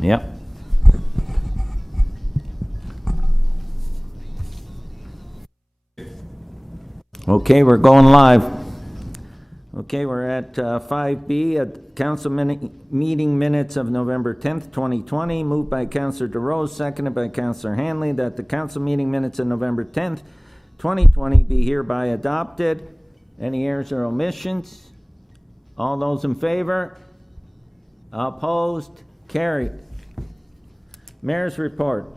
Yep. Okay, we're going live. Okay, we're at 5B, at council meeting minutes of November 10th, 2020, moved by Councillor DeRose, seconded by Councillor Hanley, that the council meeting minutes of November 10th, 2020 be hereby adopted. Any errors or omissions? All those in favor? Opposed? Carried. Mayor's report.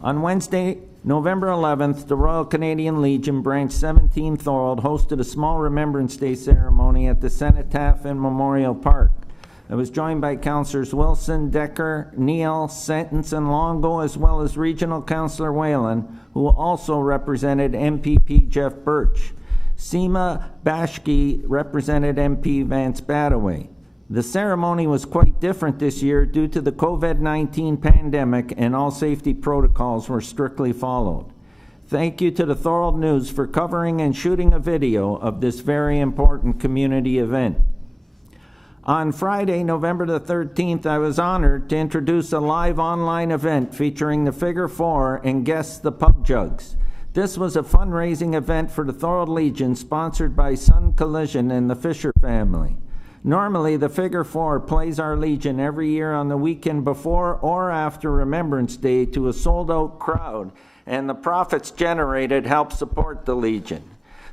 On Wednesday, November 11th, the Royal Canadian Legion Branch 17 Thorold hosted a small Remembrance Day ceremony at the Cenotaph and Memorial Park. It was joined by Councillors Wilson, Decker, Neal, Sentence, and Longo, as well as Regional Councillor Whalen, who also represented MPP Jeff Birch. Seema Bashki represented MP Vance Badaway. The ceremony was quite different this year due to the COVID-19 pandemic, and all safety protocols were strictly followed. Thank you to the Thorold News for covering and shooting a video of this very important community event. On Friday, November the 13th, I was honored to introduce a live online event featuring the Figure Four and guests the Pub Jugs. This was a fundraising event for the Thorold Legion sponsored by Sun Collision and the Fisher family. Normally, the Figure Four plays our Legion every year on the weekend before or after Remembrance Day to a sold-out crowd, and the profits generated help support the Legion.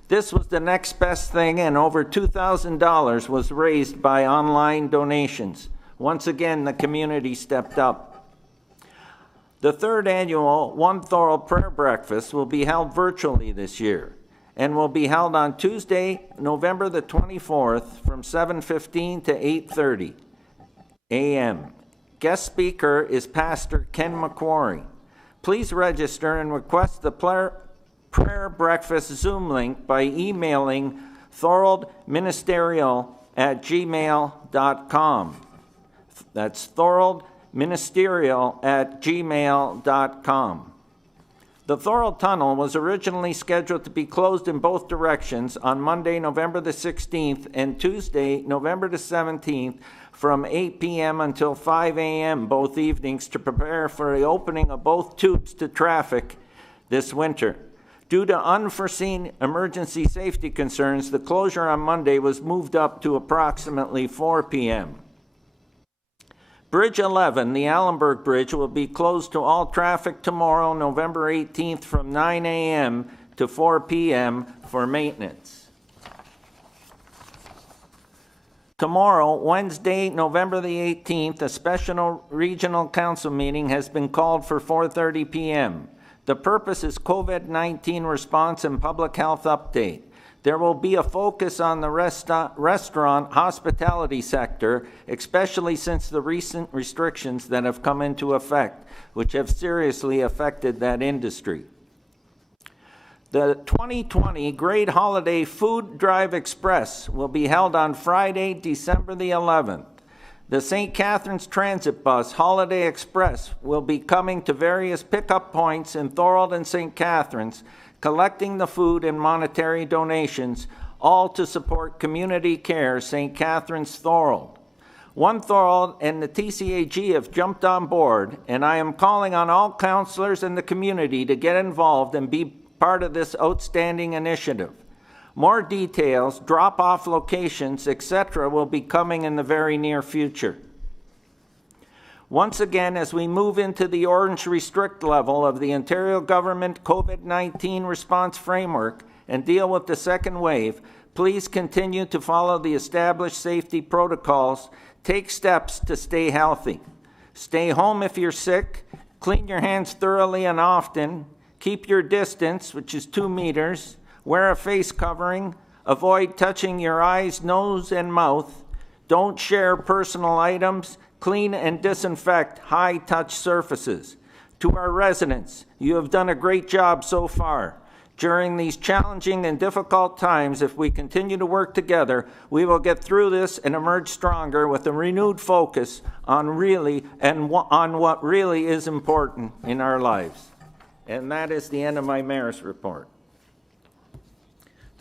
This was the next best thing, and over $2,000 was raised by online donations. Once again, the community stepped up. The third annual One Thorold Prayer Breakfast will be held virtually this year, and will be held on Tuesday, November the 24th from 7:15 to 8:30 a.m. Guest speaker is Pastor Ken McQuarrie. Please register and request the Prayer Breakfast Zoom link by emailing thoroldministerial@gmail.com. That's thoroldministerial@gmail.com. The Thorold Tunnel was originally scheduled to be closed in both directions on Monday, November the 16th and Tuesday, November the 17th from 8 p.m. until 5 a.m. both evenings to prepare for the opening of both tubes to traffic this winter. Due to unforeseen emergency safety concerns, the closure on Monday was moved up to approximately 4 p.m. Bridge 11, the Allenberg Bridge, will be closed to all traffic tomorrow, November 18th from 9 a.m. to 4 p.m. for maintenance. Tomorrow, Wednesday, November the 18th, a special regional council meeting has been called for 4:30 p.m. The purpose is COVID-19 response and public health update. There will be a focus on the restaurant hospitality sector, especially since the recent restrictions that have come into effect, which have seriously affected that industry. The 2020 Great Holiday Food Drive Express will be held on Friday, December the 11th. The St. Catharines Transit Bus Holiday Express will be coming to various pickup points in Thorold and St. Catharines, collecting the food and monetary donations, all to support Community Care St. Catharines Thorold. One Thorold and the TCAG have jumped on board, and I am calling on all councillors in the community to get involved and be part of this outstanding initiative. More details, drop-off locations, etc. will be coming in the very near future. Once again, as we move into the orange restrict level of the Ontario government COVID-19 response framework and deal with the second wave, please continue to follow the established safety protocols. Take steps to stay healthy. Stay home if you're sick. Clean your hands thoroughly and often. Keep your distance, which is 2 meters. Wear a face covering. Avoid touching your eyes, nose, and mouth. Don't share personal items. Clean and disinfect high-touch surfaces. To our residents, you have done a great job so far. During these challenging and difficult times, if we continue to work together, we will get through this and emerge stronger with a renewed focus on what really is important in our lives. And that is the end of my mayor's report.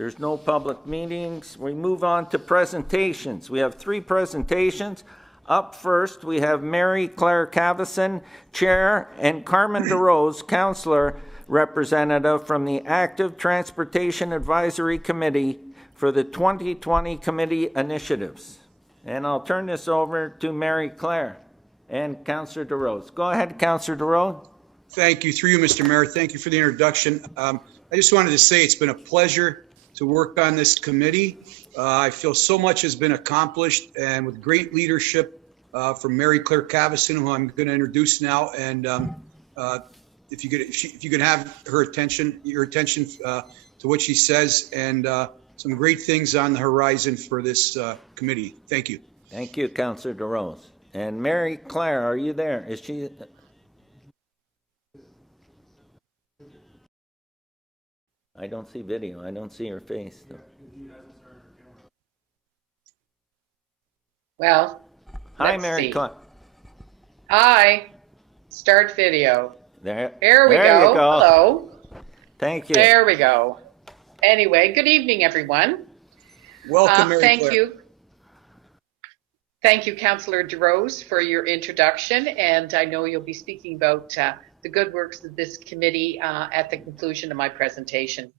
There's no public meetings. We move on to presentations. We have 3 presentations. Up first, we have Mary Claire Cavison, Chair, and Carmen DeRose, Councillor Representative from the Active Transportation Advisory Committee for the 2020 Committee Initiatives. And I'll turn this over to Mary Claire and Councillor DeRose. Go ahead, Councillor DeRose. Thank you. Through you, Mr. Mayor. Thank you for the introduction. I just wanted to say it's been a pleasure to work on this committee. I feel so much has been accomplished, and with great leadership from Mary Claire Cavison, who I'm going to introduce now. And if you could have your attention to what she says, and some great things on the horizon for this committee. Thank you. Thank you, Councillor DeRose. And Mary Claire, are you there? Is she? I don't see video. I don't see her face. Well, hi, Mary Claire. Hi. Start video. There we go. You go. Hello. Thank you. There we go. Anyway, good evening, everyone. Welcome, Mary thank Claire. you. Thank you, Councillor DeRose, for your introduction. And I know you'll be speaking about the good works of this committee at the conclusion of my presentation.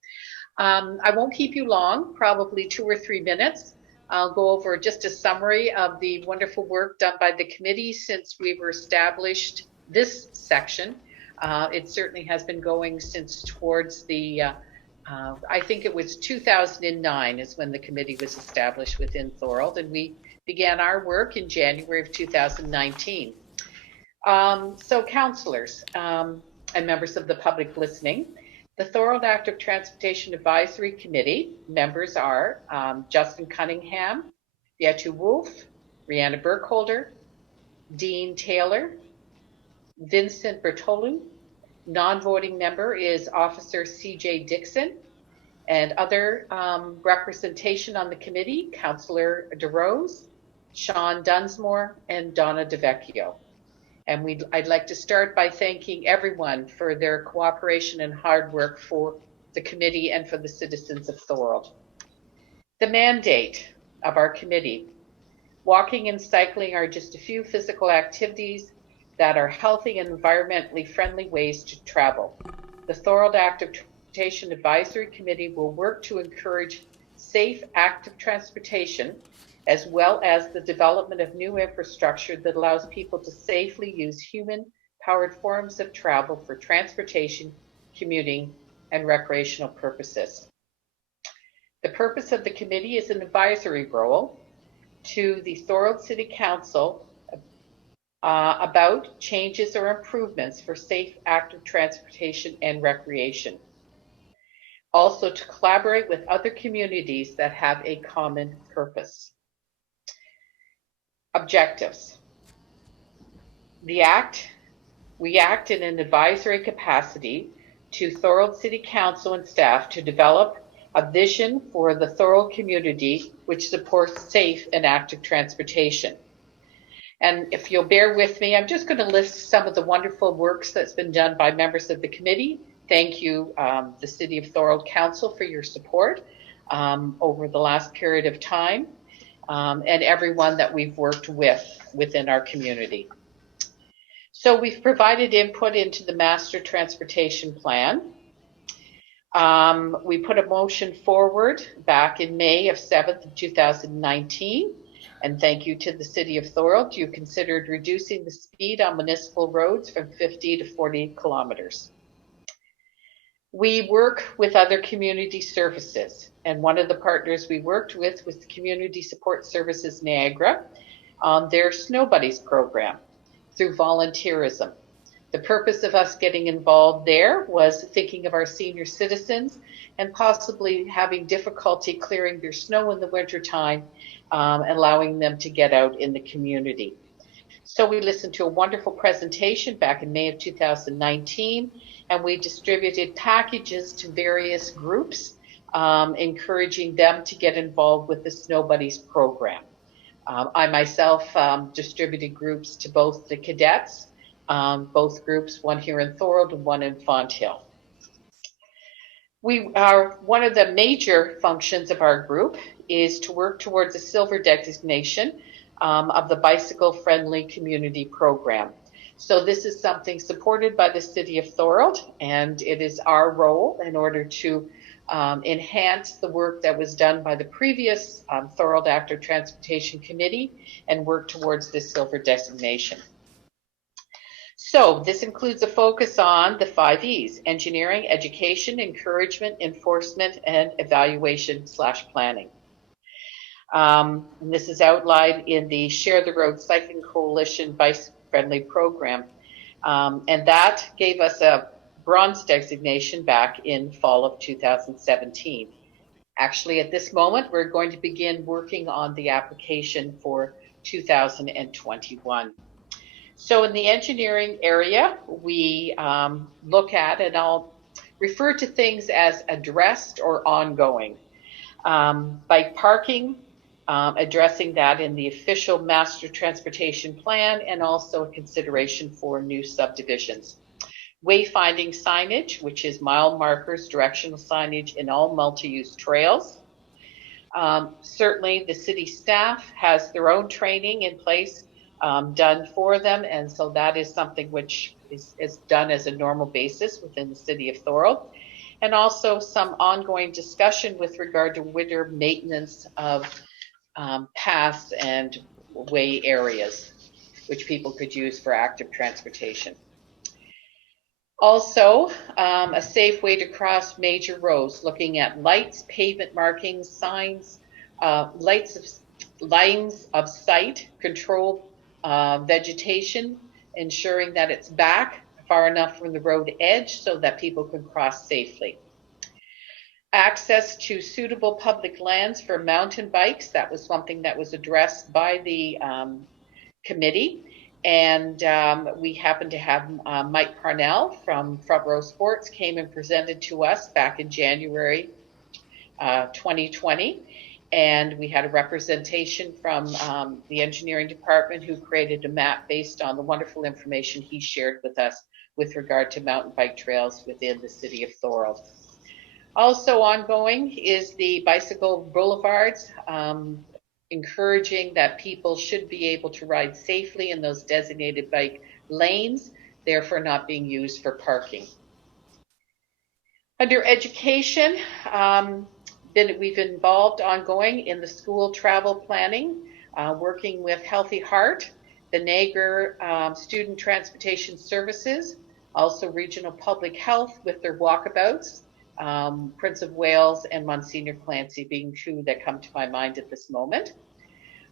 I won't keep you long, probably 2 or 3 minutes. I'll go over just a summary of the wonderful work done by the committee since we were established this section. It certainly has been going since towards the, I think it was 2009 is when the committee was established within Thorold, and we began our work in January of 2019. So councillors and members of the public listening, the Thorold Active Transportation Advisory Committee members are Justin Cunningham, Beatu Wolf, Rihanna Burkholder, Dean Taylor, Vincent Bertolu. Non-voting member is Officer CJ Dixon, and other representation on the committee, Councillor DeRose, Sean Dunsmore, and Donna DeVecchio. And I'd like to start by thanking everyone for their cooperation and hard work for the committee and for the citizens of Thorold. The mandate of our committee: walking and cycling are just a few physical activities that are healthy and environmentally friendly ways to travel. The Thorold Active Transportation Advisory Committee will work to encourage safe, active transportation, as well as the development of new infrastructure that allows people to safely use human-powered forms of travel for transportation, commuting, and recreational purposes. The purpose of the committee is an advisory role to the Thorold City Council about changes or improvements for safe, active transportation and recreation. Also to collaborate with other communities that have a common purpose. Objectives. We act in an advisory capacity to Thorold City Council and staff to develop a vision for the Thorold community which supports safe and active transportation. And if you'll bear with me, I'm just going to list some of the wonderful works that's been done by members of the committee. Thank you, the City of Thorold Council, for your support over the last period of time, and everyone that we've worked with within our community. So we've provided input into the Master Transportation Plan. We put a motion forward back in May of 7th of 2019. And thank you to the City of Thorold. You considered reducing the speed on municipal roads from 50 to 40 kilometers. We work with other community services, and one of the partners we worked with was the Community Support Services Niagara on their Snow Buddies program through volunteerism. The purpose of us getting involved there was thinking of our senior citizens and possibly having difficulty clearing their snow in the wintertime, allowing them to get out in the community. So we listened to a wonderful presentation back in May of 2019, and we distributed packages to various groups, encouraging them to get involved with the Snow Buddies program. I myself distributed groups to both the cadets, both groups, one here in Thorold and one in Fonthill. One of the major functions of our group is to work towards a silver designation of the Bicycle Friendly Community Program. So this is something supported by the City of Thorold, and it is our role in order to enhance the work that was done by the previous Thorold Active Transportation Committee and work towards this silver designation. So this includes a focus on the 5 E's: engineering, education, encouragement, enforcement, and evaluation/planning. And this is outlined in the Share the Road Cycling Coalition Bike Friendly Program. And that gave us a bronze designation back in fall of 2017. Actually, at this moment, we're going to begin working on the application for 2021. So in the engineering area, we look at, and I'll refer to things as addressed or ongoing. Bike parking, addressing that in the official master transportation plan, and also a consideration for new subdivisions. Wayfinding signage, which is mile markers, directional signage in all multi-use trails. Certainly the city staff has their own training in place done for them, and so that is something which is done as a normal basis within the City of Thorold. And also some ongoing discussion with regard to winter maintenance of paths and way areas, which people could use for active transportation. Also, a safe way to cross major roads, looking at lights, pavement markings, signs, lines of sight, control vegetation, ensuring that it's back far enough from the road edge so that people can cross safely. Access to suitable public lands for mountain bikes, that was something that was addressed by the committee. And we happened to have Mike Parnell from Front Row Sports came and presented to us back in January 2020. And we had a representation from the engineering department who created a map based on the wonderful information he shared with us with regard to mountain bike trails within the City of Thorold. Also ongoing is the bicycle boulevards, encouraging that people should be able to ride safely in those designated bike lanes, therefore not being used for parking. Under education, we've involved ongoing in the school travel planning, working with Healthy Heart, the Niagara Student Transportation Services, also Regional Public Health with their walkabouts, Prince of Wales and Monsignor Clancy being two that come to my mind at this moment.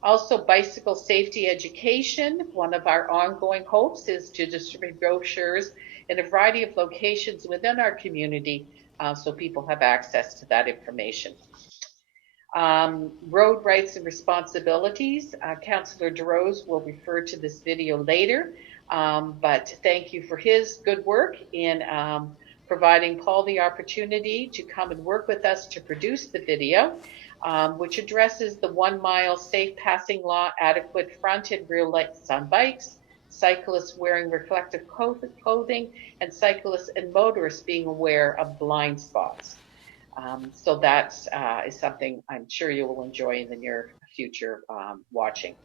Also, bicycle safety education. One of our ongoing hopes is to distribute brochures in a variety of locations within our community so people have access to that information. Road rights and responsibilities. Councillor DeRose will refer to this video later, but thank you for his good work in providing Paul the opportunity to come and work with us to produce the video, which addresses the 1 mile safe passing law, adequate front and rear lights on bikes, cyclists wearing reflective clothing, and cyclists and motorists being aware of blind spots. So that is something I'm sure you will enjoy in the near future watching.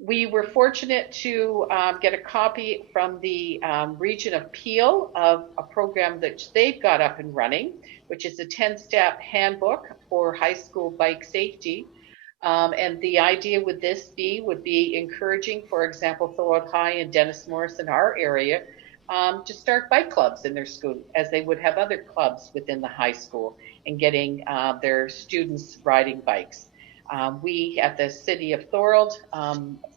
We were fortunate to get a copy from the region of Peel of a program that they've got up and running, which is a 10-step handbook for high school bike safety. And the idea with this would be encouraging, for example, Thorold High and Dennis Morris in our area to start bike clubs in their school, as they would have other clubs within the high school, and getting their students riding bikes. We at the City of Thorold,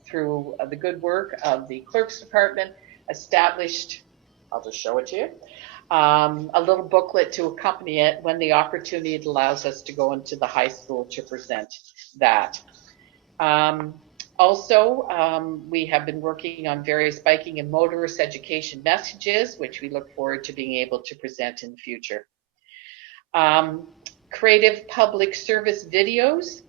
through the good work of the Clerk's Department, established, I'll just show it to you, a little booklet to accompany it when the opportunity allows us to go into the high school to present that. Also, we have been working on various biking and motorist education messages, which we look forward to being able to present in the future. Creative public service videos.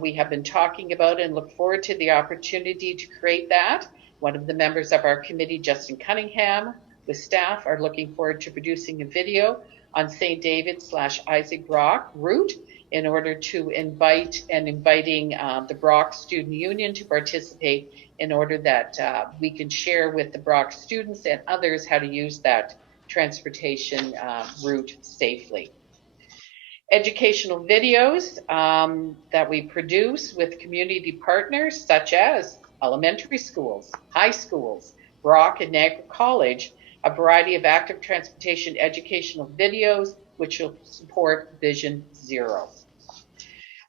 We have been talking about and look forward to the opportunity to create that. One of the members of our committee, Justin Cunningham, with staff are looking forward to producing a video on St. David/Isaac Brock route in order to inviting the Brock Student Union to participate in order that we can share with the Brock students and others how to use that transportation route safely. Educational videos that we produce with community partners such as elementary schools, high schools, Brock and Niagara College, a variety of active transportation educational videos which will support Vision Zero.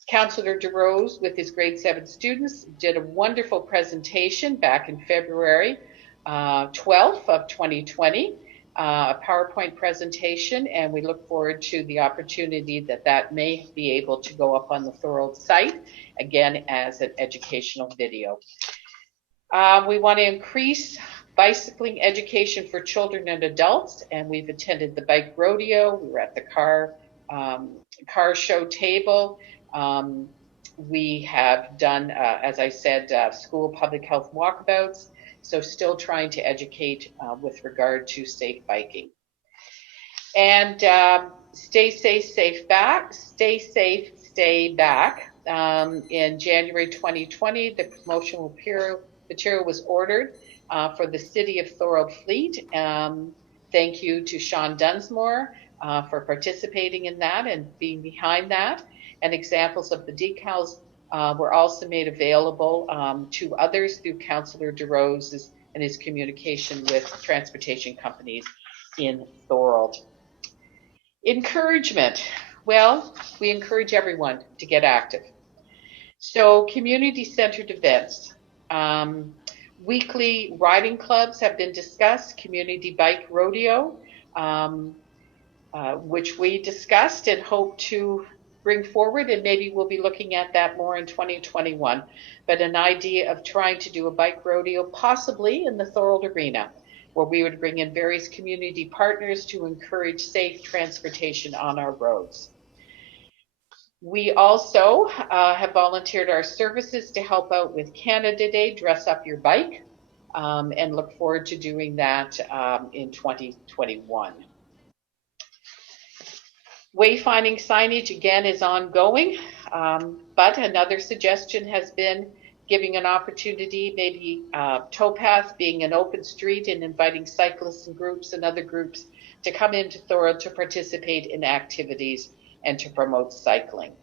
Councillor DeRose, with his grade 7 students, did a wonderful presentation back in February 12th of 2020, a PowerPoint presentation, and we look forward to the opportunity that may be able to go up on the Thorold site, again, as an educational video. We want to increase bicycling education for children and adults, and we've attended the bike rodeo. We were at the car show table. We have done, as I said, school public health walkabouts, so still trying to educate with regard to safe biking. And stay safe, stay back. In January 2020, the promotional material was ordered for the City of Thorold Fleet. Thank you to Sean Dunsmore for participating in that and being behind that. And examples of the decals were also made available to others through Councillor DeRose and his communication with transportation companies in Thorold. Encouragement. Well, we encourage everyone to get active. So community-centered events. Weekly riding clubs have been discussed, community bike rodeo, which we discussed and hope to bring forward, and maybe we'll be looking at that more in 2021. But an idea of trying to do a bike rodeo, possibly in the Thorold Arena, where we would bring in various community partners to encourage safe transportation on our roads. We also have volunteered our services to help out with Canada Day, Dress Up Your Bike, and look forward to doing that in 2021. Wayfinding signage, again, is ongoing, but another suggestion has been giving an opportunity, maybe towpath being an open street and inviting cyclists and groups and other groups to come into Thorold to participate in activities and to promote cycling.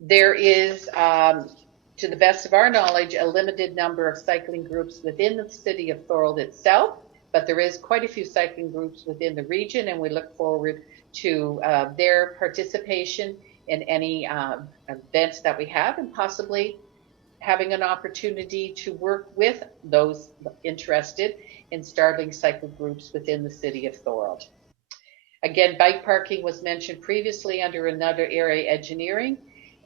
There is, to the best of our knowledge, a limited number of cycling groups within the City of Thorold itself, but there is quite a few cycling groups within the region, and we look forward to their participation in any events that we have, and possibly having an opportunity to work with those interested in starting cycle groups within the City of Thorold. Again, bike parking was mentioned previously under another area, engineering,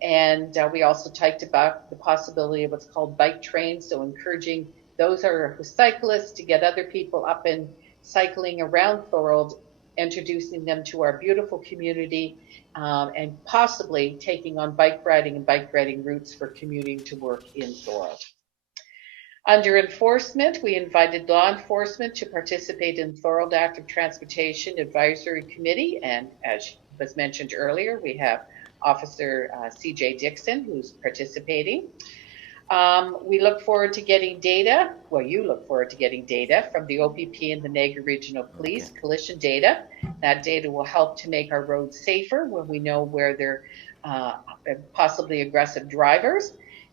and we also talked about the possibility of what's called bike trains, so encouraging those are cyclists to get other people up and cycling around Thorold, introducing them to our beautiful community, and possibly taking on bike riding routes for commuting to work in Thorold. Under enforcement, we invited law enforcement to participate in Thorold Active Transportation Advisory Committee, and as was mentioned earlier, we have Officer CJ Dixon who's participating. We look forward to getting data, well, you look forward to getting data from the OPP and the Niagara Regional Police, collision data. That data will help to make our roads safer when we know where there are possibly aggressive drivers.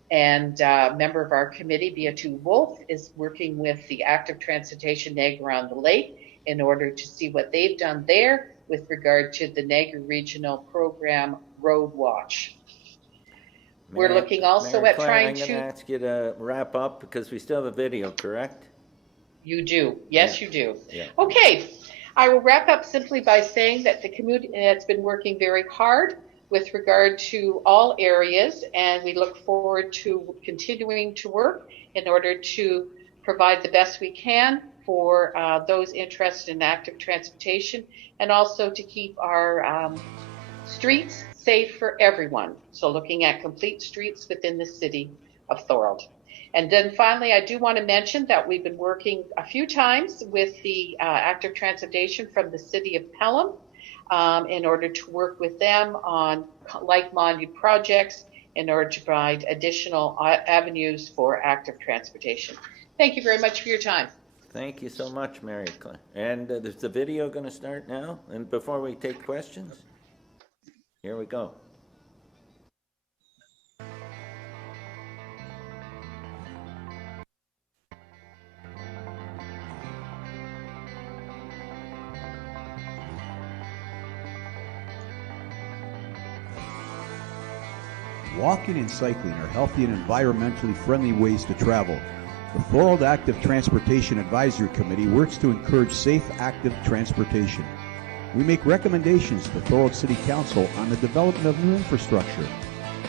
And a member of our committee, Beatu Wolf, is working with the Active Transportation Niagara on the Lake in order to see what they've done there with regard to the Niagara Regional Program Road Watch. We're looking also at trying to... I'm going to ask you to wrap up because we still have a video, correct? You do. Yes, you do. Yeah. Okay. I will wrap up simply by saying that the community has been working very hard with regard to all areas, and we look forward to continuing to work in order to provide the best we can for those interested in active transportation, and also to keep our streets safe for everyone. So looking at complete streets within the City of Thorold. And then finally, I do want to mention that we've been working a few times with the active transportation from the city of Pelham in order to work with them on like-minded projects in order to provide additional avenues for active transportation. Thank you very much for your time. Thank you so much, Mary Claire. And is the video going to start now? And before we take questions, here we go. Walking and cycling are healthy and environmentally friendly ways to travel. The Thorold Active Transportation Advisory Committee works to encourage safe, active transportation. We make recommendations to Thorold City Council on the development of new infrastructure.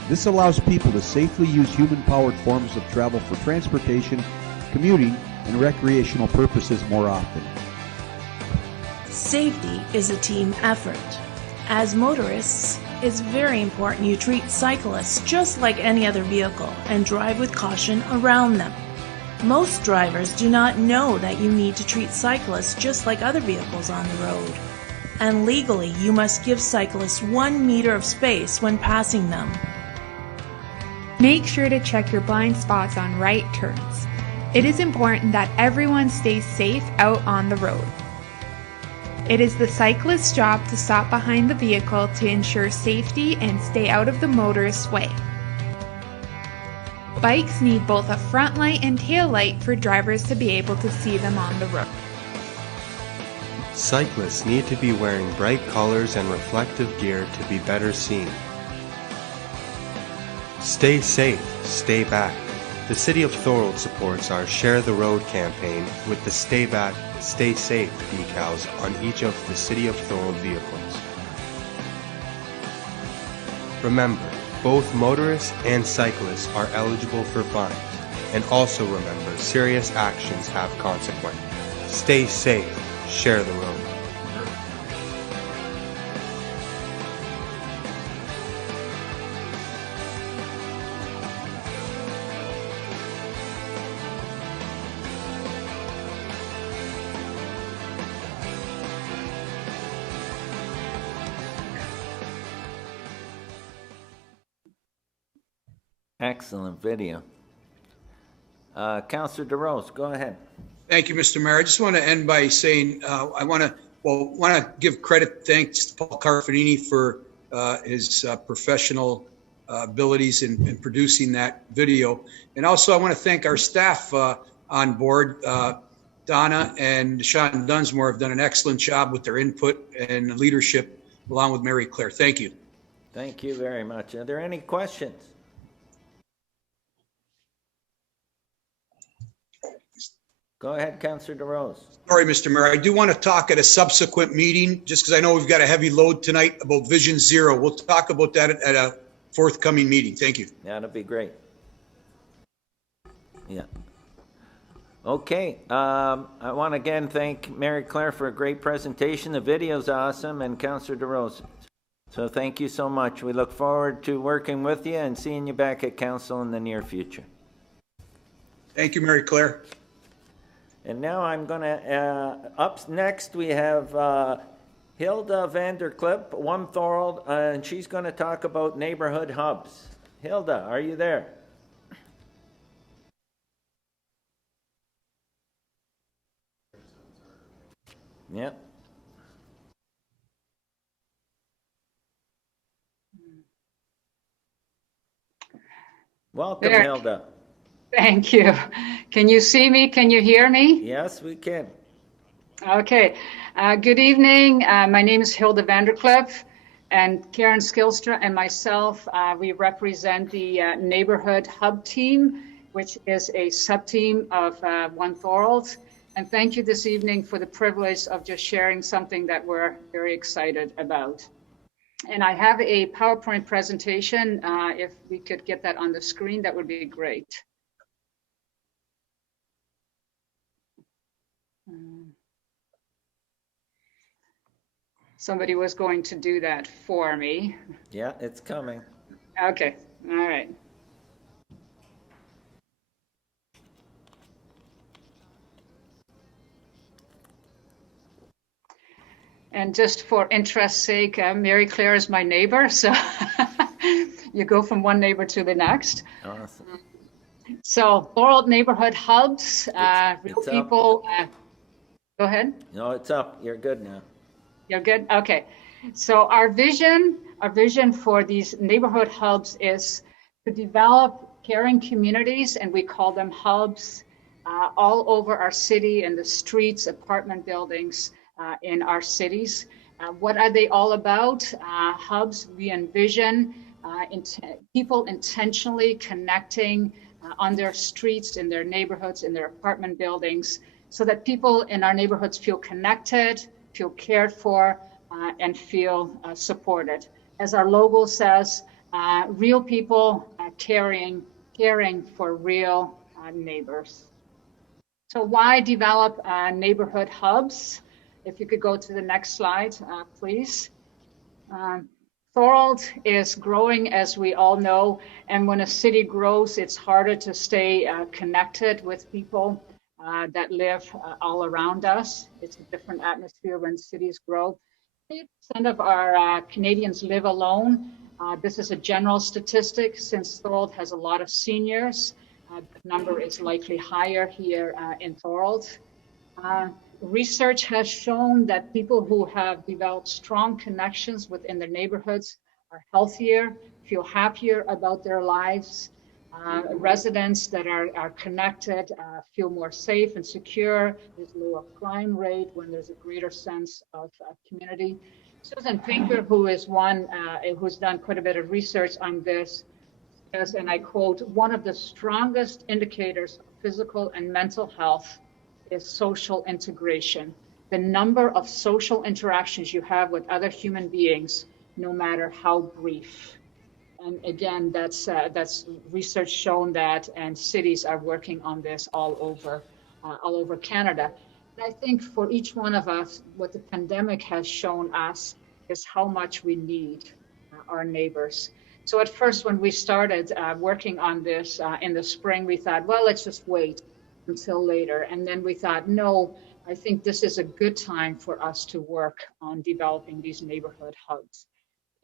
This allows people to safely use human-powered forms of travel for transportation, commuting, and recreational purposes more often. Safety is a team effort. As motorists, it's very important you treat cyclists just like any other vehicle and drive with caution around them. Most drivers do not know that you need to treat cyclists just like other vehicles on the road. And legally, you must give cyclists 1 meter of space when passing them. Make sure to check your blind spots on right turns. It is important that everyone stays safe out on the road. It is the cyclist's job to stop behind the vehicle to ensure safety and stay out of the motorist's way. Bikes need both a front light and tail light for drivers to be able to see them on the road. Cyclists need to be wearing bright colors and reflective gear to be better seen. Stay safe, stay back. The City of Thorold supports our Share the Road campaign with the Stay Back, Stay Safe decals on each of the City of Thorold vehicles. Remember, both motorists and cyclists are eligible for fines. And also remember, serious actions have consequences. Stay safe, share the road. Excellent video. Councillor DeRose, go ahead. Thank you, Mr. Mayor. I just want to end by saying I want to give credit, thanks to Paul Carfanini for his professional abilities in producing that video. And also I want to thank our staff on board. Donna and Sean Dunsmore have done an excellent job with their input and leadership along with Mary Claire. Thank you. Thank you very much. Are there any questions? Go ahead, Councillor DeRose. Sorry, Mr. Mayor. I do want to talk at a subsequent meeting, just because I know we've got a heavy load tonight about Vision Zero. We'll talk about that at a forthcoming meeting. Thank you. That'd be great. Yeah. Okay. I want to again thank Mary Claire for a great presentation. The video's awesome, and Councillor DeRose. So thank you so much. We look forward to working with you and seeing you back at council in the near future. Thank you, Mary Claire. And now I'm going to, up next we have Hilda Vanderklip, One Thorold, and she's going to talk about neighborhood hubs. Hilda, are you there? Yep. Welcome, There. Hilda. Thank you. Can you see me? Can you hear me? Yes, we can. Okay. Good evening. My name is Hilda Vanderklip, and Karen Skilstra and myself, we represent the Neighborhood Hub Team, which is a sub-team of One Thorold. And thank you this evening for the privilege of just sharing something that we're very excited about. And I have a PowerPoint presentation. If we could get that on the screen, that would be great. Somebody was going to do that for me. Yeah, it's coming. Okay, all right. And just for interest's sake, Mary Claire is my neighbor, so you go from one neighbor to the next. Awesome. So Thorold neighborhood hubs, real it's up. people. Go ahead. No, it's up. You're good now. You're good? Okay. So our vision for these neighborhood hubs is to develop caring communities, and we call them hubs, all over our city and the streets, apartment buildings in our cities. What are they all about? Hubs, we envision people intentionally connecting on their streets, in their neighborhoods, in their apartment buildings, so that people in our neighborhoods feel connected, feel cared for, and feel supported. As our logo says, real people caring for real neighbors. So why develop neighborhood hubs? If you could go to the next slide, please. Thorold is growing, as we all know, and when a city grows, it's harder to stay connected with people that live all around us. It's a different atmosphere when cities grow. 80% of our Canadians live alone. This is a general statistic. Since Thorold has a lot of seniors, the number is likely higher here in Thorold. Research has shown that people who have developed strong connections within their neighborhoods are healthier, feel happier about their lives. Residents that are connected feel more safe and secure. There's lower crime rate when there's a greater sense of community. Susan Pinker, who's done quite a bit of research on this, says, and I quote, "One of the strongest indicators of physical and mental health is social integration. The number of social interactions you have with other human beings, no matter how brief." And again, that's research shown that, and cities are working on this all over Canada. And I think for each one of us, what the pandemic has shown us is how much we need our neighbors. So at first, when we started working on this in the spring, we thought, well, let's just wait until later. And then we thought, no, I think this is a good time for us to work on developing these neighborhood hubs.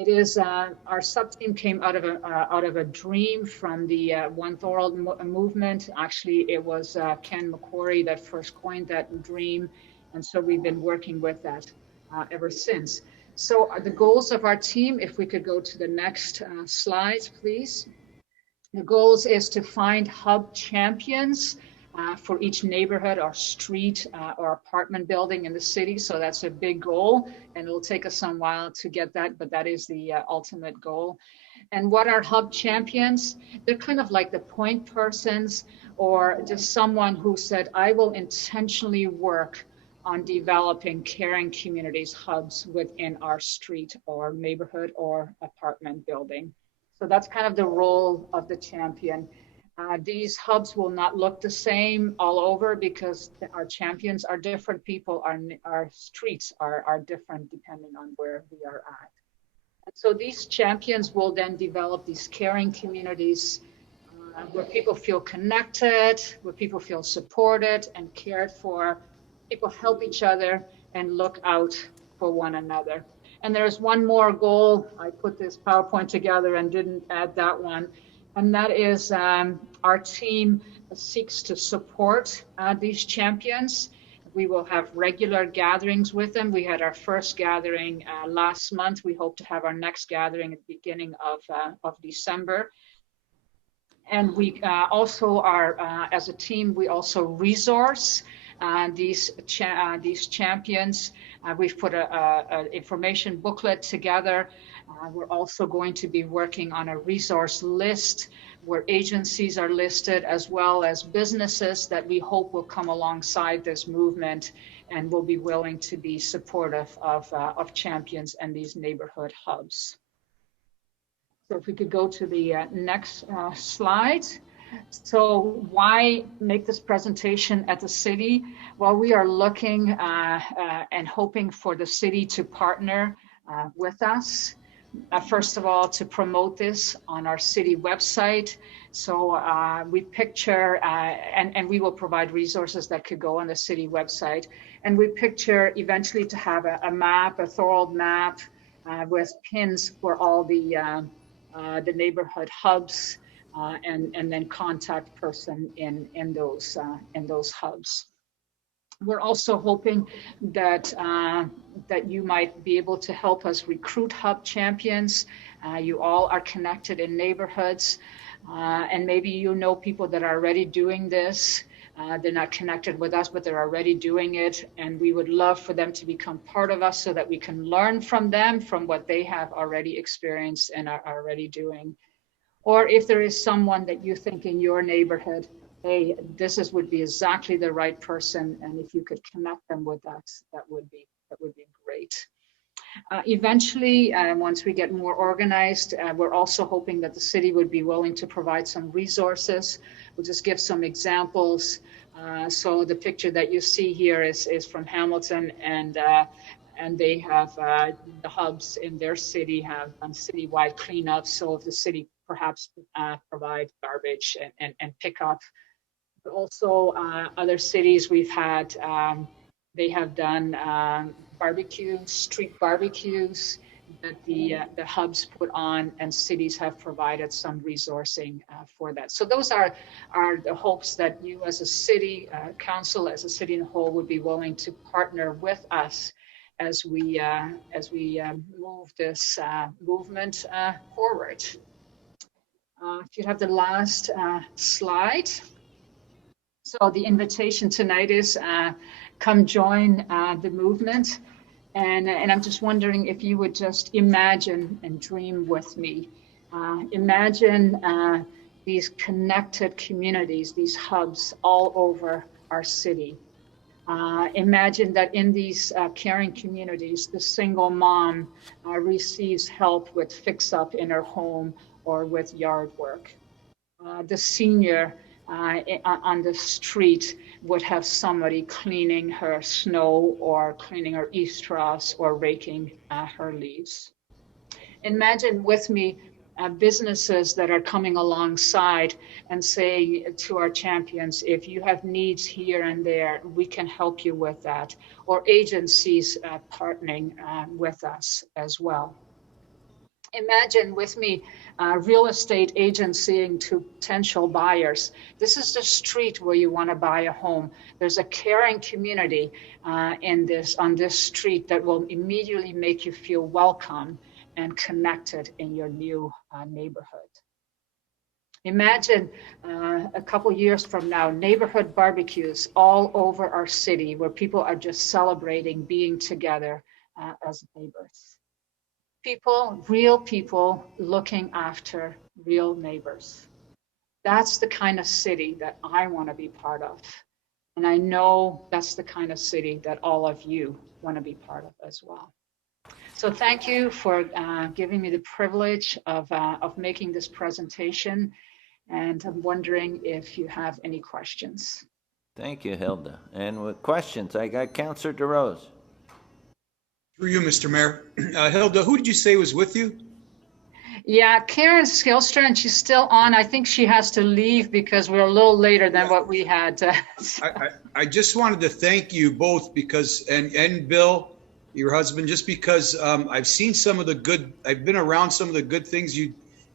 It is our sub-team came out of a dream from the One Thorold movement. Actually, it was Ken McQuarrie that first coined that dream, and so we've been working with that ever since. So the goals of our team, if we could go to the next slide, please. The goals is to find hub champions for each neighborhood or street or apartment building in the city. So that's a big goal, and it'll take us some while to get that, but that is the ultimate goal. And what are hub champions? They're kind of like the point persons, or just someone who said, I will intentionally work on developing caring communities, hubs within our street or neighborhood or apartment building. So that's kind of the role of the champion. These hubs will not look the same all over because our champions are different people, our streets are different depending on where we are at. And so these champions will then develop these caring communities where people feel connected, where people feel supported and cared for. People help each other and look out for one another. And there's one more goal. I put this PowerPoint together and didn't add that one. And that is our team seeks to support these champions. We will have regular gatherings with them. We had our first gathering last month. We hope to have our next gathering at the beginning of December. And we also are, as a team, we also resource these champions. We've put an information booklet together. We're also going to be working on a resource list where agencies are listed, as well as businesses that we hope will come alongside this movement and will be willing to be supportive of champions and these neighborhood hubs. So if we could go to the next slide. So why make this presentation at the city? Well, we are looking and hoping for the city to partner with us. first of all, to promote this on our city website. So we picture, and we will provide resources that could go on the city website. And we picture eventually to have a map, a Thorold map with pins for all the neighborhood hubs and then contact person in those hubs. We're also hoping that that you might be able to help us recruit hub champions. You all are connected in neighborhoods, and maybe you know people that are already doing this. They're not connected with us, but they're already doing it, and we would love for them to become part of us so that we can learn from them, from what they have already experienced and are already doing. Or if there is someone that you think in your neighborhood, hey, would be exactly the right person, and if you could connect them with us, that would be great. Eventually, once we get more organized, we're also hoping that the city would be willing to provide some resources. We'll just give some examples. So the picture that you see here is from Hamilton, and they have the hubs in their city have citywide cleanups. So if the city perhaps provide garbage and pick up. But also other cities we've had, they have done barbecues, street barbecues that the hubs put on, and cities have provided some resourcing for that. So those are the hopes that you as a city council, as a city in whole, would be willing to partner with us as we move this movement forward. If you have the last slide. So the invitation tonight is come join the movement. And I'm just wondering if you would just imagine and dream with me. Imagine these connected communities, these hubs all over our city. Imagine that in these caring communities, the single mom receives help with fix-up in her home or with yard work. The senior on the street would have somebody cleaning her snow or cleaning her estraws or raking her leaves. Imagine with me businesses that are coming alongside and saying to our champions, if you have needs here and there, we can help you with that. Or agencies partnering with us as well. Imagine with me real estate agencying to potential buyers. This is the street where you want to buy a home. There's a caring community on this street that will immediately make you feel welcome and connected in your new neighborhood. Imagine a couple years from now, neighborhood barbecues all over our city where people are just celebrating being together as neighbors. Real people looking after real neighbors. That's the kind of city that I want to be part of. And I know that's the kind of city that all of you want to be part of as well. So thank you for giving me the privilege of making this presentation. And I'm wondering if you have any questions. Thank you, Hilda. And with questions, I got Councillor DeRose. Through you, Mr. Mayor. Hilda, who did you say was with you? Yeah, Karen Skilstra, and she's still on. I think she has to leave because we're a little later than what we had. I just wanted to thank you both because, and Bill, your husband, just because I've seen I've been around some of the good things you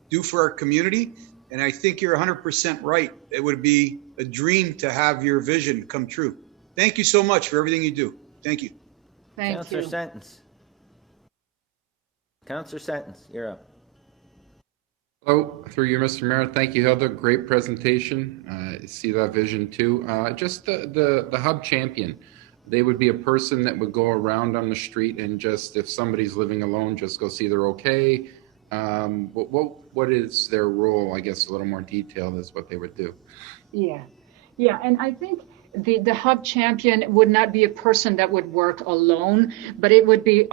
do for our community. And I think you're 100% right. It would be a dream to have your vision come true. Thank you so much for everything you do. Thank you. Thank Councillor you. Sentence. Councillor Sentence, you're up. Hello, through you, Mr. Mayor. Thank you, Hilda. Great presentation. See that vision too. Just the hub champion. They would be a person that would go around on the street and just, if somebody's living alone, just go see they're okay. What is their role? I guess a little more detailed is what they would do. Yeah, and I think the hub champion would not be a person that would work alone, but it would be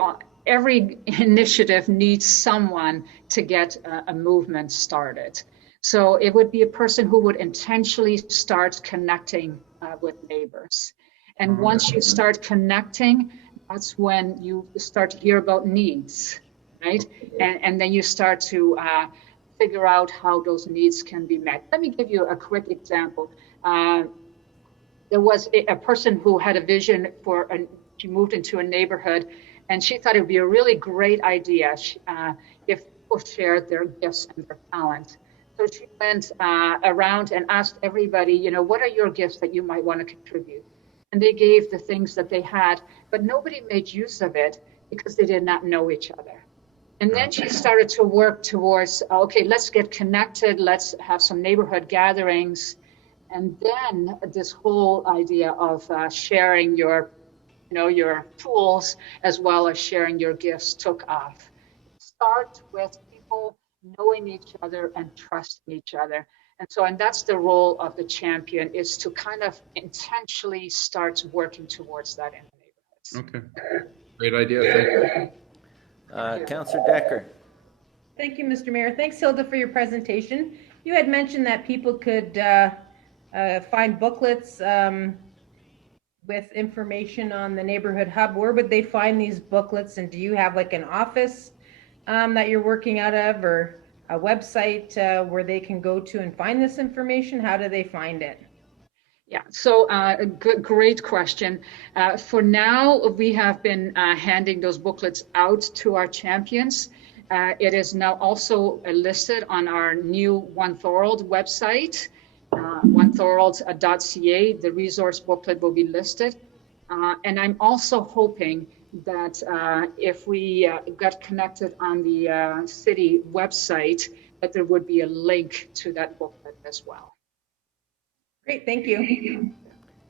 every initiative needs someone to get a movement started. So it would be a person who would intentionally start connecting with neighbors. And once you start connecting, that's when you start to hear about needs. right? And then you start to figure out how those needs can be met. Let me give you a quick example. There was a person who had a vision for, she moved into a neighborhood, and she thought it would be a really great idea if people shared their gifts and their talent. So she went around and asked everybody, you know, what are your gifts that you might want to contribute? And they gave the things that they had, but nobody made use of it because they did not know each other. And then she started to work towards, okay, let's get connected, let's have some neighborhood gatherings. And then this whole idea of sharing your, you know, your tools as well as sharing your gifts took off. Start with people knowing each other and trusting each other. And that's the role of the champion, is to kind of intentionally start working towards that in the neighborhoods. Okay, great idea. Thank you. Councillor Decker. Thank you, Mr. Mayor. Thanks, Hilda, for your presentation. You had mentioned that people could find booklets with information on the neighborhood hub. Where would they find these booklets? And do you have like an office that you're working out of, or a website where they can go to and find this information? How do they find it? Yeah, so great question. For now, we have been handing those booklets out to our champions. It is now also listed on our new One Thorold website, onethorold.ca. The resource booklet will be listed. And I'm also hoping that if we got connected on the city website, that there would be a link to that booklet as well. Great, thank you.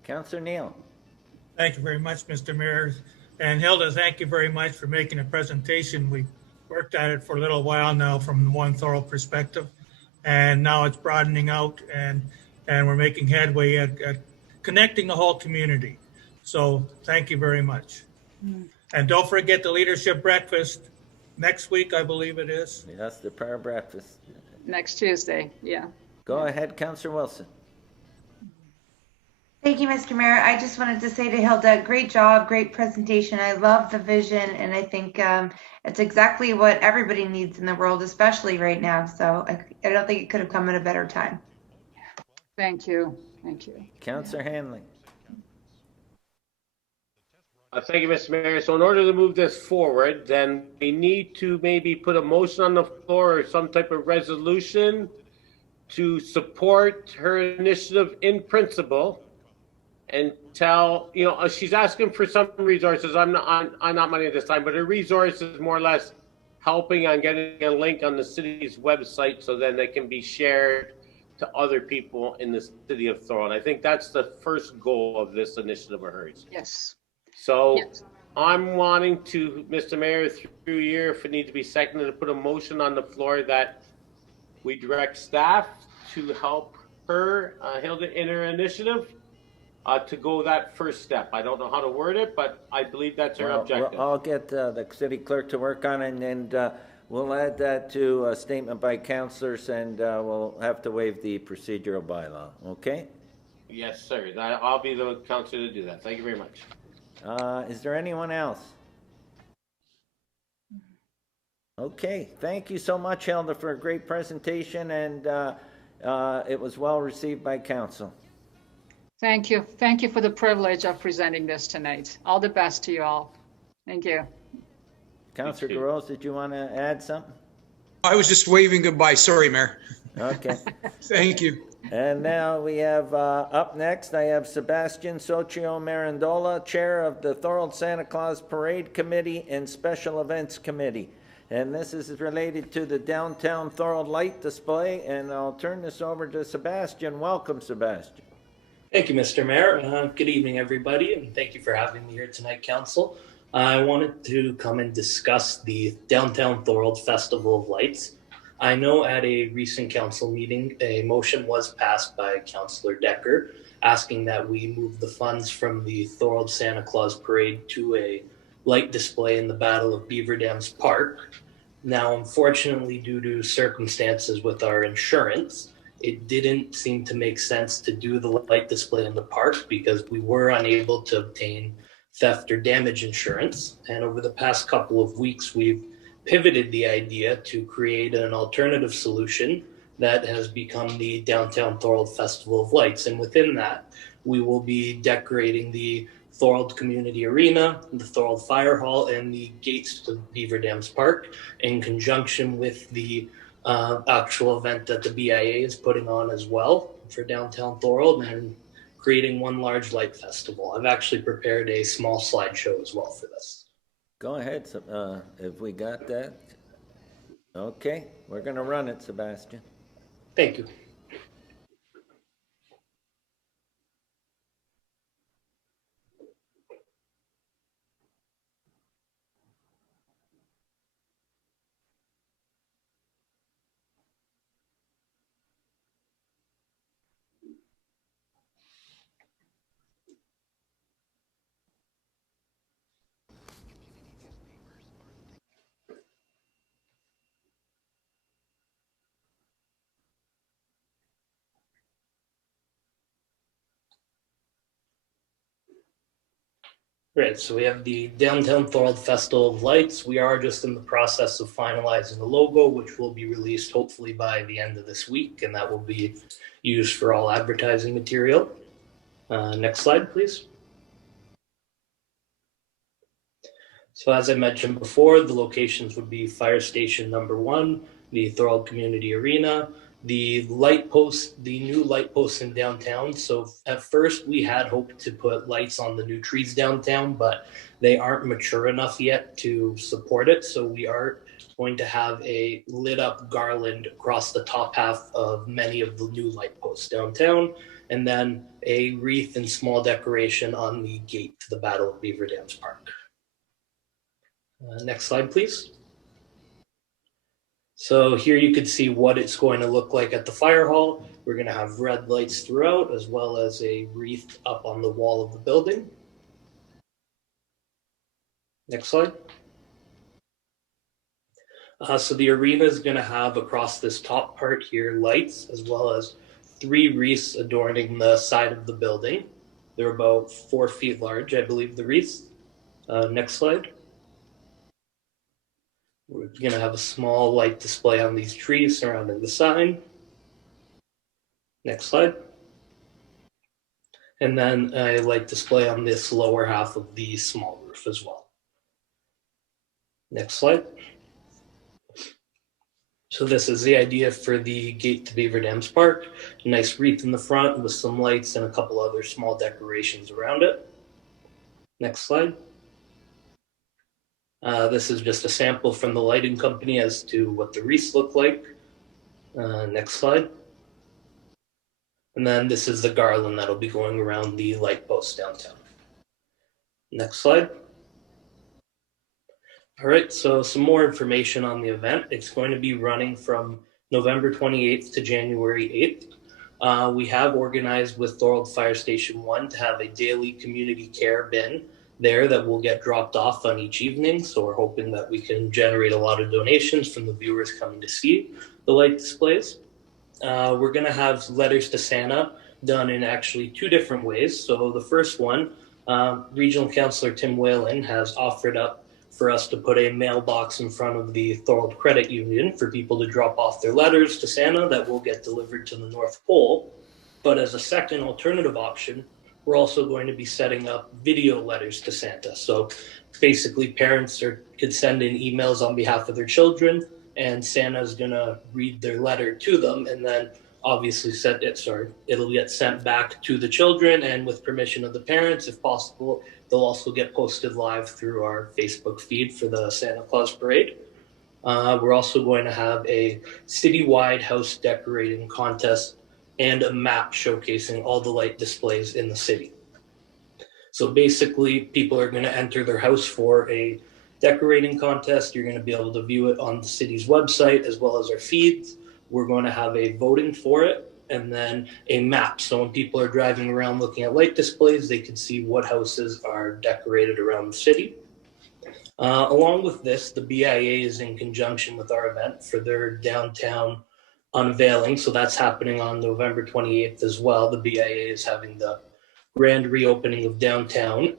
Councillor Neal. Thank you very much, Mr. Mayor. And Hilda, thank you very much for making a presentation. We worked at it for a little while now from one thorough perspective, and now it's broadening out, and we're making headway at connecting the whole community. So thank you very much. And don't forget the leadership breakfast next week, I believe it is. Yes, the prayer breakfast. Next Tuesday, yeah. Go ahead, Councillor Wilson. Thank you, Mr. Mayor. I just wanted to say to Hilda, great job, great presentation. I love the vision, and I think it's exactly what everybody needs in the world, especially right now. So I don't think it could have come at a better time. Thank you. Thank you. Councillor Hanley. Thank you, Mr. Mayor. So in order to move this forward, then we need to maybe put a motion on the floor or some type of resolution to support her initiative in principle, and tell, you know, she's asking for some resources. I'm not money at this time, but her resource is more or less helping on getting a link on the city's website so then they can be shared to other people in the city of Thorold. I think that's the first goal of this initiative of hers. Yes. So yes. I'm wanting to, Mr. Mayor, through you, if it needs to be seconded, to put a motion on the floor that we direct staff to help her, Hilda, in her initiative. To go that first step. I don't know how to word it, but I believe that's her objective. I'll get the city clerk to work on it, and we'll add that to a statement by councillors, and we'll have to waive the procedural bylaw. Okay? Yes, sir. I'll be the councillor to do that. Thank you very much. Is there anyone else? Okay. Thank you so much, Hilda, for a great presentation, and it was well received by council. Thank you. Thank you for the privilege of presenting this tonight. All the best to you all. Thank you. Councillor DeRose, did you want to add something? I was just waving goodbye. Sorry, Mayor. Okay. Thank you. And now we have, up next, I have Sebastian Socio Marandola, Chair of the Thorold Santa Claus Parade Committee and Special Events Committee. And this is related to the downtown Thorold light display, and I'll turn this over to Sebastian. Welcome, Sebastian. Thank you, Mr. Mayor. Good evening, everybody, and thank you for having me here tonight, Council. I wanted to come and discuss the Downtown Thorold Festival of Lights. I know at a recent council meeting, a motion was passed by Councillor Decker asking that we move the funds from the Thorold Santa Claus Parade to a light display in the Battle of Beaver Dams Park. Now, unfortunately, due to circumstances with our insurance, it didn't seem to make sense to do the light display in the park because we were unable to obtain theft or damage insurance. And over the past couple of weeks, we've pivoted the idea to create an alternative solution that has become the Downtown Thorold Festival of Lights. And within that, we will be decorating the Thorold Community Arena, the Thorold Fire Hall, and the gates to Beaver Dams Park in conjunction with the actual event that the BIA is putting on as well for downtown Thorold and creating one large light festival. I've actually prepared a small slideshow as well for this. Go ahead, if we got that. Okay, we're gonna run it, Sebastian. Thank you. Right, so we have the Downtown Thorold Festival of Lights. We are just in the process of finalizing the logo, which will be released hopefully by the end of this week, and that will be used for all advertising material. Next slide, please. So as I mentioned before, the locations would be Fire Station number 1, the Thorold Community Arena, the light post, the new light posts in downtown. So at first we had hoped to put lights on the new trees downtown, but they aren't mature enough yet to support it. So we are going to have a lit up garland across the top half of many of the new light posts downtown, and then a wreath and small decoration on the gate to the Battle of Beaver Dams Park. Next slide, please. So here you can see what it's going to look like at the fire hall. We're going to have red lights throughout, as well as a wreath up on the wall of the building. Next slide. So the arena is going to have across this top part here lights, as well as 3 wreaths adorning the side of the building. They're about 4 feet large, I believe, the wreaths. Next slide. We're going to have a small light display on these trees surrounding the sign. Next slide. And then a light display on this lower half of the small roof as well. Next slide. So this is the idea for the gate to Beaver Dams Park. A nice wreath in the front with some lights and a couple other small decorations around it. Next slide. This is just a sample from the lighting company as to what the wreaths look like. Next slide. And then this is the garland that'll be going around the light posts downtown. Next slide. All right, so some more information on the event. It's going to be running from November 28th to January 8th. We have organized with Thorold Fire Station 1 to have a daily community care bin there that will get dropped off on each evening. So we're hoping that we can generate a lot of donations from the viewers coming to see the light displays. We're going to have letters to Santa done in actually 2 different ways. So the first one, Regional Councillor Tim Whalen has offered up for us to put a mailbox in front of the Thorold Credit Union for people to drop off their letters to Santa that will get delivered to the North Pole. But as a second alternative option, we're also going to be setting up video letters to Santa. So basically parents could send in emails on behalf of their children, and Santa's gonna read their letter to them, and then obviously it'll get sent back to the children, and with permission of the parents, if possible, they'll also get posted live through our Facebook feed for the Santa Claus Parade. We're also going to have a citywide house decorating contest and a map showcasing all the light displays in the city. So basically, people are going to enter their house for a decorating contest. You're going to be able to view it on the city's website as well as our feeds. We're going to have a voting for it, and then a map. So when people are driving around looking at light displays, they can see what houses are decorated around the city. Along with this, the BIA is in conjunction with our event for their downtown unveiling. So that's happening on November 28th as well. The BIA is having the grand reopening of downtown.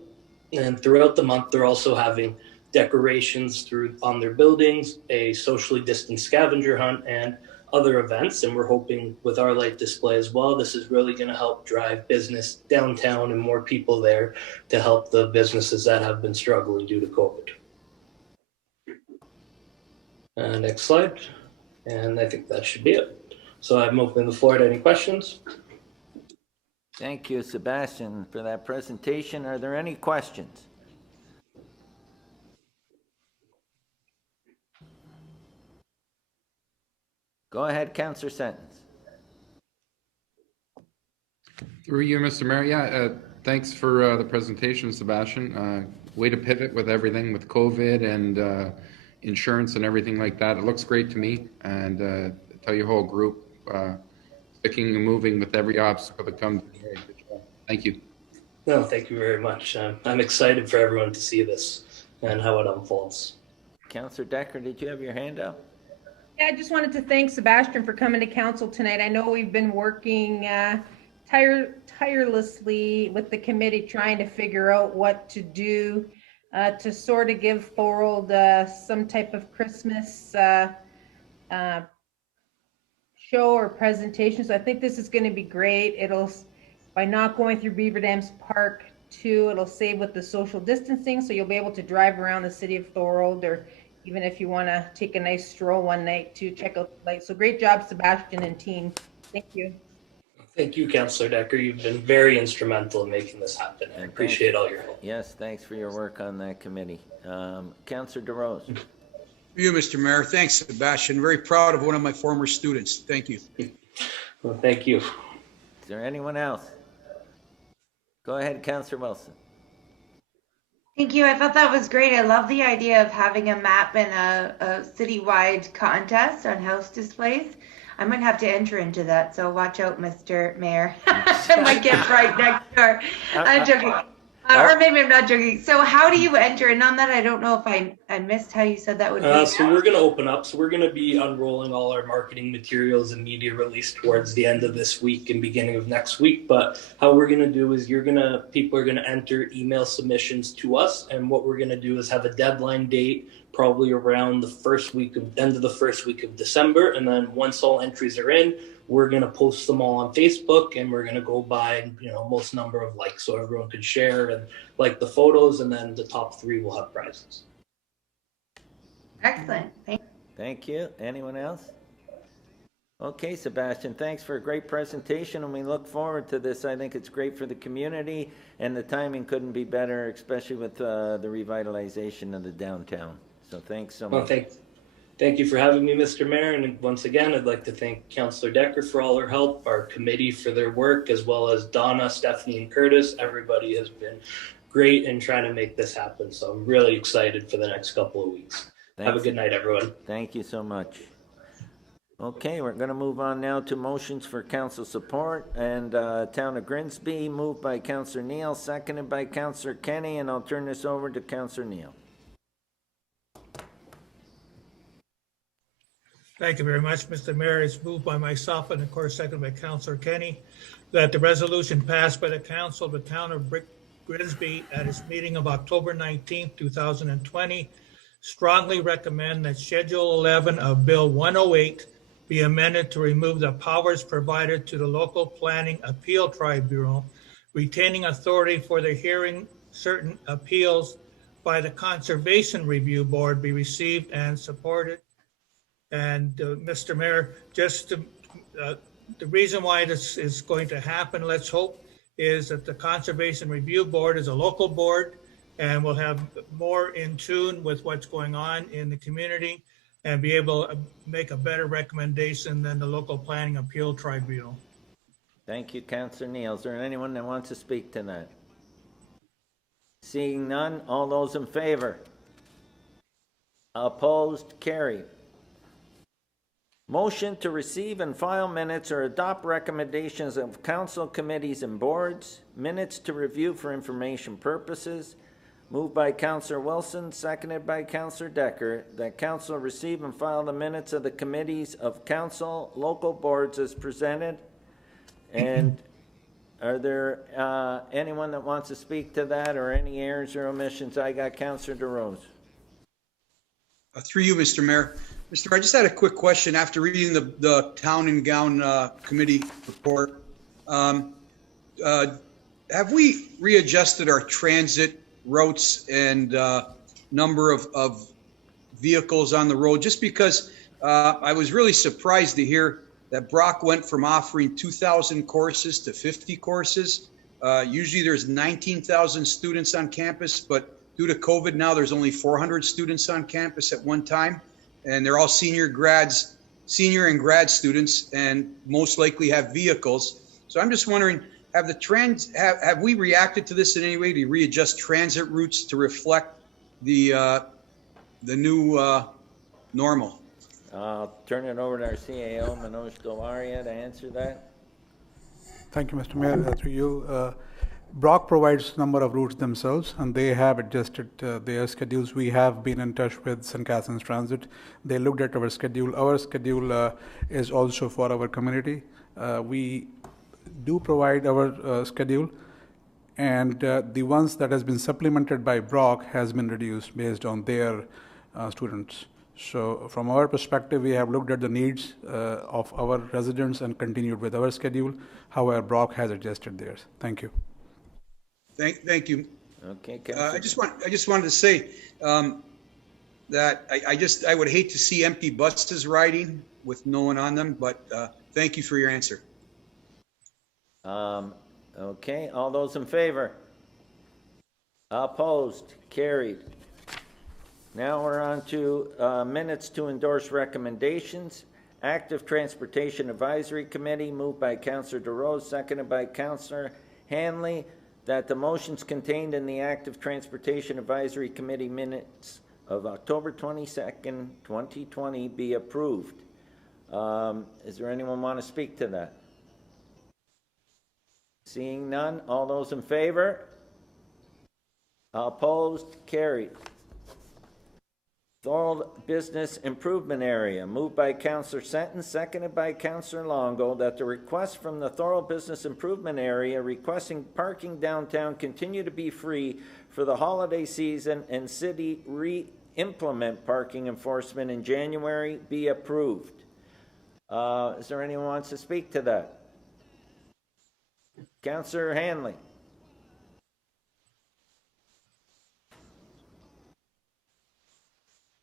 And throughout the month, they're also having decorations on their buildings, a socially distanced scavenger hunt, and other events. And we're hoping with our light display as well, this is really going to help drive business downtown and more people there to help the businesses that have been struggling due to COVID. Next slide. And I think that should be it. So I'm opening the floor to any questions. Thank you, Sebastian, for that presentation. Are there any questions? Go ahead, Councillor Sentence. Through you, Mr. Mayor. Yeah, thanks for the presentation, Sebastian. Way to pivot with everything with COVID and insurance and everything like that. It looks great to me, and tell your whole group sticking and moving with every obstacle that comes. Good job. Thank you. No, thank you very much. I'm excited for everyone to see this and how it unfolds. Councillor Decker, did you have your hand up? Yeah, I just wanted to thank Sebastian for coming to council tonight. I know we've been working tirelessly with the committee trying to figure out what to do to sort of give Thorold some type of Christmas show or presentation. So I think this is going to be great. It'll, by not going through Beaver Dams Park 2, it'll save with the social distancing. So you'll be able to drive around the city of Thorold, or even if you want to take a nice stroll one night to check out the lights. So great job, Sebastian and team. Thank you. Thank you, Councillor Decker. You've been very instrumental in making this happen. I appreciate all your help. Yes, thanks for your work on that committee. Councillor DeRose. You, Mr. Mayor. Thanks, Sebastian. Very proud of one of my former students. Thank you. Well, thank you. Is there anyone else? Go ahead, Councillor Wilson. Thank you. I thought that was great. I love the idea of having a map and a citywide contest on house displays. I might have to enter into that, so watch out, Mr. Mayor. I might get right next door. I'm joking. Or maybe I'm not joking. So how do you enter in on that? I don't know if I missed how you said that would be. So we're going to open up. So we're going to be unrolling all our marketing materials and media release towards the end of this week and beginning of next week. But how we're going to do is people are going to enter email submissions to us. And what we're going to do is have a deadline date, probably around the end of the first week of December. And then once all entries are in, we're going to post them all on Facebook, and we're going to go by, most number of likes so everyone could share and like the photos, and then the top 3 will have prizes. Excellent. Thank you. Anyone else? Okay, Sebastian, thanks for a great presentation, and we look forward to this. I think it's great for the community, and the timing couldn't be better, especially with the revitalization of the downtown. So thanks so much. Well, thank you for having me, Mr. Mayor. And once again, I'd like to thank Councillor Decker for all her help, our committee for their work, as well as Donna, Stephanie, and Curtis. Everybody has been great in trying to make this happen. So I'm really excited for the next couple of weeks. Thanks. Have a good night, everyone. Thank you so much. Okay, we're going to move on now to motions for council support. And Town of Grimsby, moved by Councillor Neal, seconded by Councillor Kenny, and I'll turn this over to Councillor Neal. Thank you very much, Mr. Mayor. It's moved by myself and of course seconded by Councillor Kenny that the resolution passed by the council of the town of Grimsby at its meeting of October 19th, 2020, strongly recommend that Schedule 11 of Bill 108 be amended to remove the powers provided to the local planning appeal tribunal, retaining authority for the hearing certain appeals by the Conservation Review Board be received and supported. And Mr. Mayor, just the reason why this is going to happen, let's hope, is that the Conservation Review Board is a local board and will have more in tune with what's going on in the community and be able to make a better recommendation than the local planning appeal tribunal. Thank you, Councillor Neal. Is there anyone that wants to speak to that? Seeing none, all those in favor? Opposed? Carried. Motion to receive and file minutes or adopt recommendations of council committees and boards. Minutes to review for information purposes. Moved by Councillor Wilson, seconded by Councillor Decker, that council receive and file the minutes of the committees of council, local boards as presented. And are there anyone that wants to speak to that or any errors or omissions? I got Councillor DeRose. Through you, Mr. Mayor. Mr. Mayor, I just had a quick question after reading the Town and Gown Committee report. Have we readjusted our transit routes and number of vehicles on the road? Just because I was really surprised to hear that Brock went from offering 2,000 courses to 50 courses. Usually there's 19,000 students on campus, but due to COVID now there's only 400 students on campus at one time, and they're all senior and grad students, and most likely have vehicles. So I'm just wondering, have we reacted to this in any way to readjust transit routes to reflect the new normal? I'll turn it over to our CAO, Manoj Dolaria, to answer that. Thank you, Mr. Mayor. Through you, Brock provides number of routes themselves, and they have adjusted their schedules. We have been in touch with St. Catharines Transit. They looked at our schedule. Our schedule is also for our community. We do provide our schedule, and the ones that has been supplemented by Brock has been reduced based on their students. So from our perspective, we have looked at the needs of our residents and continued with our schedule. However, Brock has adjusted theirs. Thank you. Thank you. Okay. I just wanted to say that I would hate to see empty buses riding with no one on them, but thank you for your answer. Okay, all those in favor? Opposed? Carried. Now we're on to minutes to endorse recommendations. Active Transportation Advisory Committee, moved by Councillor DeRose, seconded by Councillor Hanley, that the motions contained in the Active Transportation Advisory Committee minutes of October 22nd, 2020 be approved. Is there anyone want to speak to that? Seeing none, all those in favor? Opposed? Carried. Thorold Business Improvement Area, moved by Councillor Senton, seconded by Councillor Longo, that the request from the Thorold Business Improvement Area requesting parking downtown continue to be free for the holiday season and city re-implement parking enforcement in January be approved. Is there anyone who wants to speak to that? Councillor Hanley.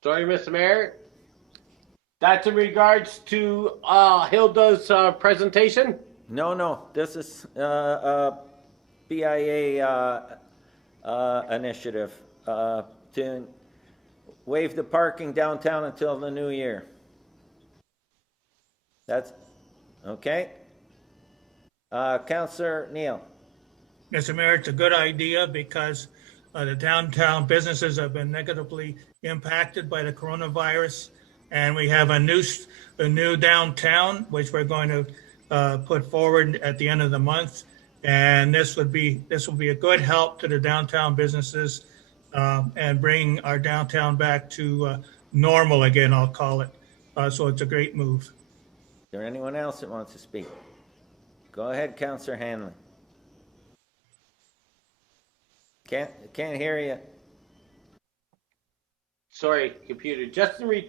Sorry, Mr. Mayor. That's in regards to Hilda's presentation? No. This is BIA initiative to waive the parking downtown until the new year. That's okay. Councillor Neal. Mr. Mayor, it's a good idea because the downtown businesses have been negatively impacted by the coronavirus, and we have a new downtown which we're going to put forward at the end of the month, and this will be a good help to the downtown businesses and bring our downtown back to normal again, I'll call it. So it's a great move. Is there anyone else that wants to speak? Go ahead, Councillor Hanley. Can't hear you. Sorry, computer. Just in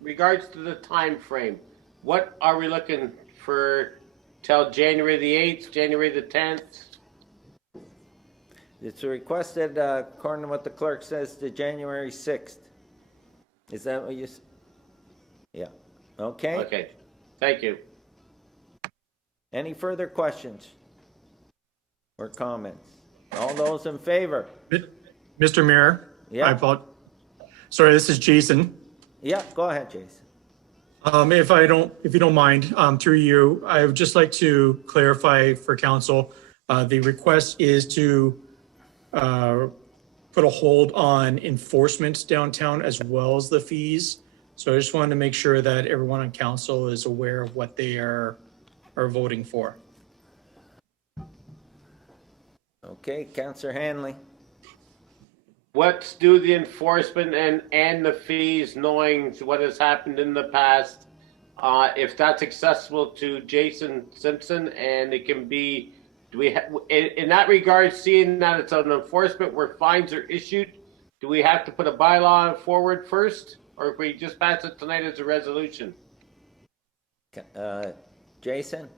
regards to the time frame, what are we looking for till January the 8th, January the 10th? It's requested, according to what the clerk says, to January 6th. Is that what you said? Yeah. Okay. Okay. Thank you. Any further questions or comments? All those in favor? Mr. Mayor? Yeah. Sorry, this is Jason. Yeah, go ahead, Jason. If you don't mind, through you, I would just like to clarify for council, the request is to put a hold on enforcement downtown as well as the fees. So I just wanted to make sure that everyone on council is aware of what they are voting for. Okay, Councillor Hanley. Let's do the enforcement and the fees, knowing what has happened in the past. If that's accessible to Jason Simpson, and it can be, in that regard, seeing that it's an enforcement where fines are issued, do we have to put a bylaw forward first, or if we just pass it tonight as a resolution? Jason?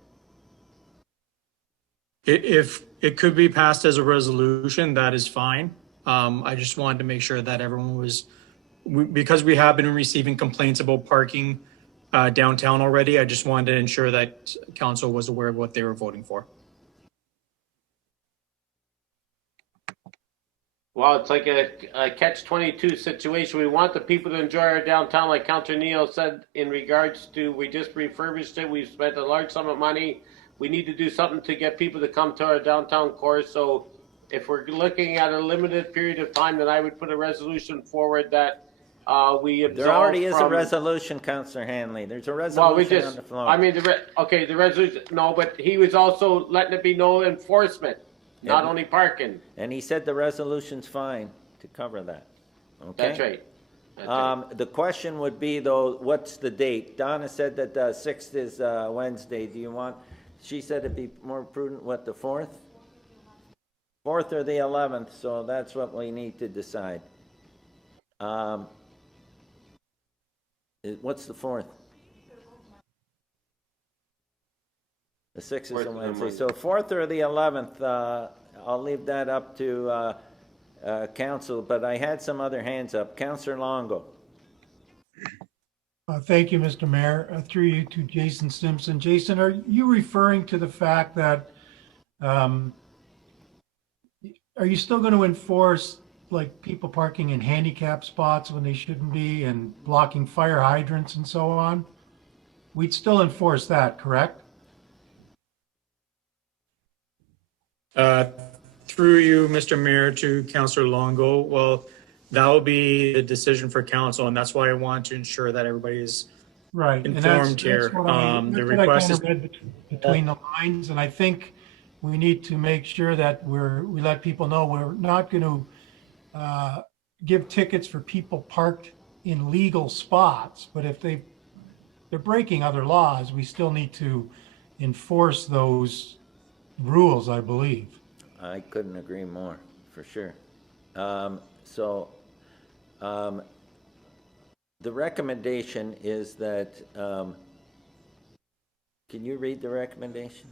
If it could be passed as a resolution, that is fine. I just wanted to make sure that everyone was, because we have been receiving complaints about parking downtown already, I just wanted to ensure that council was aware of what they were voting for. Well, it's like a catch-22 situation. We want the people to enjoy our downtown, like Councillor Neal said, in regards to, we just refurbished it. We've spent a large sum of money. We need to do something to get people to come to our downtown core. So if we're looking at a limited period of time, then I would put a resolution forward that we absolve. There already is a resolution, Councillor Hanley. There's a resolution on the floor. I mean, the resolution, no, but he was also letting it be no enforcement. Not only parking. And he said the resolution's fine to cover that. Okay? That's right. That's right. The question would be, though, what's the date? Donna said that the 6th is Wednesday. Do you want, she said it'd be more prudent, what, the 4th? 4th or the 11th, so that's what we need to decide. What's the 4th? The 6th is a Wednesday. So 4th or the 11th, I'll leave that up to council, but I had some other hands up. Councillor Longo. Thank you, Mr. Mayor. Through you to Jason Simpson. Jason, are you referring to the fact that, are you still going to enforce like people parking in handicap spots when they shouldn't be and blocking fire hydrants and so on? We'd still enforce that, correct? Through you, Mr. Mayor, to Councillor Longo, well, that will be the decision for council, and that's why I want to ensure that everybody is right informed here. The request is between the lines, and I think we need to make sure that we let people know we're not going to give tickets for people parked in legal spots, but if they're breaking other laws, we still need to enforce those rules, I believe. I couldn't agree more, for sure. The recommendation is that, can you read the recommendation?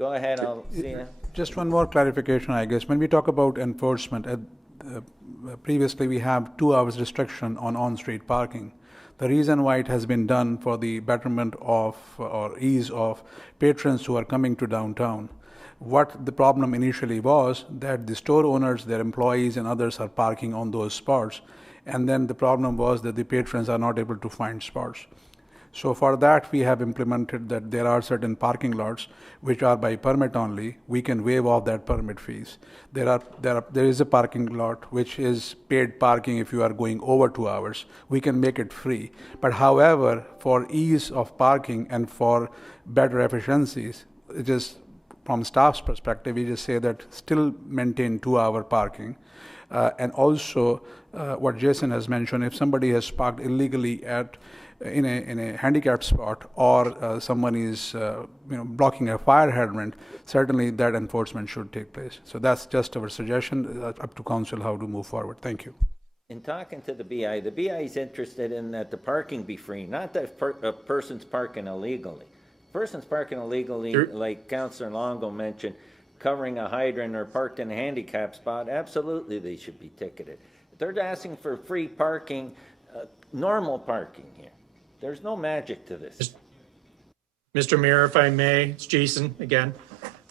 Go ahead, I'll see you. Just one more clarification, I guess. When we talk about enforcement, previously we have 2 hours restriction on on-street parking. The reason why it has been done for the betterment of or ease of patrons who are coming to downtown. What the problem initially was that the store owners, their employees and others are parking on those spots. And then the problem was that the patrons are not able to find spots. So for that, we have implemented that there are certain parking lots which are by permit only. We can waive off that permit fees. There is a parking lot which is paid parking if you are going over 2 hours. We can make it free. But however, for ease of parking and for better efficiencies, it is from staff's perspective, we just say that still maintain 2-hour parking. And also, what Jason has mentioned, if somebody has parked illegally in a handicapped spot, or someone is blocking a fire hydrant, certainly that enforcement should take place. So that's just our suggestion. Up to council how to move forward. Thank you. In talking to the BI is interested in that the parking be free, not that a person's parking illegally. Person's parking illegally, like Councillor Longo mentioned, covering a hydrant or parked in a handicap spot, absolutely they should be ticketed. They're asking for free parking, normal parking here. There's no magic to this. Mr. Mayor, if I may, it's Jason again.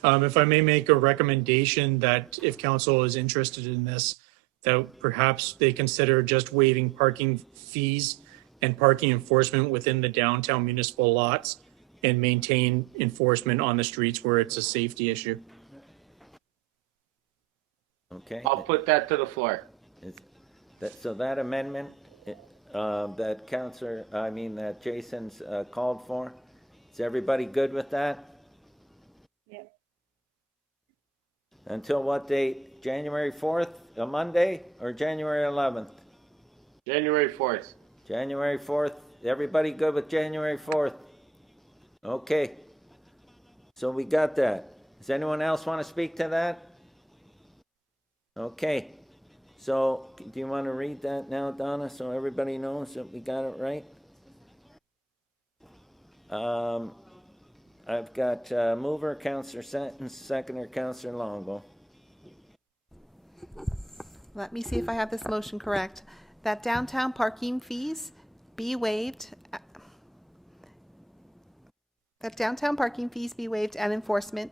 If I may make a recommendation that if council is interested in this, that perhaps they consider just waiving parking fees and parking enforcement within the downtown municipal lots and maintain enforcement on the streets where it's a safety issue. Okay. I'll put that to the floor. So that amendment that Jason's called for, is everybody good with that? Yep. Until what date? January 4th, a Monday, or January 11th? January 4th. January 4th. Everybody good with January 4th? Okay. So we got that. Does anyone else want to speak to that? Okay. So do you want to read that now, Donna, so everybody knows that we got it right? I've got mover, Councillor Sentence, seconder, Councillor Longo. Let me see if I have this motion correct. That downtown parking fees be waived. That downtown parking fees be waived and enforcement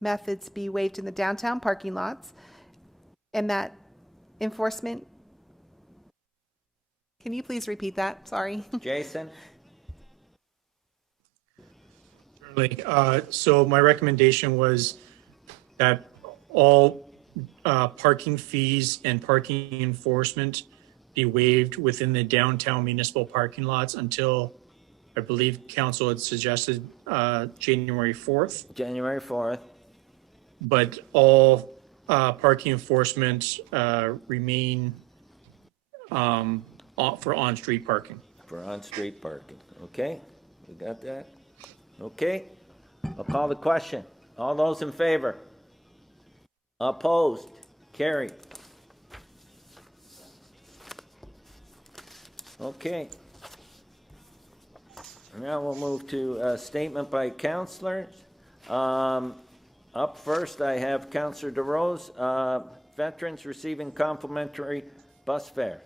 methods be waived in the downtown parking lots, and that enforcement. Can you please repeat that? Sorry. Jason? Certainly. So my recommendation was that all parking fees and parking enforcement be waived within the downtown municipal parking lots until, I believe council had suggested January 4th. January 4th. But all parking enforcement remain for on-street parking. For on-street parking. Okay, we got that? Okay, I'll call the question. All those in favor? Opposed? Carried. Okay. Now we'll move to a statement by councillors. Up first, I have Councillor DeRose, veterans receiving complimentary bus fare.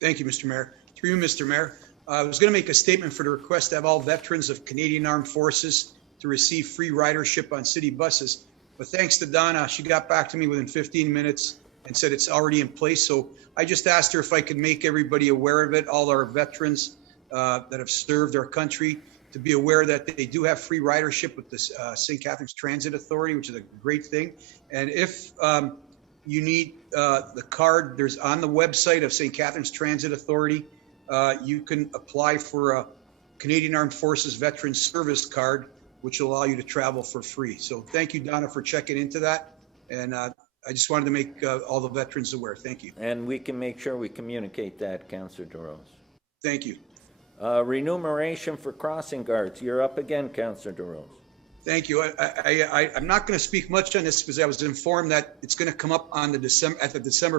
Thank you, Mr. Mayor. Through you, Mr. Mayor. I was going to make a statement for the request to have all veterans of Canadian Armed Forces to receive free ridership on city buses. But thanks to Donna, she got back to me within 15 minutes and said it's already in place. So I just asked her if I could make everybody aware of it, all our veterans that have served our country, to be aware that they do have free ridership with the St. Catharines Transit Authority, which is a great thing. And if you need the card, there's on the website of St. Catharines Transit Authority, you can apply for a Canadian Armed Forces Veteran Service Card, which will allow you to travel for free. So thank you, Donna, for checking into that. And I just wanted to make all the veterans aware. Thank you. And we can make sure we communicate that, Councillor DeRose. Thank you. Remuneration for crossing guards. You're up again, Councillor DeRose. Thank you. I'm not going to speak much on this because I was informed that it's going to come up on the December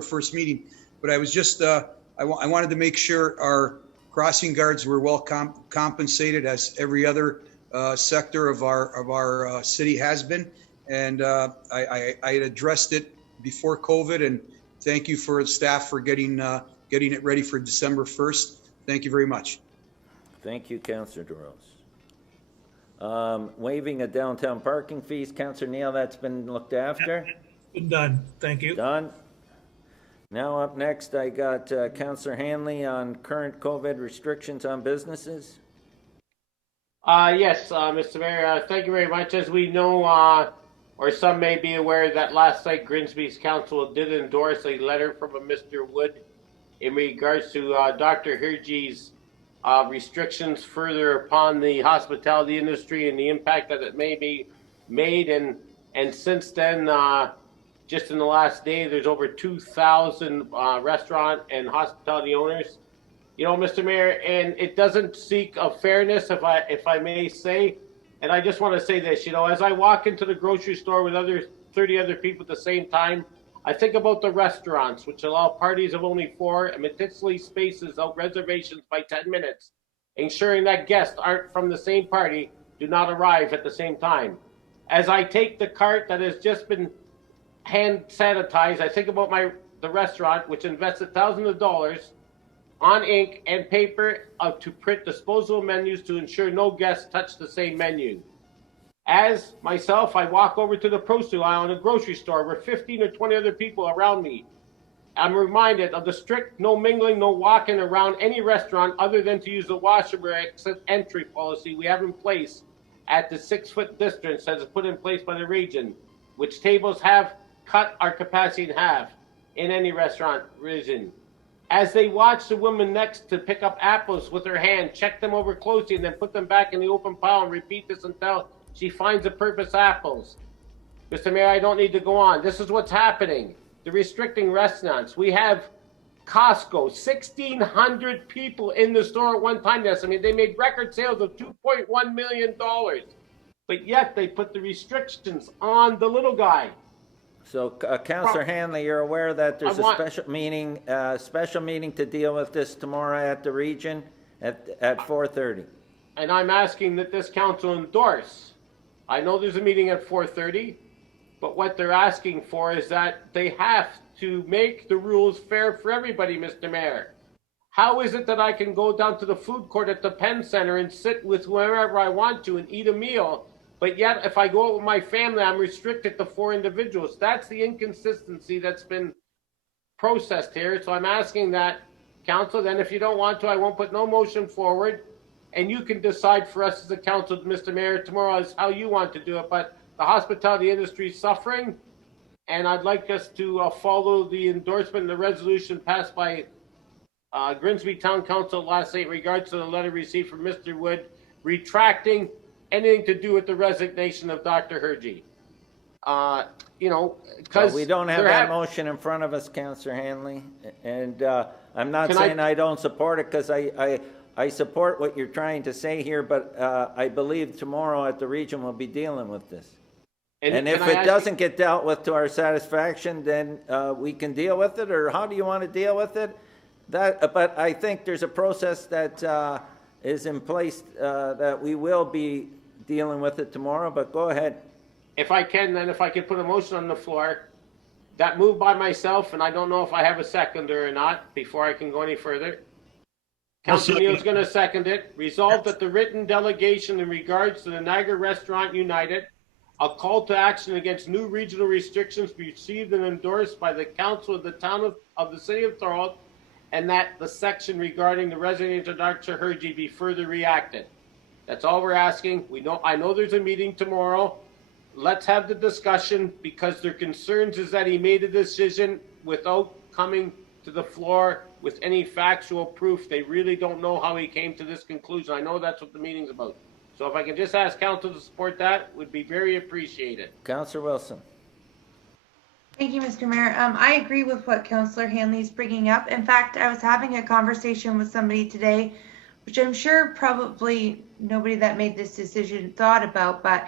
1st meeting. But I was just I wanted to make sure our crossing guards were well compensated, as every other sector of our city has been. And I had addressed it before COVID. And thank you for the staff for getting it ready for December 1st. Thank you very much. Thank you, Councillor DeRose. Waiving of downtown parking fees, Councillor Neal, that's been looked after? Been done. Thank you. Done. Now up next, I got Councillor Hanley on current COVID restrictions on businesses. Yes, Mr. Mayor, thank you very much. As we know, or some may be aware, that last night Grimsby's council did endorse a letter from a Mr. Wood in regards to Dr. Hirji's restrictions further upon the hospitality industry and the impact that it may be made. And since then, just in the last day, there's over 2,000 restaurant and hospitality owners. You know, Mr. Mayor, and it doesn't seek a fairness, if I may say. And I just want to say this, you know, as I walk into the grocery store with 30 other people at the same time, I think about the restaurants, which allow parties of only 4 and meticulously spaces out reservations by 10 minutes, ensuring that guests aren't from the same party do not arrive at the same time. As I take the cart that has just been hand sanitized, I think about the restaurant, which invested thousands of dollars on ink and paper to print disposable menus to ensure no guests touch the same menu. As myself, I walk over to the produce aisle in a grocery store where 15 or 20 other people around me. I'm reminded of the strict no mingling, no walking around any restaurant other than to use the washroom or exit entry policy we have in place at the 6-foot distance that is put in place by the region, which tables have cut our capacity in half in any restaurant region. As they watch the woman next to pick up apples with her hand, check them over closely, and then put them back in the open pile and repeat this until she finds the purpose apples. Mr. Mayor, I don't need to go on. This is what's happening. They're restricting restaurants. We have Costco, 1,600 people in the store at one time. I mean, they made record sales of $2.1 million. But yet they put the restrictions on the little guy. So, Councillor Hanley, you're aware that there's I want- a special meeting to deal with this tomorrow at the region at 4:30. And I'm asking that this council endorse. I know there's a meeting at 4:30, but what they're asking for is that they have to make the rules fair for everybody, Mr. Mayor. How is it that I can go down to the food court at the Penn Center and sit with whoever I want to and eat a meal, but yet if I go out with my family, I'm restricted to 4 individuals? That's the inconsistency that's been processed here. So I'm asking that, council, then if you don't want to, I won't put no motion forward, and you can decide for us as a council, Mr. Mayor, tomorrow is how you want to do it. But the hospitality industry is suffering, and I'd like us to follow the endorsement and the resolution passed by Grimsby Town Council last night in regards to the letter received from Mr. Wood retracting anything to do with the resignation of Dr. Hergy. Because we don't have that motion in front of us, Councillor Hanley, and I'm not saying I don't support it, because I support what you're trying to say here, but I believe tomorrow at the region we'll be dealing with this. And if it doesn't get dealt with to our satisfaction, then we can deal with it, or how do you want to deal with it? But I think there's a process that is in place that we will be dealing with it tomorrow, but go ahead. If I can, then if I could put a motion on the floor, that moved by myself, and I don't know if I have a seconder or not before I can go any further. Councillor Neal's going to second it. Resolved that the written delegation in regards to the Niagara Restaurant United, a call to action against new regional restrictions be received and endorsed by the council of the town of the city of Thorold, and that the section regarding the resignation of Dr. Hergy be further reacted. That's all we're asking. I know there's a meeting tomorrow. Let's have the discussion, because their concerns is that he made a decision without coming to the floor with any factual proof. They really don't know how he came to this conclusion. I know that's what the meeting's about. So if I can just ask council to support that, would be very appreciated. Councillor Wilson. Thank you, Mr. Mayor. I agree with what Councillor Hanley's bringing up. In fact, I was having a conversation with somebody today, which I'm sure probably nobody that made this decision thought about, but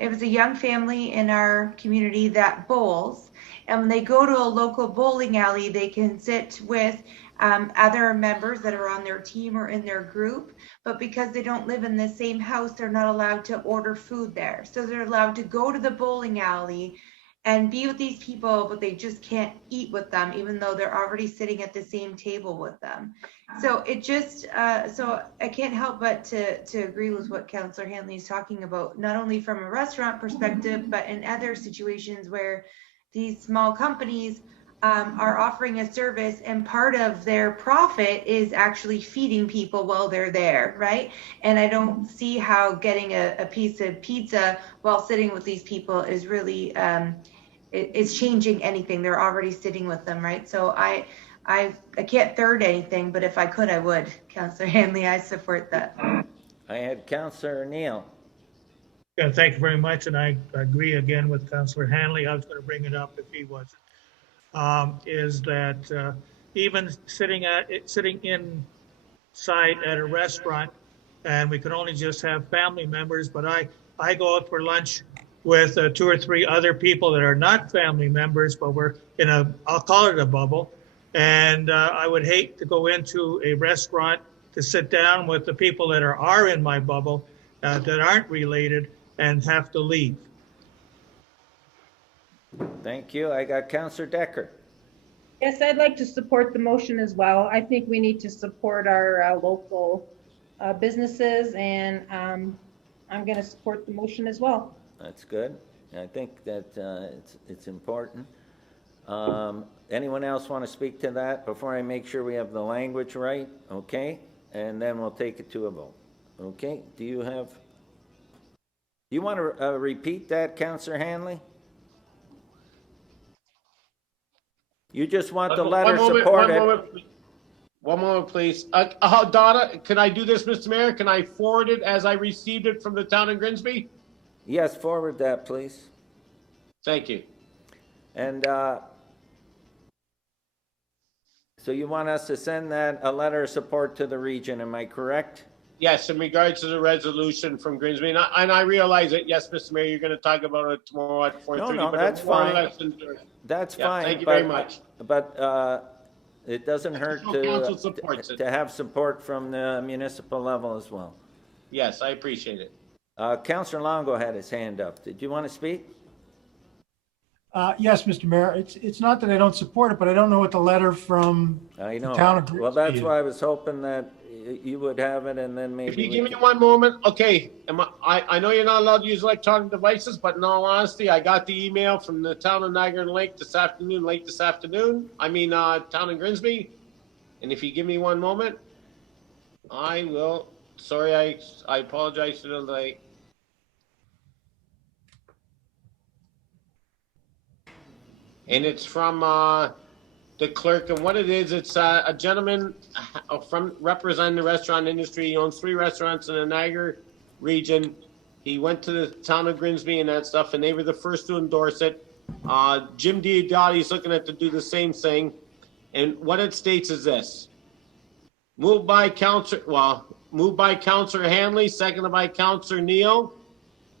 it was a young family in our community that bowls, and when they go to a local bowling alley, they can sit with other members that are on their team or in their group, but because they don't live in the same house, they're not allowed to order food there. So they're allowed to go to the bowling alley and be with these people, but they just can't eat with them, even though they're already sitting at the same table with them. So it just, so I can't help but to agree with what Councillor Hanley is talking about, not only from a restaurant perspective, but in other situations where these small companies are offering a service, and part of their profit is actually feeding people while they're there, right? And I don't see how getting a piece of pizza while sitting with these people is really it's changing anything. They're already sitting with them, right? So I can't third anything, but if I could, I would. Councillor Hanley, I support that. I had Councillor Neal. Yeah, thank you very much, and I agree again with Councillor Hanley. I was going to bring it up if he wasn't. Is that even sitting inside at a restaurant, and we can only just have family members, but I go out for lunch with 2 or 3 other people that are not family members, but we're in I'll call it a bubble, and I would hate to go into a restaurant to sit down with the people that are in my bubble that aren't related and have to leave. Thank you. I got Councillor Decker. Yes, I'd like to support the motion as well. I think we need to support our local businesses, and I'm going to support the motion as well. That's good. I think that it's important. Anyone else want to speak to that before I make sure we have the language right? Okay, and then we'll take it to a vote. Okay, do you want to repeat that, Councillor Hanley? You just want the letter supported. One moment, please. Donna, can I do this, Mr. Mayor? Can I forward it as I received it from the town of Grimsby? Yes, forward that, please. Thank you. And so you want us to send a letter of support to the region, am I correct? Yes, in regards to the resolution from Grimsby, and I realize it. Yes, Mr. Mayor, you're going to talk about it tomorrow at 4:30. No, but that's more or fine. less That's Yeah, fine. thank you but, very much. But it doesn't hurt So council supports it. to have support from the municipal level as well. Yes, I appreciate it. Councillor Longo had his hand up. Did you want to speak? Yes, Mr. Mayor. It's not that I don't support it, but I don't know what the letter from I know. the town of Grimsby Well, that's is. why I was hoping that you would have it, and then maybe. If you give me one moment, okay. I know you're not allowed to use electronic devices, but in all honesty, I got the email from the town of Niagara Lake this afternoon, late this afternoon. Town of Grimsby. And if you give me one moment, I will. Sorry, I apologize for the delay. And it's from the clerk, and what it is, it's a gentleman from representing the restaurant industry. He owns 3 restaurants in the Niagara region. He went to the town of Grimsby and that stuff, and they were the first to endorse it. Jim Diodati is looking at to do the same thing, and what it states is this: moved by Councillor Hanley, seconded by Councillor Neal.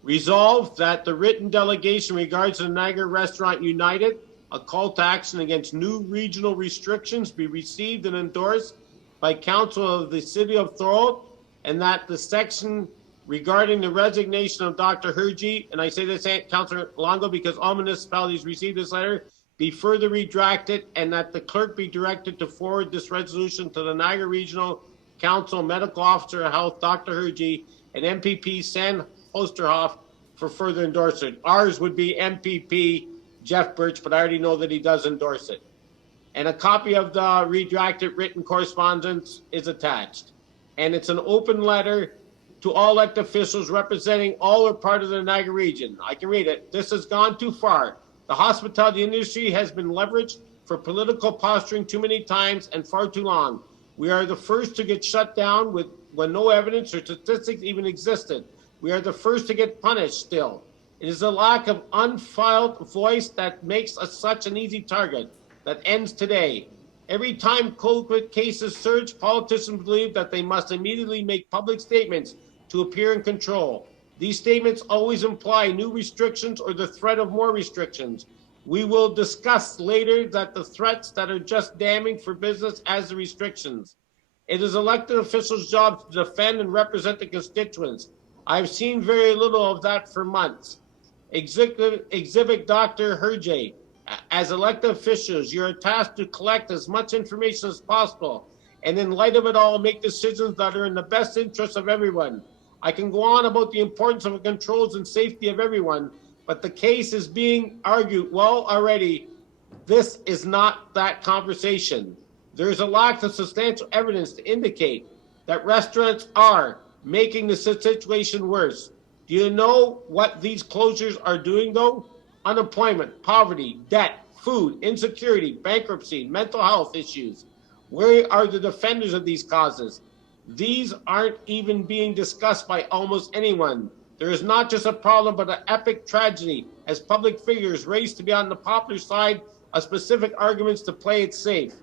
Resolved that the written delegation regards the Niagara Restaurant United, a call to action against new regional restrictions, be received and endorsed by Council of the City of Thorold, and that the section regarding the resignation of Dr. Hergy, and I say this, Councillor Longo, because all municipalities received this letter, be further retracted, and that the clerk be directed to forward this resolution to the Niagara Regional Council Medical Officer of Health, Dr. Hergy, and MPP San Osterhoff for further endorsement. Ours would be MPP Jeff Birch, but I already know that he does endorse it. And a copy of the retracted written correspondence is attached. And it's an open letter to all elected officials representing all or part of the Niagara region. I can read it. This has gone too far. The hospitality industry has been leveraged for political posturing too many times and far too long. We are the first to get shut down when no evidence or statistics even existed. We are the first to get punished still. It is a lack of unfiled voice that makes us such an easy target that ends today. Every time COVID cases surge, politicians believe that they must immediately make public statements to appear in control. These statements always imply new restrictions or the threat of more restrictions. We will discuss later that the threats that are just damning for business as the restrictions. It is elected officials' job to defend and represent the constituents. I've seen very little of that for months. Exhibit Dr. Hergy. As elected officials, you are tasked to collect as much information as possible, and in light of it all, make decisions that are in the best interest of everyone. I can go on about the importance of the controls and safety of everyone, but the case is being argued well already. This is not that conversation. There is a lack of substantial evidence to indicate that restaurants are making the situation worse. Do you know what these closures are doing, though? Unemployment, poverty, debt, food, insecurity, bankruptcy, mental health issues. Where are the defenders of these causes? These aren't even being discussed by almost anyone. There is not just a problem, but an epic tragedy as public figures race to be on the popular side of specific arguments to play it safe.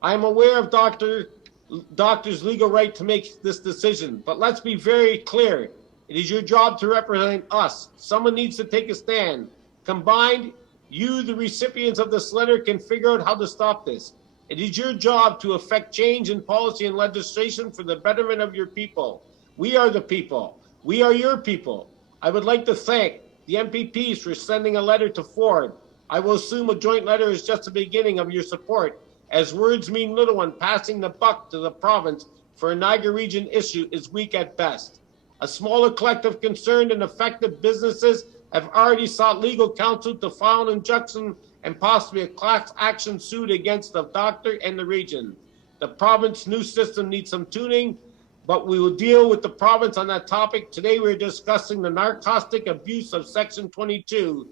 I am aware of doctors' legal right to make this decision, but let's be very clear. It is your job to represent us. Someone needs to take a stand. Combined, you, the recipients of this letter, can figure out how to stop this. It is your job to effect change in policy and legislation for the betterment of your people. We are the people. We are your people. I would like to thank the MPPs for sending a letter to Ford. I will assume a joint letter is just the beginning of your support, as words mean little when passing the buck to the province for a Niagara region issue is weak at best. A smaller collective concerned and affected businesses have already sought legal counsel to file an injunction and possibly a class action suit against the doctor and the region. The province's new system needs some tuning, but we will deal with the province on that topic. Today we're discussing the narcotic abuse of Section 22.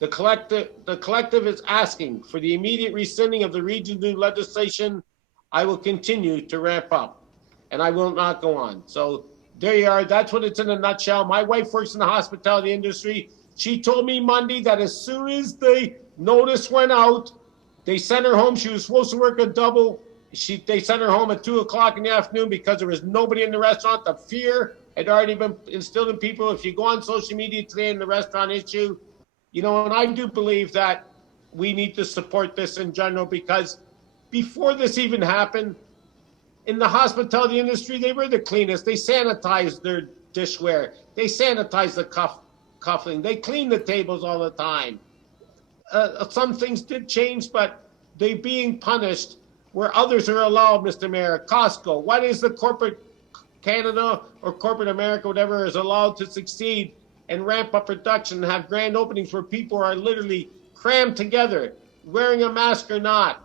The collective is asking for the immediate rescinding of the region's new legislation. I will continue to ramp up, and I will not go on. So there you are. That's what it's in a nutshell. My wife works in the hospitality industry. She told me Monday that as soon as the notice went out, they sent her home. She was supposed to work a double They sent her home at 2:00 in the afternoon because there was nobody in the restaurant. The fear had already been instilled in people. If you go on social media today in the restaurant issue, and I do believe that we need to support this in general, because before this even happened, in the hospitality industry, they were the cleanest. They sanitized their dishware. They sanitized the cuffling. They cleaned the tables all the time. Some things did change, but they being punished where others are allowed, Mr. Mayor. Costco, what is the corporate Canada or corporate America, whatever, is allowed to succeed and ramp up production and have grand openings where people are literally crammed together, wearing a mask or not.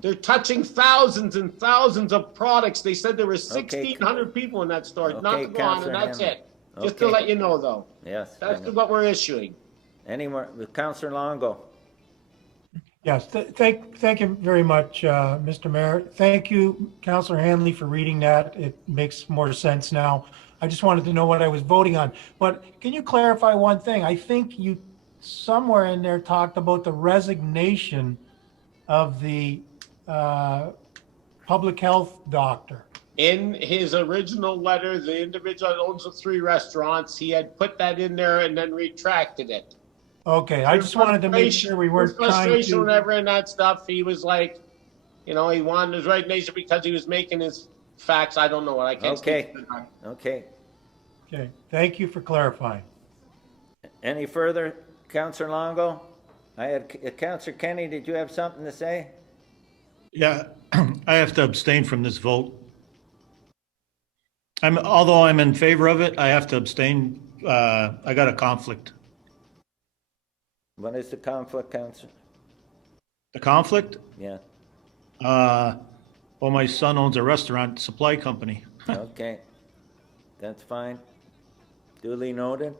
They're touching thousands and thousands of products. They said there were 1,600 people in that store. Not to go on, and that's it. Just to let you know, though. Yes. That's what we're issuing. Any more, Councillor Longo? Yes, thank you very much, Mr. Mayor. Thank you, Councillor Hanley, for reading that. It makes more sense now. I just wanted to know what I was voting on. But can you clarify one thing? I think you somewhere in there talked about the resignation of the public health doctor. In his original letter, the individual that owns the 3 restaurants, he had put that in there and then retracted it. Okay, I just wanted to make sure we weren't trying frustration to. whenever in that stuff, he was like, he wanted his resignation because he was making his facts. I don't know what I can't. Okay. Okay, thank you for clarifying. Any further, Councillor Longo? I had Councillor Kenny. Did you have something to say? Yeah, I have to abstain from this vote. Although I'm in favor of it, I have to abstain. I got a conflict. What is the conflict, Councillor? The conflict? Yeah. Well, my son owns a restaurant supply company. Okay, that's fine. Duly noted.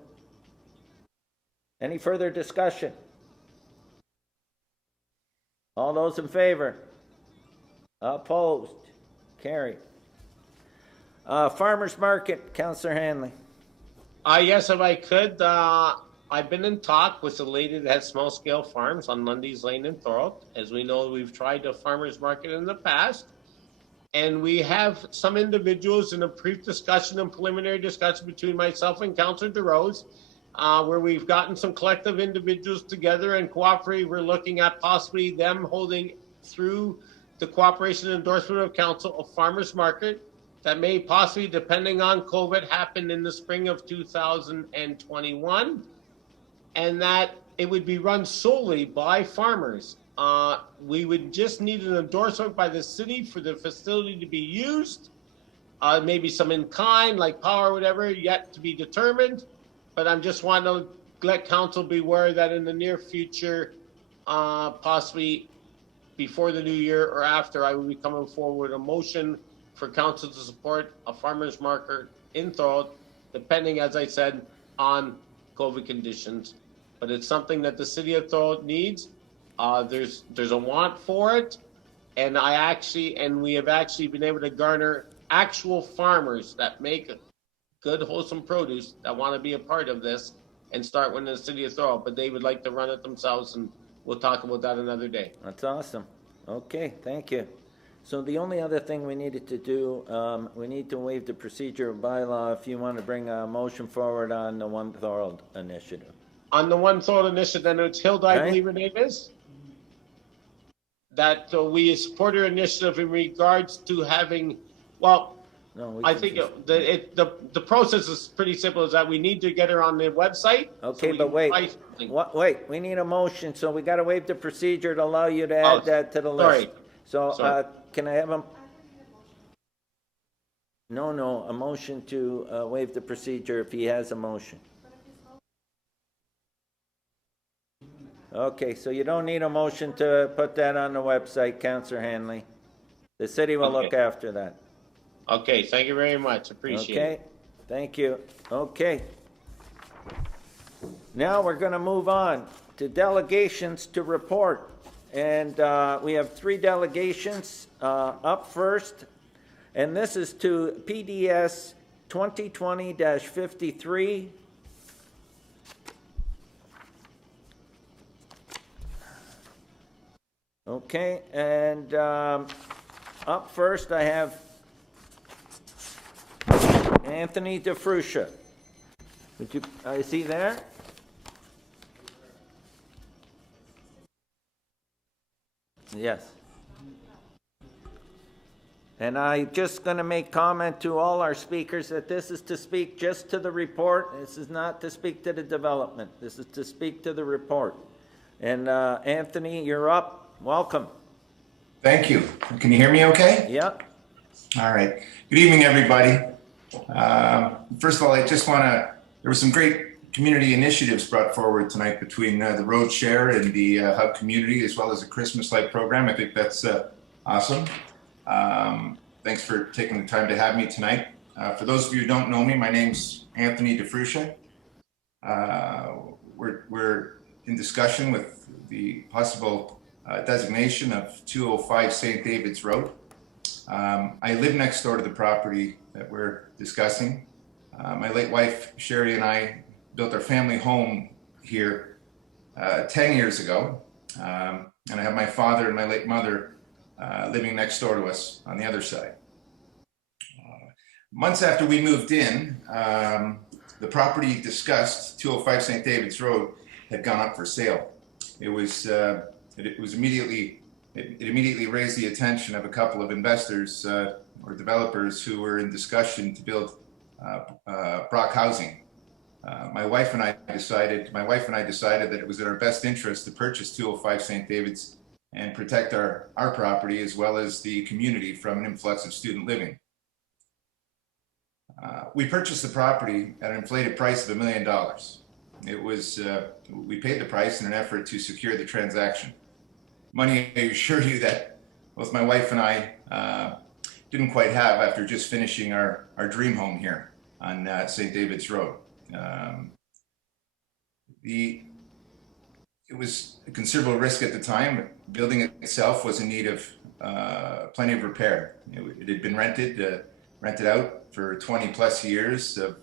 Any further discussion? All those in favor? Opposed? Carried. Farmers Market, Councillor Hanley. Yes, if I could, I've been in talk with a lady that has small scale farms on Lundy's Lane in Thorold. As we know, we've tried a farmers market in the past, and we have some individuals in a brief discussion and preliminary discussion between myself and Councillor DeRose, where we've gotten some collective individuals together and cooperate. We're looking at possibly them holding through the cooperation and endorsement of council a farmers market that may possibly, depending on COVID, happen in the spring of 2021, and that it would be run solely by farmers. We would just need an endorsement by the city for the facility to be used, maybe some in kind, like power or whatever, yet to be determined. But I'm just wanting to let council be aware that in the near future, possibly before the new year or after, I will be coming forward with a motion for council to support a farmer's market in Thorold, depending, as I said, on COVID conditions. But it's something that the city of Thorold needs. There's a want for it, and we have actually been able to garner actual farmers that make good, wholesome produce that want to be a part of this and start one in the city of Thorold, but they would like to run it themselves, and we'll talk about that another day. That's awesome. Okay, thank you. So the only other thing we needed to do, we need to waive the procedure of bylaw if you want to bring a motion forward on the One Thorold initiative. On the One Thorold initiative, then it's Hilda, I believe her name is, that we support her initiative in regards to having, well, no, I think the process is pretty simple, is that we need to get her on the website. Okay, so but wait, we need a motion, so we got to waive the procedure to allow you to add that to the list. So can I have a motion to waive the procedure if he has a motion. Okay, so you don't need a motion to put that on the website, Councillor Hanley. The city will look after that. Okay, thank you very much. Appreciate it. Okay, thank you. Okay. Now we're going to move on to delegations to report. And we have 3 delegations up first. And this is to PDS 2020-53. Okay, and Up first, I have Anthony DeFruscia. Would you, is he there? Yes. And I just going to make comment to all our speakers that this is to speak just to the report. This is not to speak to the development. This is to speak to the report. And Anthony, you're up. Welcome. Thank you. Can you hear me okay? Yep. All right. Good evening, everybody. First of all, I just want to, there were some great community initiatives brought forward tonight between the road share and the hub community, as well as the Christmas light program. I think that's awesome. Thanks for taking the time to have me tonight. For those of you who don't know me, my name's Anthony DeFruscia. We're in discussion with the possible designation of 205 St. David's Road. I live next door to the property that we're discussing. My late wife, Sherry, and I built our family home here 10 years ago. And I have my father and my late mother living next door to us on the other side. Months after we moved in, the property discussed, 205 St. David's Road, had gone up for sale. It immediately raised the attention of a couple of investors or developers who were in discussion to build Brock housing. My wife and I decided that it was in our best interest to purchase 205 St. David's and protect our property as well as the community from an influx of student living. We purchased the property at an inflated price of $1 million. It was, we paid the price in an effort to secure the transaction. Money, I assure you, that both my wife and I didn't quite have after just finishing our dream home here on St. David's Road. It was a considerable risk at the time. The building itself was in need of plenty of repair. It had been rented out for 20 plus years of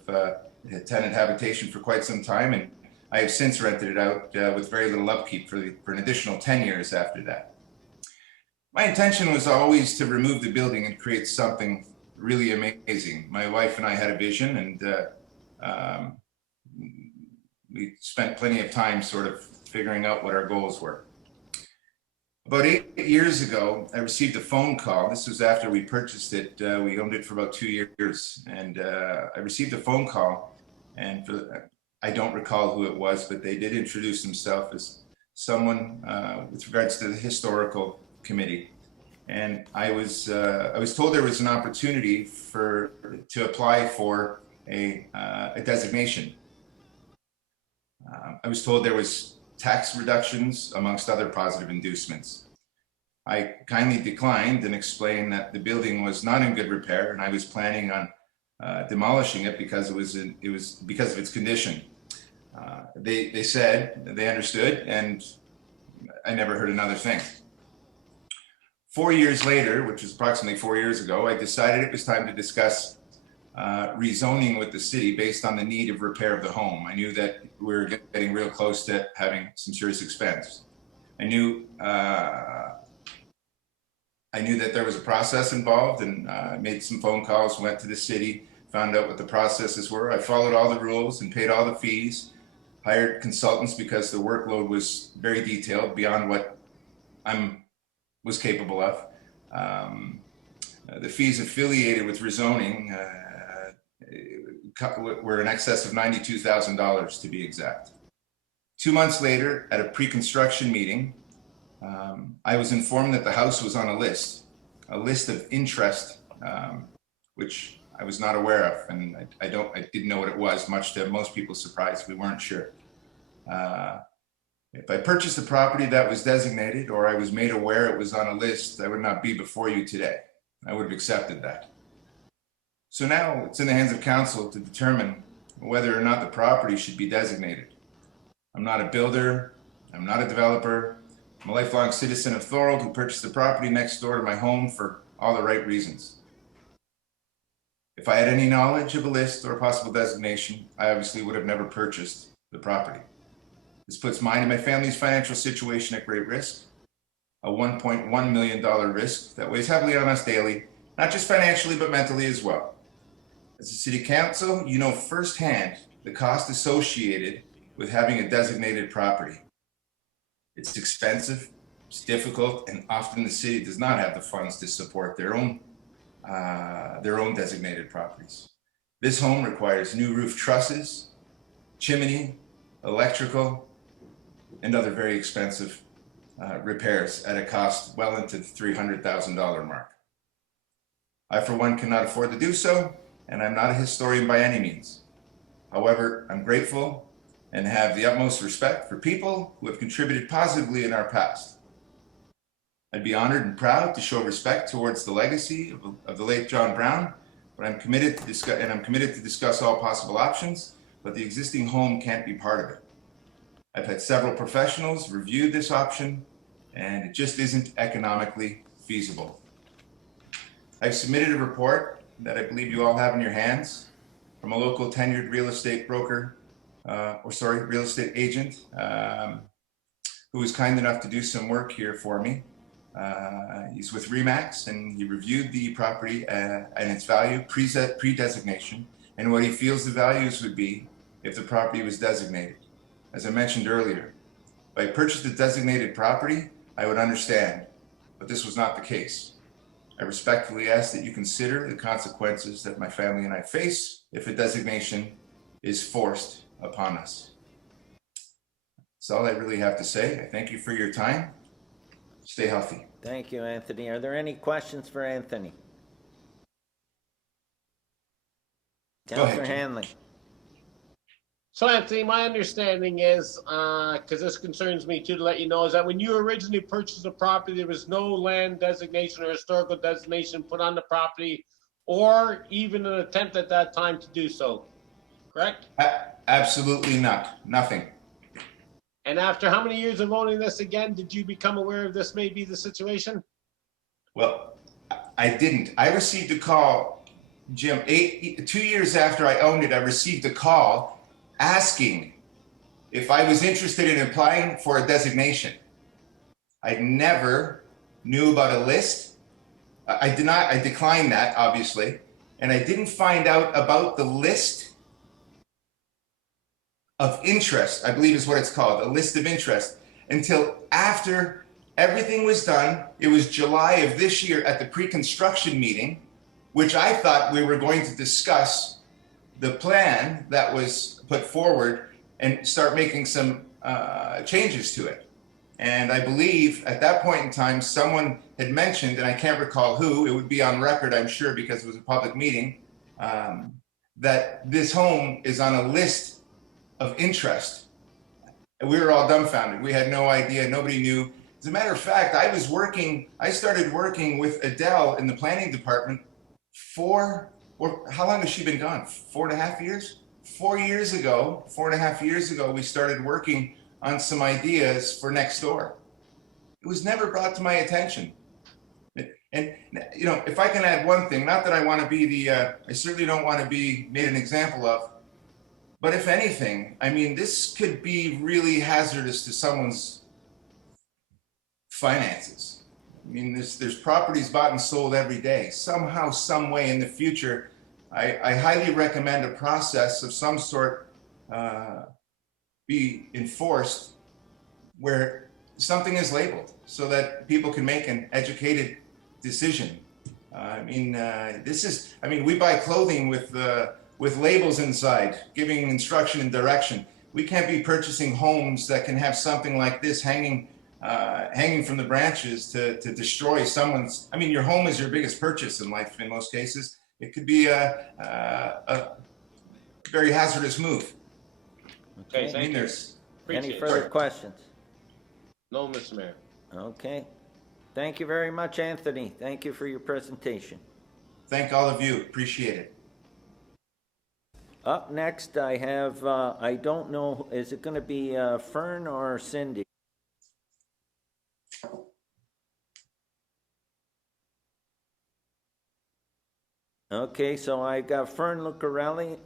tenant habitation for quite some time, and I have since rented it out with very little upkeep for an additional 10 years after that. My intention was always to remove the building and create something really amazing. My wife and I had a vision, and we spent plenty of time sort of figuring out what our goals were. About 8 years ago, I received a phone call. This was after we purchased it. We owned it for about 2 years, and I received a phone call, and I don't recall who it was, but they did introduce themselves as someone with regards to the historical committee. And I was told there was an opportunity to apply for a designation. I was told there was tax reductions amongst other positive inducements. I kindly declined and explained that the building was not in good repair, and I was planning on demolishing it because it was because of its condition. They said they understood, and I never heard another thing. 4 years later, which was approximately 4 years ago, I decided it was time to discuss rezoning with the city based on the need of repair of the home. I knew that we were getting real close to having some serious expense. I knew that there was a process involved, and made some phone calls, went to the city, found out what the processes were. I followed all the rules and paid all the fees, hired consultants because the workload was very detailed beyond what I was capable of. The fees affiliated with rezoning were in excess of $92,000 to be exact. 2 months later, at a pre-construction meeting, I was informed that the house was on a list of interest, which I was not aware of, and I didn't know what it was, much to most people's surprise. We weren't sure. If I purchased a property that was designated, or I was made aware it was on a list, I would not be before you today. I would have accepted that. So now it's in the hands of council to determine whether or not the property should be designated. I'm not a builder. I'm not a developer. I'm a lifelong citizen of Thorold who purchased the property next door to my home for all the right reasons. If I had any knowledge of a list or a possible designation, I obviously would have never purchased the property. This puts mine and my family's financial situation at great risk. a $1.1 million risk that weighs heavily on us daily, not just financially, but mentally as well. As a city council, you know firsthand the cost associated with having a designated property. It's expensive, it's difficult, and often the city does not have the funds to support their own designated properties. This home requires new roof trusses, chimney, electrical, and other very expensive repairs at a cost well into the $300,000 mark. I, for one, cannot afford to do so, and I'm not a historian by any means. However, I'm grateful and have the utmost respect for people who have contributed positively in our past. I'd be honored and proud to show respect towards the legacy of the late John Brown, but I'm committed to discuss all possible options, but the existing home can't be part of it. I've had several professionals review this option, and it just isn't economically feasible. I've submitted a report that I believe you all have in your hands from a local tenured real estate broker, real estate agent, who was kind enough to do some work here for me. He's with RE/MAX, and he reviewed the property and its value pre-designation and what he feels the values would be if the property was designated. As I mentioned earlier, if I purchased a designated property, I would understand, but this was not the case. I respectfully ask that you consider the consequences that my family and I face if a designation is forced upon us. That's all I really have to say. I thank you for your time. Stay healthy. Thank you, Anthony. Are there any questions for Anthony? Go ahead, Councillor Jim. Hanley. So Anthony, my understanding is, because this concerns me too, to let you know, is that when you originally purchased the property, there was no land designation or historical designation put on the property, or even an attempt at that time to do so, correct? Absolutely not. Nothing. And after how many years of owning this again, did you become aware of this may be the situation? Well, I didn't. I received a call, Jim, 2 years after I owned it, I received a call asking if I was interested in applying for a designation. I never knew about a list. I declined that, obviously, and I didn't find out about the list of interest, I believe is what it's called, a list of interest, until after everything was done. It was July of this year at the pre-construction meeting, which I thought we were going to discuss the plan that was put forward and start making some changes to it. And I believe at that point in time, someone had mentioned, and I can't recall who, it would be on record, I'm sure, because it was a public meeting, that this home is on a list of interest. And we were all dumbfounded. We had no idea. Nobody knew. As a matter of fact, I started working with Adele in the planning department how long has she been gone? 4.5 years? 4 years ago, 4.5 years ago, we started working on some ideas for next door. It was never brought to my attention. And, you know, if I can add one thing, not that I want to be I certainly don't want to be made an example of, but if anything, I mean, this could be really hazardous to someone's finances. I mean, there's properties bought and sold every day. Somehow, some way in the future, I highly recommend a process of some sort be enforced where something is labeled so that people can make an educated decision. We buy clothing with labels inside, giving instruction and direction. We can't be purchasing homes that can have something like this hanging from the branches to destroy someone's. I mean, your home is your biggest purchase in life in most cases. It could be a very hazardous move. Okay, thank you. Any further questions? No, Mr. Mayor. Okay. Thank you very much, Anthony. Thank you for your presentation. Thank all of you. Appreciate it. Up next, I have, I don't know, is it going to be Fern or Cindy? Okay, so I got Fern Lucarelli.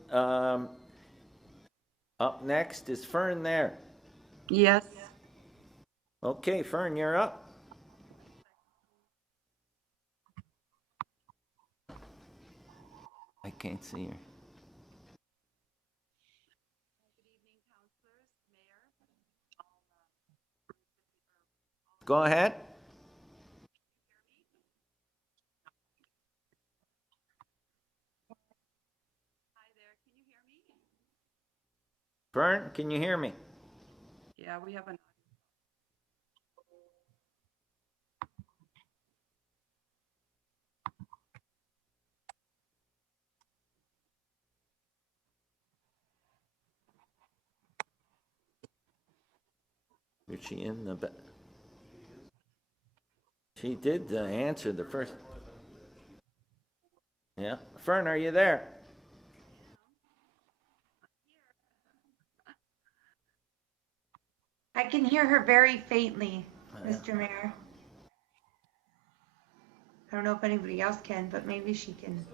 Up next, is Fern there? Yes. Okay, Fern, you're up. can't see her. Go ahead. Fern, can you hear me? Yeah, we have an. Is she in the? She did answer the first. Yeah, Fern, are you there? I can hear her very faintly, Mr. Mayor. I don't know if anybody else can, but maybe she can.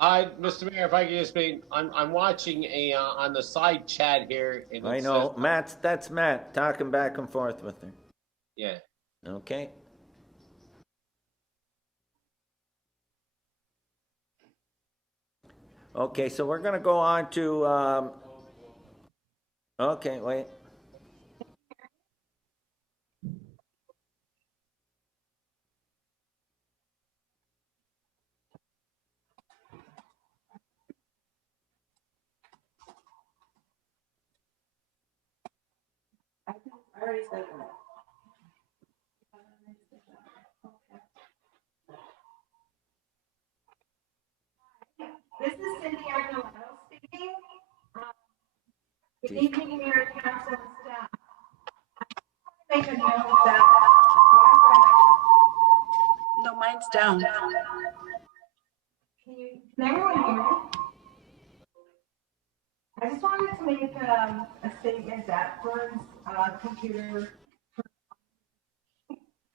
Mr. Mayor, if I could just be, I'm watching on the side chat here. And I it know, says, that's Matt talking back and forth with her. yeah. Okay. Okay, so we're gonna go on to, okay, wait. I already said that. This is Cindy Aguilera speaking. Good evening, Mayor, Council, and staff. Make a note that. No, mine's down. Can everyone hear me? I just wanted to make a statement that Fern's computer.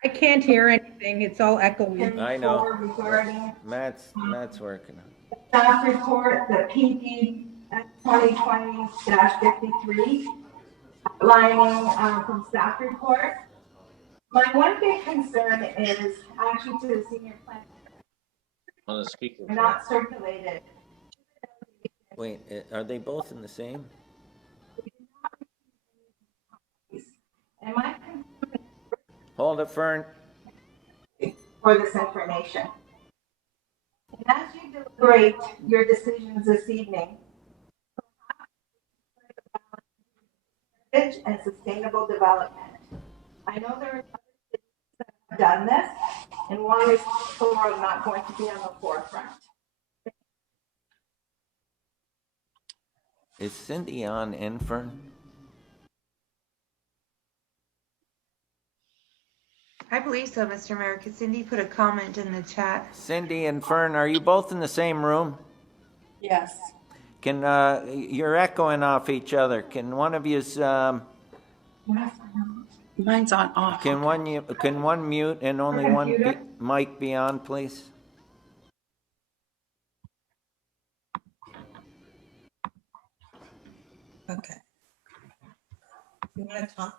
I can't hear anything. It's all echoey. I know. Regarding Matt's working on it. staff report, the PD 2020-53, lining from staff report. My one big concern is actually to the senior plan. On the speaker. Not circulated. Wait, are they both in the same? Am I Hold it, Fern. for this information? And as you deliberate your decisions this evening, and sustainable development. I know there are other cities that have done this, and why is Thorold not going to be on the forefront? Is Cindy on and Fern? I believe so, Mr. Mayor, because Cindy put a comment in the chat. Cindy and Fern, are you both in the same room? Yes. Can, you're echoing off each other. Can one of you's, Mine's on off. can one mute and only one mic be on, please? Okay. You want to talk?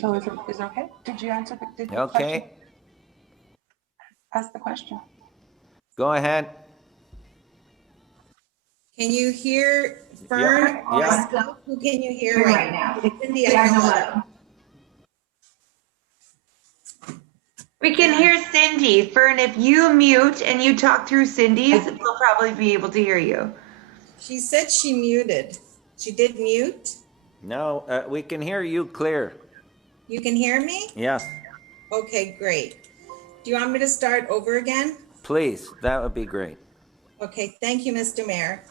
So is it okay? Did you answer the question? Okay, Ask the question. go ahead. Can you hear Fern? Yeah. Who can you hear right now? It's Cindy Aguilera. We can hear Cindy. Fern, if you mute and you talk through Cindy's, we'll probably be able to hear you. She said she muted. She did mute. No, we can hear you clear. You can hear me? Yes, Okay, great. Do you want me to start over again? please, that would be great. Okay, thank you, Mr. Mayor.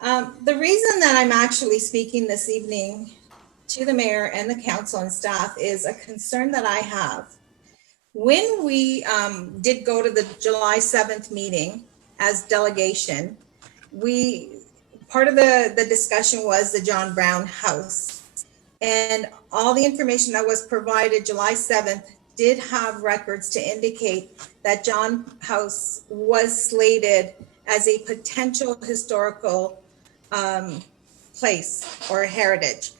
The reason that I'm actually speaking this evening to the mayor and the council and staff is a concern that I have. When we did go to the July 7th meeting as delegation, part of the discussion was the John Brown House. And all the information that was provided July 7th did have records to indicate that John House was slated as a potential historical place or heritage.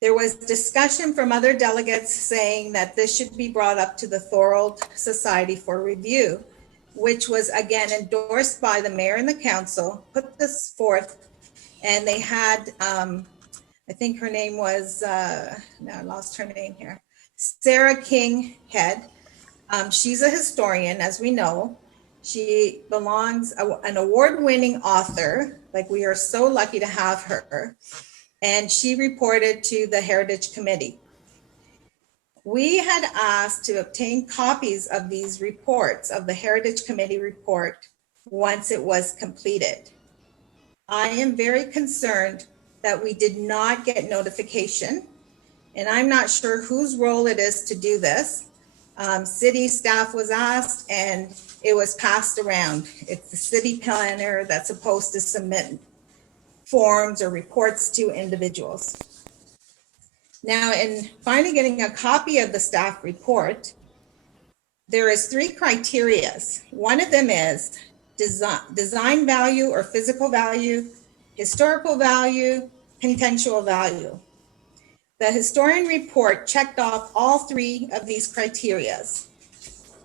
There was discussion from other delegates saying that this should be brought up to the Thorold Society for review, which was again endorsed by the mayor and the council, put this forth, and they had, I think her name was, no, I lost her name here, Sarah King Head. She's a historian, as we know. She belongs, an award-winning author, like we are so lucky to have her, and she reported to the Heritage Committee. We had asked to obtain copies of these reports, of the Heritage Committee report, once it was completed. I am very concerned that we did not get notification, and I'm not sure whose role it is to do this. City staff was asked and it was passed around. It's the city planner that's supposed to submit forms or reports to individuals. Now, in finally getting a copy of the staff report, there is 3 criteria. One of them is design value or physical value, historical value, contextual value. The historian report checked off all 3 of these criteria.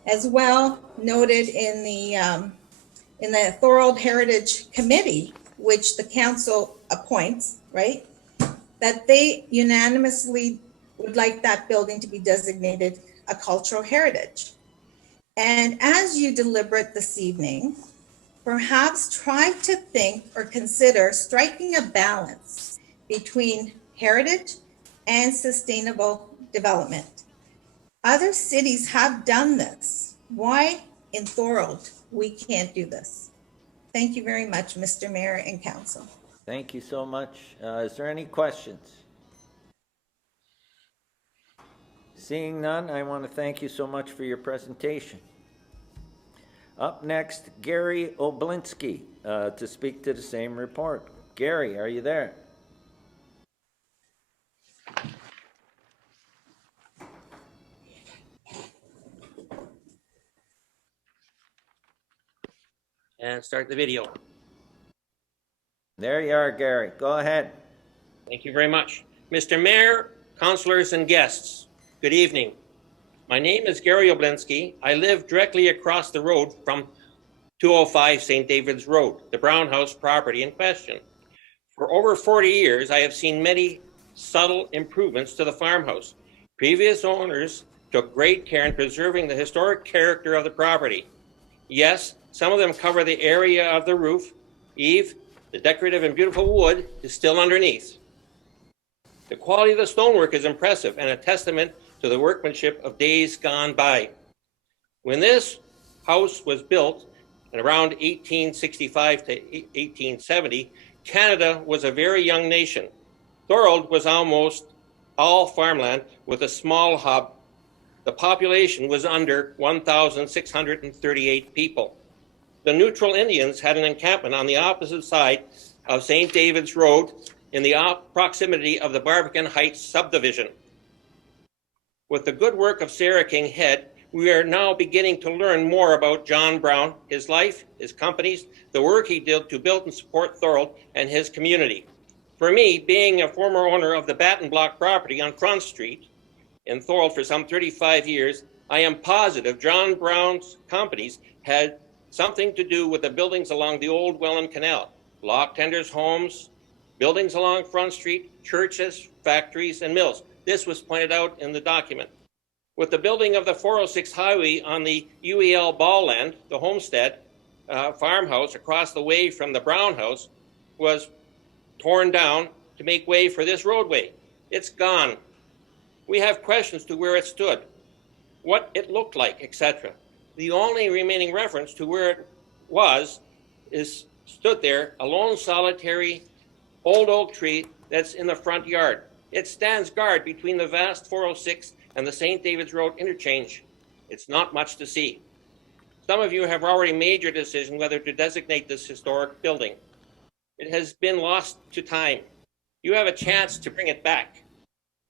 As well noted in the Thorold Heritage Committee, which the council appoints, right? That they unanimously would like that building to be designated a cultural heritage. And as you deliberate this evening, perhaps try to think or consider striking a balance between heritage and sustainable development. Other cities have done this. Why in Thorold we can't do this? Thank you very much, Mr. Mayor and Council. Thank you so much. Is there any questions? Seeing none, I want to thank you so much for your presentation. Up next, Gary Oblinski to speak to the same report. Gary, are you there? And start the video. There you are, Gary. Go ahead. Thank you very much. Mr. Mayor, councillors, and guests, good evening. My name is Gary Oblinski. I live directly across the road from 205 St. David's Road, the Brown House property in question. For over 40 years, I have seen many subtle improvements to the farmhouse. Previous owners took great care in preserving the historic character of the property. Yes, some of them cover the area of the roof. Eve, the decorative and beautiful wood is still underneath. The quality of the stonework is impressive and a testament to the workmanship of days gone by. When this house was built in around 1865 to 1870, Canada was a very young nation. Thorold was almost all farmland with a small hub. The population was under 1,638 people. The neutral Indians had an encampment on the opposite side of St. David's Road in the proximity of the Barbican Heights subdivision. With the good work of Sarah King Head, we are now beginning to learn more about John Brown, his life, his companies, the work he did to build and support Thorold and his community. For me, being a former owner of the Batten Block property on Front Street in Thorold for some 35 years, I am positive John Brown's companies had something to do with the buildings along the old Welland Canal, lock tenders' homes, buildings along Front Street, churches, factories, and mills. This was pointed out in the document. With the building of the 406 highway on the UEL Ball Land, the homestead farmhouse across the way from the Brown House was torn down to make way for this roadway. It's gone. We have questions to where it stood, what it looked like, etc. The only remaining reference to where it was stood there, a lone solitary old oak tree that's in the front yard. It stands guard between the vast 406 and the St. David's Road interchange. It's not much to see. Some of you have already made your decision whether to designate this historic building. It has been lost to time. You have a chance to bring it back.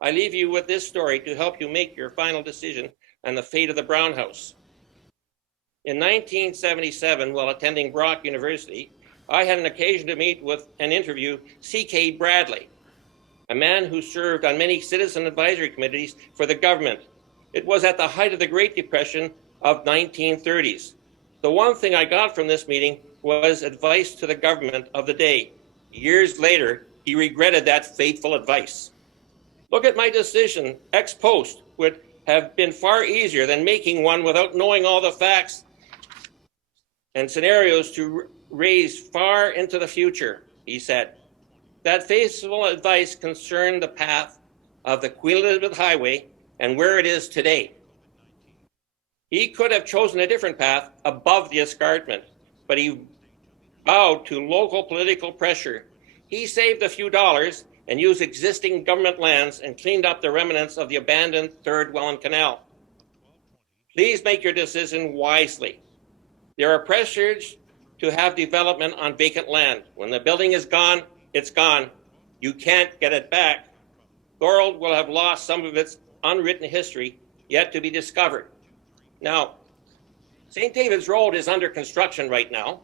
I leave you with this story to help you make your final decision on the fate of the Brown House. In 1977, while attending Brock University, I had an occasion to meet with and interview C.K. Bradley. a man who served on many citizen advisory committees for the government. It was at the height of the Great Depression of 1930s. The one thing I got from this meeting was advice to the government of the day. Years later, he regretted that faithful advice. Look at my decision ex post would have been far easier than making one without knowing all the facts and scenarios to raise far into the future, he said. That faithful advice concerned the path of the Queen Elizabeth Highway and where it is today. He could have chosen a different path above the escarpment, but he bowed to local political pressure. He saved a few dollars and used existing government lands and cleaned up the remnants of the abandoned Third Welland Canal. Please make your decision wisely. There are pressures to have development on vacant land. When the building is gone, it's gone. You can't get it back. Thorold will have lost some of its unwritten history yet to be discovered. Now, St. David's Road is under construction right now,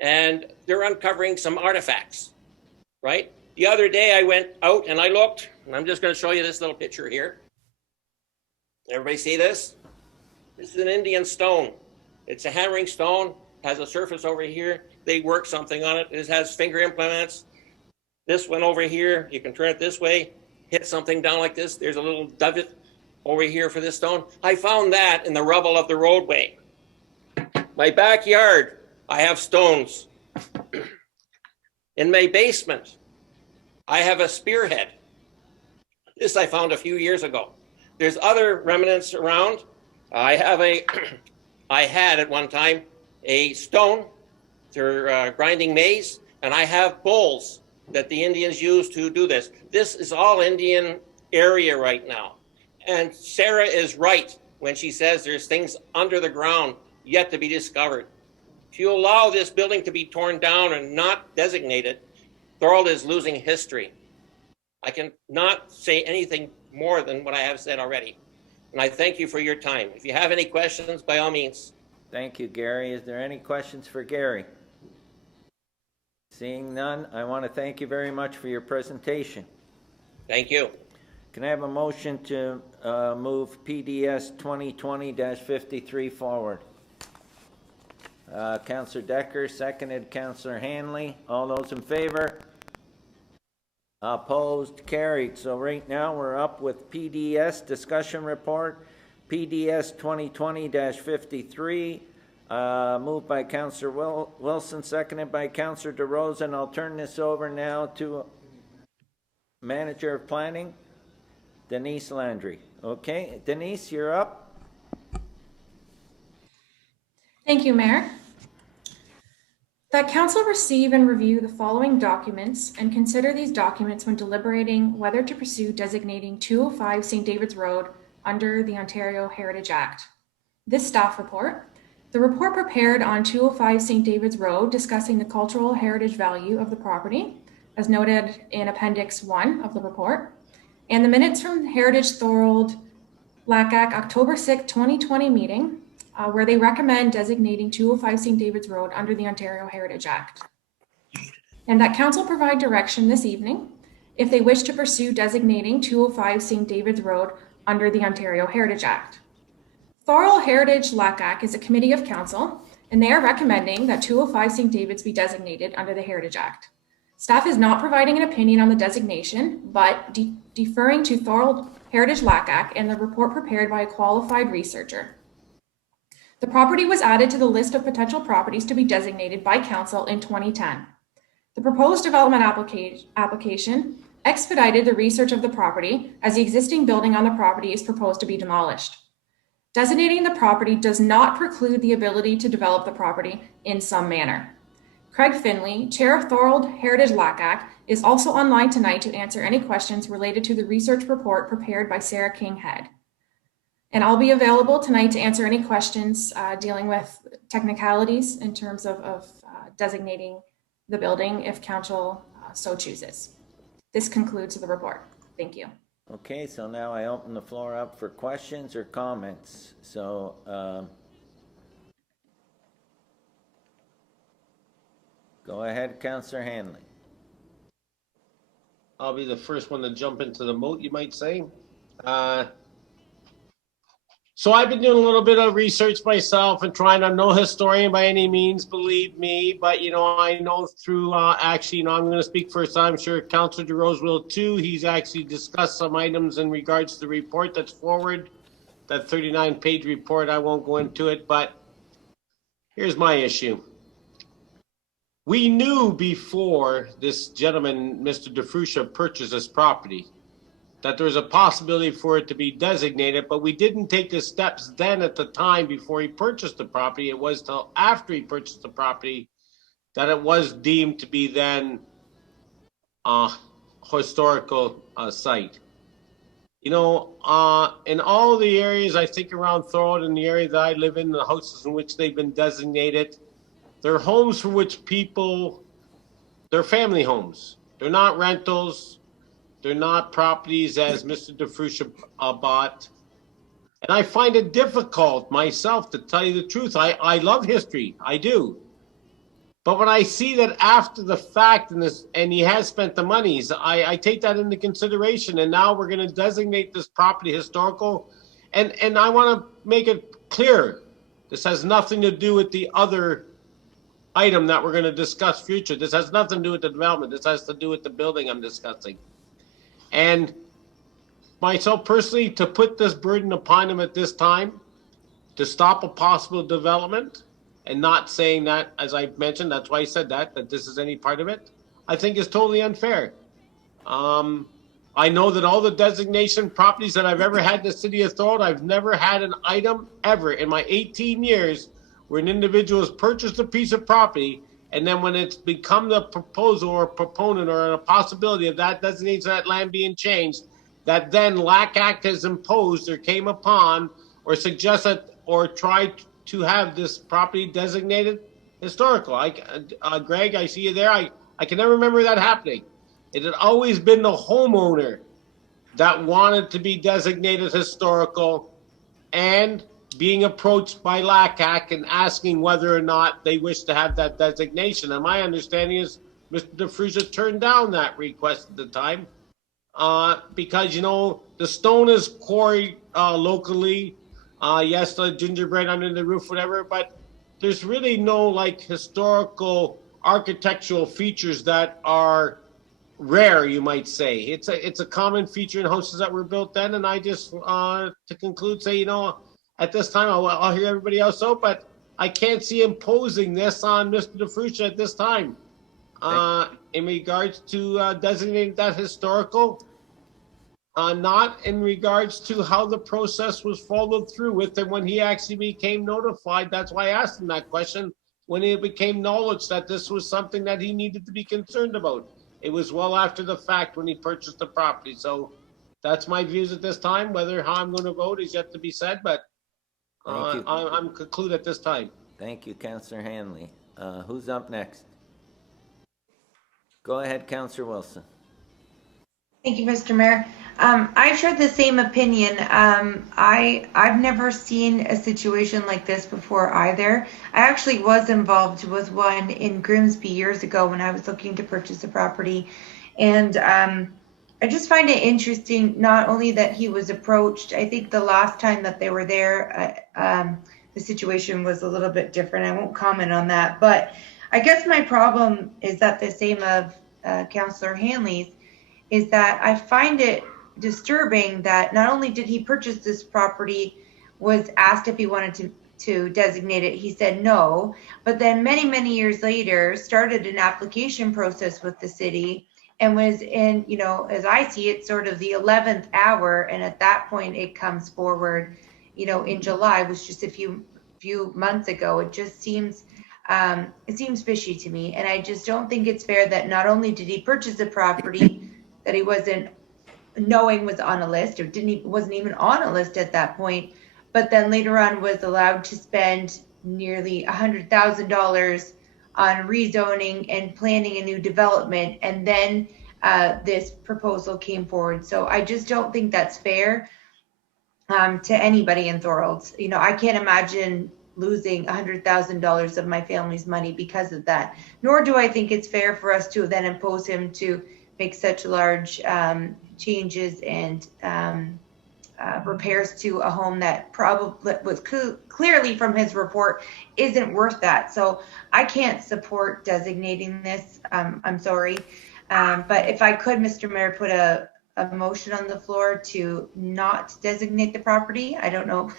and they're uncovering some artifacts, right? The other day I went out and I looked, and I'm just going to show you this little picture here. Everybody see this? This is an Indian stone. It's a hammering stone, has a surface over here. They work something on it. It has finger implements. This one over here, you can turn it this way, hit something down like this. There's a little divot over here for this stone. I found that in the rubble of the roadway. My backyard, I have stones. In my basement, I have a spearhead. This I found a few years ago. There's other remnants around. I had at one time a stone for grinding maize, and I have bowls that the Indians used to do this. This is all Indian area right now. And Sarah is right when she says there's things under the ground yet to be discovered. If you allow this building to be torn down and not designated, Thorold is losing history. I can not say anything more than what I have said already. And I thank you for your time. If you have any questions, by all means. Thank you, Gary. Is there any questions for Gary? Seeing none, I want to thank you very much for your presentation. Thank you. Can I have a motion to move PDS 2020-53 forward? Councillor Decker, seconded Councillor Hanley. All those in favor? Opposed? Carried. So right now we're up with PDS discussion report, PDS 2020-53. Moved by Councillor Wilson, seconded by Councillor DeRosa. I'll turn this over now to Manager of Planning, Denise Landry. Okay, Denise, you're up. Thank you, Mayor. That Council receive and review the following documents and consider these documents when deliberating whether to pursue designating 205 St. David's Road under the Ontario Heritage Act. This staff report, the report prepared on 205 St. David's Road discussing the cultural heritage value of the property, as noted in Appendix 1 of the report, and the minutes from Heritage Thorold LACAC October 6, 2020 meeting, where they recommend designating 205 St. David's Road under the Ontario Heritage Act. And that Council provide direction this evening if they wish to pursue designating 205 St. David's Road under the Ontario Heritage Act. Thorold Heritage LACAC is a committee of council, and they are recommending that 205 St. David's be designated under the Heritage Act. Staff is not providing an opinion on the designation, but deferring to Thorold Heritage LACAC and the report prepared by a qualified researcher. The property was added to the list of potential properties to be designated by council in 2010. The proposed development application expedited the research of the property as the existing building on the property is proposed to be demolished. Designating the property does not preclude the ability to develop the property in some manner. Craig Finley, Chair of Thorold Heritage LACAC, is also online tonight to answer any questions related to the research report prepared by Sarah King-Head. And I'll be available tonight to answer any questions dealing with technicalities in terms of designating the building if council so chooses. This concludes the report. Thank you. Okay, so now I open the floor up for questions or comments. So, go ahead, Councillor Hanley. I'll be the first one to jump into the moat, you might say. So I've been doing a little bit of research myself and trying. I'm no historian by any means, believe me, but I know through actually, I'm going to speak first. I'm sure Councillor DeRose will too. He's actually discussed some items in regards to the report that's forward, that 39-page report. I won't go into it, but here's my issue. We knew before this gentleman, Mr. DeFruscia, purchased this property that there was a possibility for it to be designated, but we didn't take the steps then at the time before he purchased the property. It was till after he purchased the property that it was deemed to be then a historical site. In all the areas, I think around Thorold, in the area that I live in, the houses in which they've been designated, they're homes for which people, they're family homes. They're not rentals. They're not properties as Mr. DeFruscia bought. And I find it difficult myself, to tell you the truth. I love history, I do. But when I see that after the fact, and he has spent the monies, I take that into consideration. And now we're going to designate this property historical. And I want to make it clear, this has nothing to do with the other item that we're going to discuss future. This has nothing to do with the development. This has to do with the building I'm discussing. And myself personally, to put this burden upon him at this time, to stop a possible development, and not saying that, as I mentioned, that's why I said that this is any part of it, I think is totally unfair. I know that all the designation properties that I've ever had in the city of Thorold, I've never had an item ever in my 18 years where an individual has purchased a piece of property, and then when it's become the proposal or proponent or a possibility of that designation of that land being changed, that then LAC Act has imposed or came upon or suggested or tried to have this property designated historical. Greg, I see you there. I can never remember that happening. It had always been the homeowner that wanted to be designated historical and being approached by LACAC and asking whether or not they wish to have that designation. And my understanding is Mr. DeFruscia turned down that request at the time because, the stone is quarried locally. Yes, the gingerbread under the roof, whatever, but there's really no historical architectural features that are rare, you might say. It's a common feature in houses that were built then. And I just, to conclude, say, at this time, I'll hear everybody else out, but I can't see imposing this on Mr. DeFruscia at this time. In regards to designating that historical, not in regards to how the process was followed through with and when he actually became notified. That's why I asked him that question, when it became knowledge that this was something that he needed to be concerned about. It was well after the fact when he purchased the property. So that's my views at this time. Whether how I'm going to vote is yet to be said, but I'm conclude at this time. Thank you, Councillor Hanley. Who's up next? Go ahead, Councillor Wilson. Thank you, Mr. Mayor. I share the same opinion. I've never seen a situation like this before either. I actually was involved with one in Grimsby years ago when I was looking to purchase a property. And I just find it interesting, not only that he was approached, I think the last time that they were there, the situation was a little bit different. I won't comment on that. But I guess my problem is that the same of Councillor Hanley's, is that I find it disturbing that not only did he purchase this property, was asked if he wanted to designate it, he said no, but then many years later started an application process with the city and was in, as I see it, sort of the 11th hour, and at that point it comes forward, in July, was just a few months ago. It just seems fishy to me, and I just don't think it's fair that not only did he purchase the property that he wasn't knowing was on a list, or wasn't even on a list at that point, but then later on was allowed to spend nearly $100,000 on rezoning and planning a new development, and then this proposal came forward. So I just don't think that's fair to anybody in Thorold. I can't imagine losing $100,000 of my family's money because of that. Nor do I think it's fair for us to then impose him to make such large changes and repairs to a home that probably was clearly from his report isn't worth that. So I can't support designating this. I'm sorry. But if I could, Mr. Mayor, put a motion on the floor to not designate the property. I don't know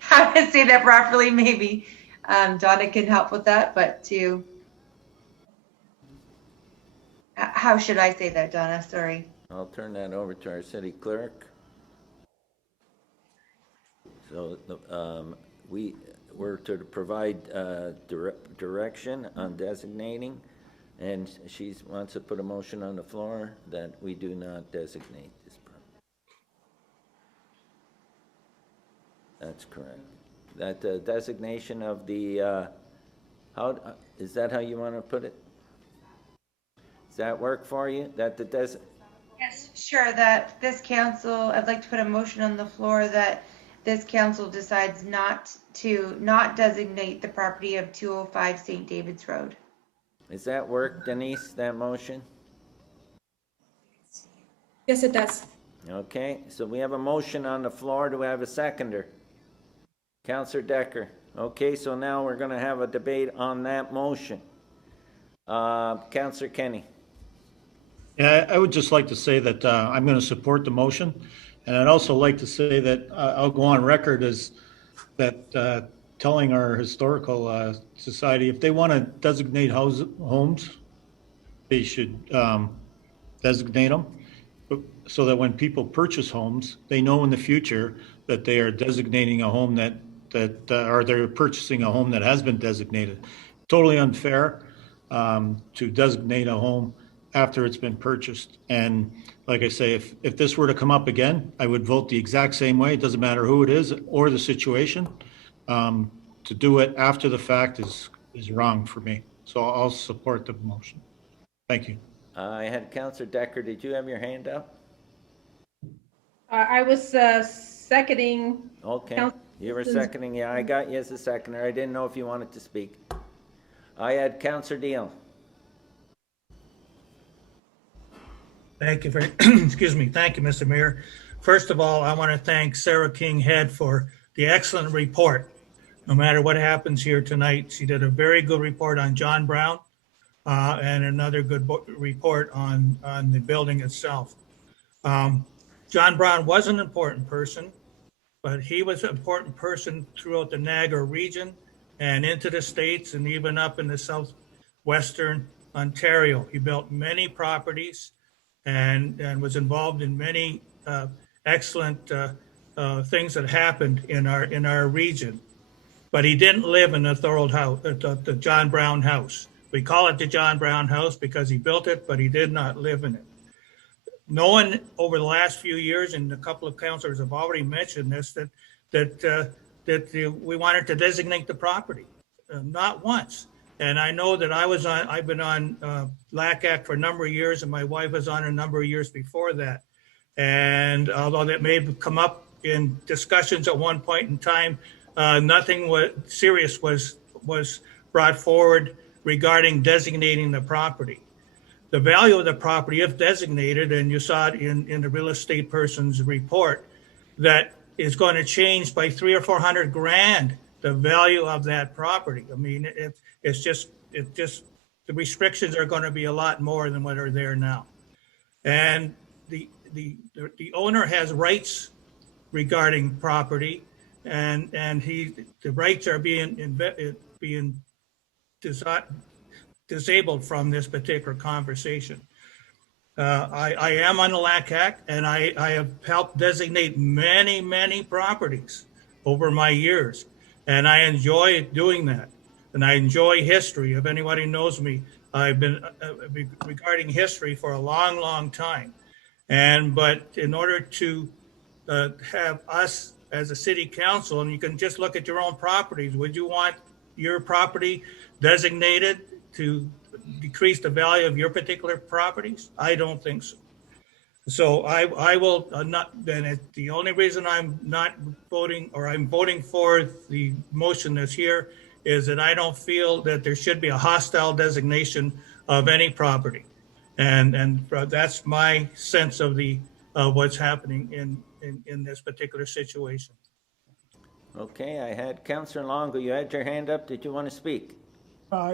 how to say that properly. Maybe Donna can help with that, but how should I say that, Donna? Sorry. I'll turn that over to our city clerk. So we're to provide direction on designating, and she wants to put a motion on the floor that we do not designate this property. That's correct. That designation of the, how is that how you want to put it? Does that work for you? That the Yes, sure. That this council, I'd like to put a motion on the floor that this council decides not designate the property of 205 St. David's Road. Does that work, Denise, that motion? Yes, it does. Okay, so we have a motion on the floor. Do we have a seconder? Councillor Decker. Okay, so now we're going to have a debate on that motion. Councillor Kenny. Yeah, I would just like to say that I'm going to support the motion. And I'd also like to say that I'll go on record as that telling our historical society, if they want to designate homes, they should designate them so that when people purchase homes, they know in the future that they are designating a home or they're purchasing a home that has been designated. Totally unfair to designate a home after it's been purchased. And like I say, if this were to come up again, I would vote the exact same way. It doesn't matter who it is or the situation. To do it after the fact is wrong for me. So I'll support the motion. Thank you. I had Councillor Decker. Did you have your hand up? I was seconding. Okay, you were seconding. Yeah, I got you as a seconder. I didn't know if you wanted to speak. I had Councillor Deal. Thank you excuse me. Thank you, Mr. Mayor. First of all, I want to thank Sarah King Head for the excellent report. No matter what happens here tonight, she did a very good report on John Brown and another good report on the building itself. John Brown was an important person, but he was an important person throughout the Niagara region and into the States and even up in the southwestern Ontario. He built many properties and was involved in many excellent things that happened in our region. But he didn't live in the Thorold house, the John Brown house. We call it the John Brown house because he built it, but he did not live in it. No one over the last few years, and a couple of councillors have already mentioned this, that we wanted to designate the property, not once. And I know that I've been on LACAC for a number of years, and my wife was on a number of years before that. And although that may have come up in discussions at one point in time, nothing serious was brought forward regarding designating the property. The value of the property, if designated, and you saw it in the real estate person's report, that is going to change by $300,000 or $400,000 the value of that property. I mean, it's just the restrictions are going to be a lot more than what are there now, and the owner has rights regarding property, and the rights are being disabled from this particular conversation. I am on the LACAC, and I have helped designate many properties over my years, and I enjoy doing that. And I enjoy history. If anybody knows me, I've been regarding history for a long time. But in order to have us as a city council, and you can just look at your own properties, would you want your property designated to decrease the value of your particular properties? I don't think so. So I will not, then the only reason I'm not voting, or I'm voting for the motion that's here, is that I don't feel that there should be a hostile designation of any property. And that's my sense of what's happening in this particular situation. Okay, I had Councillor Longo. You had your hand up. Did you want to speak?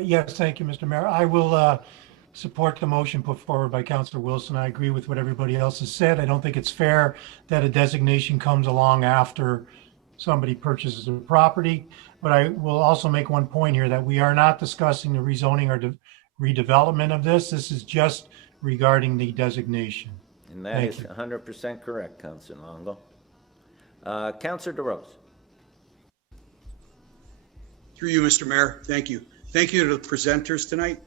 Yes, thank you, Mr. Mayor. I will support the motion put forward by Councillor Wilson. I agree with what everybody else has said. I don't think it's fair that a designation comes along after somebody purchases a property. But I will also make one point here that we are not discussing the rezoning or redevelopment of this. This is just regarding the designation. And that Thank is you. 100% correct, Councillor Longo. Councillor DeRose. Through you, Mr. Mayor, thank you. Thank you to the presenters tonight.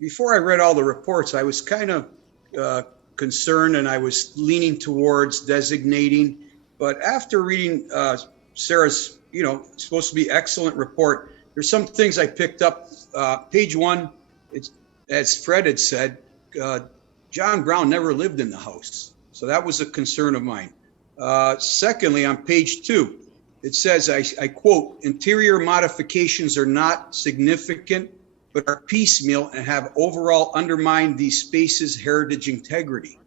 Before I read all the reports, I was kind of concerned and I was leaning towards designating. But after reading Sarah's, supposed to be excellent report, there's some things I picked up. Page 1, it's, as Fred had said, John Brown never lived in the house. So that was a concern of mine. Secondly, on page 2, it says, I quote, interior modifications are not significant, but are piecemeal and have overall undermined these spaces' heritage integrity.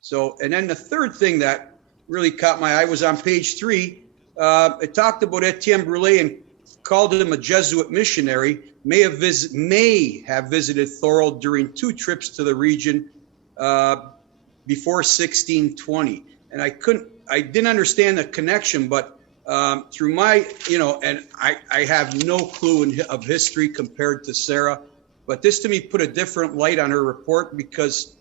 So, and then the third thing that really caught my eye was on page 3. It talked about Etienne Brûlé and called him a Jesuit missionary, may have visited Thorold during 2 trips to the region before 1620. And I didn't understand the connection, but through my, and I have no clue of history compared to Sarah, but this to me put a different light on her report because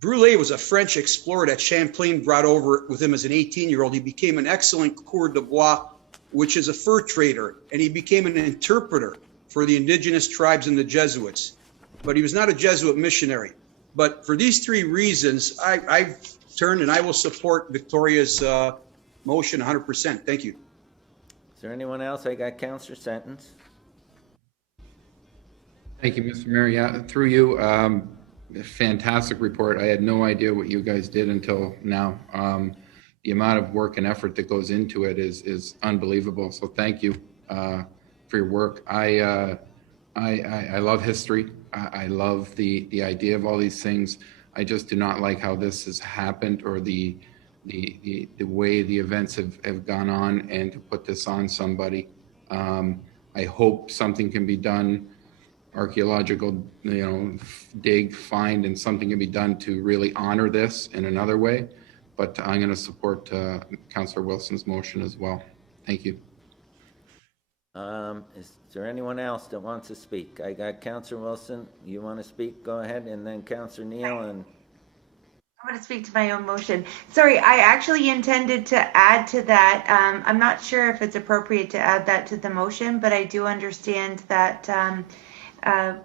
Brûlé was a French explorer that Champlain brought over with him as an 18-year-old. He became an excellent coureur de bois, which is a fur trader, and he became an interpreter for the indigenous tribes and the Jesuits. But he was not a Jesuit missionary. But for these 3 reasons, I've turned and I will support Victoria's motion 100%. Thank you. Is there anyone else? I got Councillor Sentence. Thank you, Mr. Mayor. Yeah, through you, fantastic report. I had no idea what you guys did until now. The amount of work and effort that goes into it is unbelievable. So thank you for your work. I love history. I love the idea of all these things. I just do not like how this has happened or the way the events have gone on, and to put this on somebody. I hope something can be done, archaeological, dig, find, and something can be done to really honor this in another way. But I'm going to support Councillor Wilson's motion as well. Thank you. Is there anyone else that wants to speak? I got Councillor Wilson. You want to speak? Go ahead. And then Councillor Neal. And I'm going to speak to my own motion. Sorry, I actually intended to add to that. I'm not sure if it's appropriate to add that to the motion, but I do understand that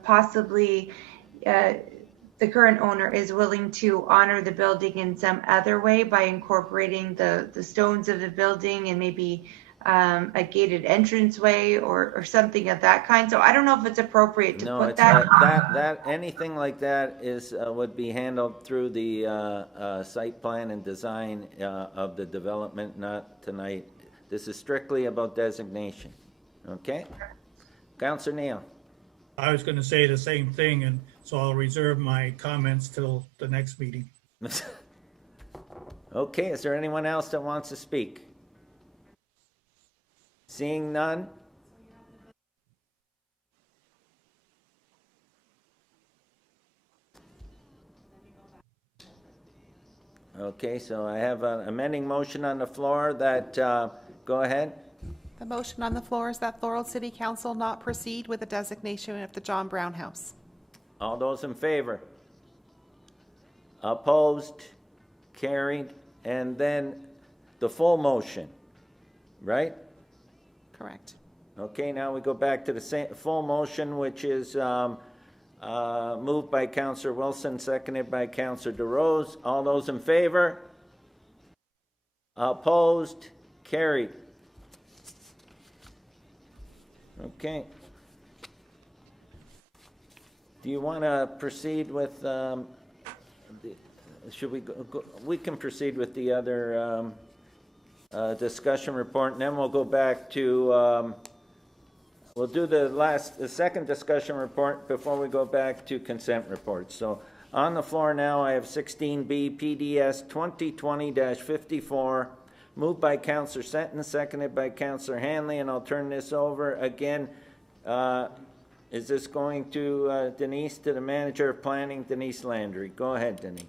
possibly the current owner is willing to honor the building in some other way by incorporating the stones of the building and maybe a gated entranceway or something of that kind. So I don't know if it's appropriate to put that. that anything like that is would be handled through the site plan and design of the development, not tonight. This is strictly about designation. Okay, Councillor Neal. I was going to say the same thing, and so I'll reserve my comments till the next meeting. Okay, is there anyone else that wants to speak? Seeing none? Okay, so I have an amending motion on the floor that, go ahead. The motion on the floor is that Thorold City Council not proceed with the designation of the John Brown House. All those in favor? Opposed? Carried? And then the full motion, right? Correct. Okay, now we go back to the full motion, which is moved by Councillor Wilson, seconded by Councillor DeRose. All those in favor? Opposed? Carried. Okay. Do you want to proceed with, should we go, we can proceed with the other discussion report, and then we'll go back to, We'll do the second discussion report before we go back to consent reports. So on the floor now, I have 16B PDS 2020-54, moved by Councillor Senton, seconded by Councillor Hanley, and I'll turn this over again. Is this going to Denise, to the Manager of Planning, Denise Landry? Go ahead, Denise.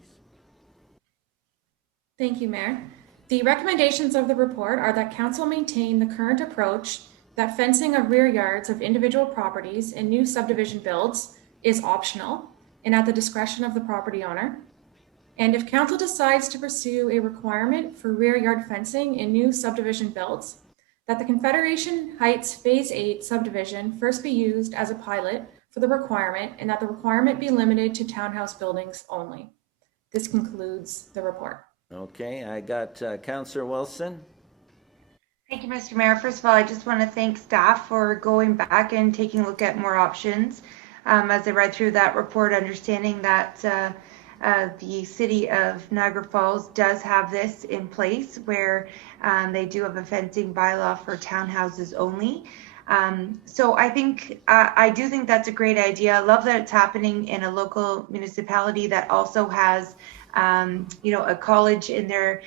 Thank you, Mayor. The recommendations of the report are that Council maintain the current approach that fencing of rear yards of individual properties in new subdivision builds is optional and at the discretion of the property owner. And if Council decides to pursue a requirement for rear yard fencing in new subdivision builds, that the Confederation Heights Phase 8 subdivision first be used as a pilot for the requirement, and that the requirement be limited to townhouse buildings only. This concludes the report. Okay, I got Councillor Wilson. Thank you, Mr. Mayor. First of all, I just want to thank staff for going back and taking a look at more options. As I read through that report, understanding that the city of Niagara Falls does have this in place where they do have a fencing bylaw for townhouses only. So I think, I do think that's a great idea. I love that it's happening in a local municipality that also has a college in their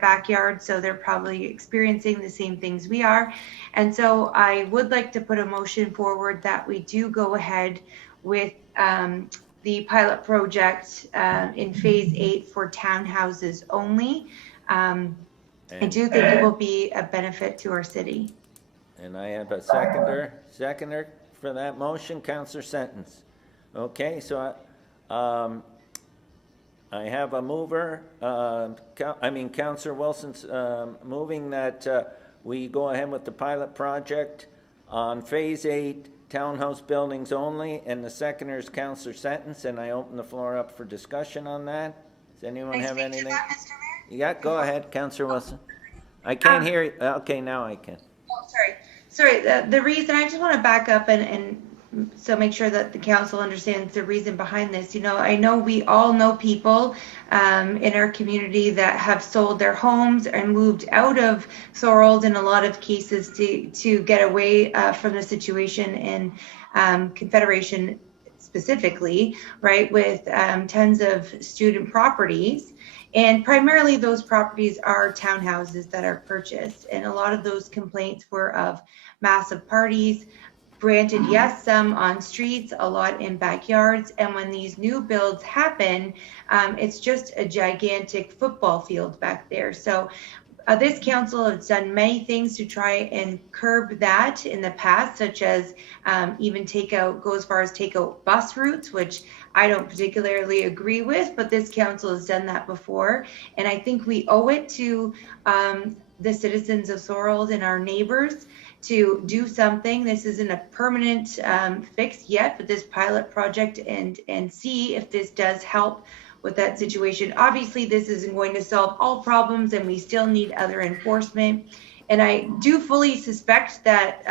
backyard, so they're probably experiencing the same things we are. And so I would like to put a motion forward that we do go ahead with the pilot project in Phase 8 for townhouses only. I do think it will be a benefit to our city. And I have a seconder for that motion, Councillor Sentence. Okay, so I have a mover, Councillor Wilson's moving that we go ahead with the pilot project on Phase 8 townhouse buildings only, and the seconder is Councillor Sentence, and I open the floor up for discussion on that. Does anyone have anything? Yeah, go ahead, Councillor Wilson. I can't hear you. Okay, now I can. Oh, sorry. The reason, I just want to back up and so make sure that the council understands the reason behind this. I know we all know people in our community that have sold their homes and moved out of Thorold in a lot of cases to get away from the situation in Confederation specifically, right, with tons of student properties. And primarily those properties are townhouses that are purchased. And a lot of those complaints were of massive parties. Granted, yes, some on streets, a lot in backyards. And when these new builds happen, it's just a gigantic football field back there. So this council has done many things to try and curb that in the past, such as even go as far as take out bus routes, which I don't particularly agree with, but this council has done that before. And I think we owe it to the citizens of Thorold and our neighbors to do something. This isn't a permanent fix yet, but this pilot project and see if this does help with that situation. Obviously, this isn't going to solve all problems, and we still need other enforcement. And I do fully suspect that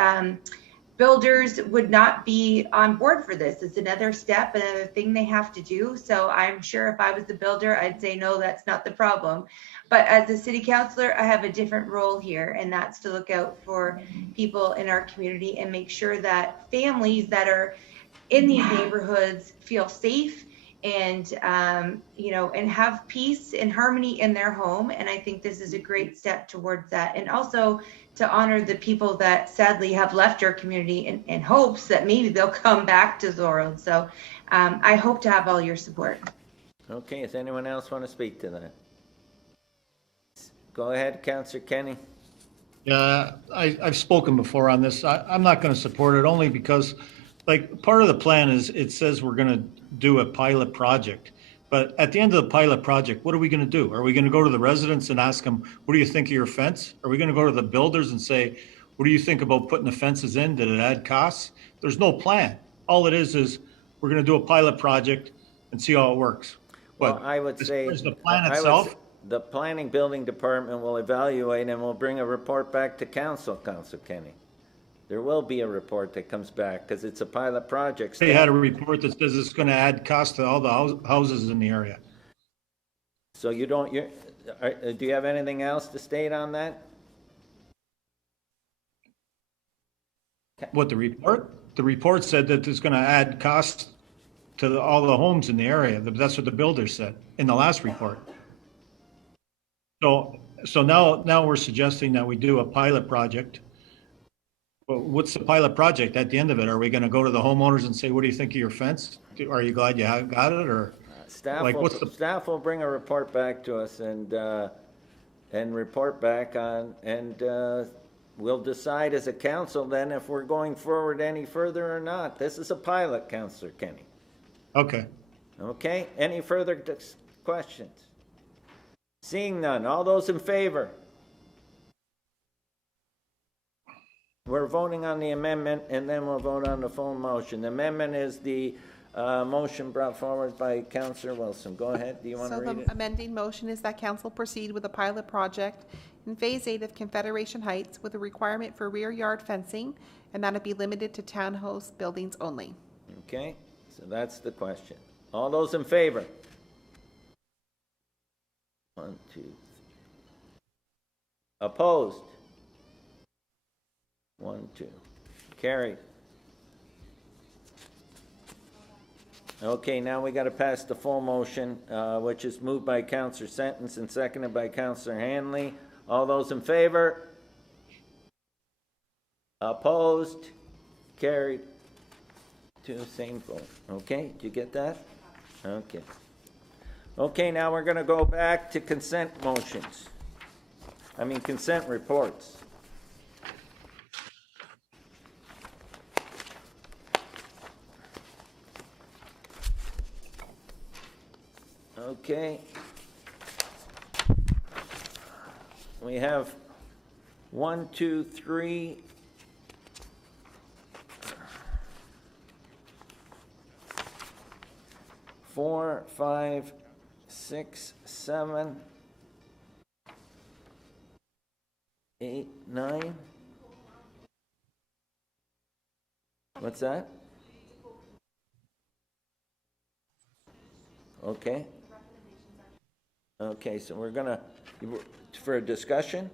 builders would not be on board for this. It's another step, another thing they have to do. So I'm sure if I was the builder, I'd say, no, that's not the problem. But as a city councillor, I have a different role here, and that's to look out for people in our community and make sure that families that are in these neighborhoods feel safe and and have peace and harmony in their home. And I think this is a great step towards that. And also to honor the people that sadly have left our community in hopes that maybe they'll come back to Thorold. So I hope to have all your support. Okay, does anyone else want to speak to that? Go ahead, Councillor Kenny. Yeah, I've spoken before on this. I'm not going to support it only because, like, part of the plan is it says we're going to do a pilot project. But at the end of the pilot project, what are we going to do? Are we going to go to the residents and ask them, what do you think of your fence? Are we going to go to the builders and say, what do you think about putting the fences in? Did it add costs? There's no plan. All it is we're going to do a pilot project and see how it works. But well, I would say the plan itself, the planning building department will evaluate and will bring a report back to council, Councillor Kenny. There will be a report that comes back because it's a pilot project. they had a report that says it's going to add cost to all the houses in the area. So do you have anything else to state on that? What, the report said that it's going to add cost to all the homes in the area. That's what the builder said in the last report. So now we're suggesting that we do a pilot project. Well, what's the pilot project at the end of it? Are we going to go to the homeowners and say, what do you think of your fence? Are you glad you got it? Or Staff will bring a report back to us and report back on, and we'll decide as a council then if we're going forward any further or not. This is a pilot, Councillor Kenny. Okay. Okay, any further questions? Seeing none, all those in favor? We're voting on the amendment and then we'll vote on the full motion. The amendment is the motion brought forward by Councillor Wilson. Go ahead, do you want to read it? The amending motion is that council proceed with a pilot project in Phase 8 of Confederation Heights with a requirement for rear yard fencing, and that it be limited to townhouse buildings only. Okay, so that's the question. All those in favor? 1, 2, 3. Opposed? 1, 2. Carried. Okay, now we got to pass the full motion, which is moved by Councillor Sentence and seconded by Councillor Hanley. All those in favor? Opposed? Carried. 2, same vote. Okay, did you get that? Okay. Okay, now we're going to go back to consent reports. Okay. We have 1, 2, 3. 4, 5, 6, 7, 8, 9. What's that? Okay. Okay, so we're gonna, for a discussion?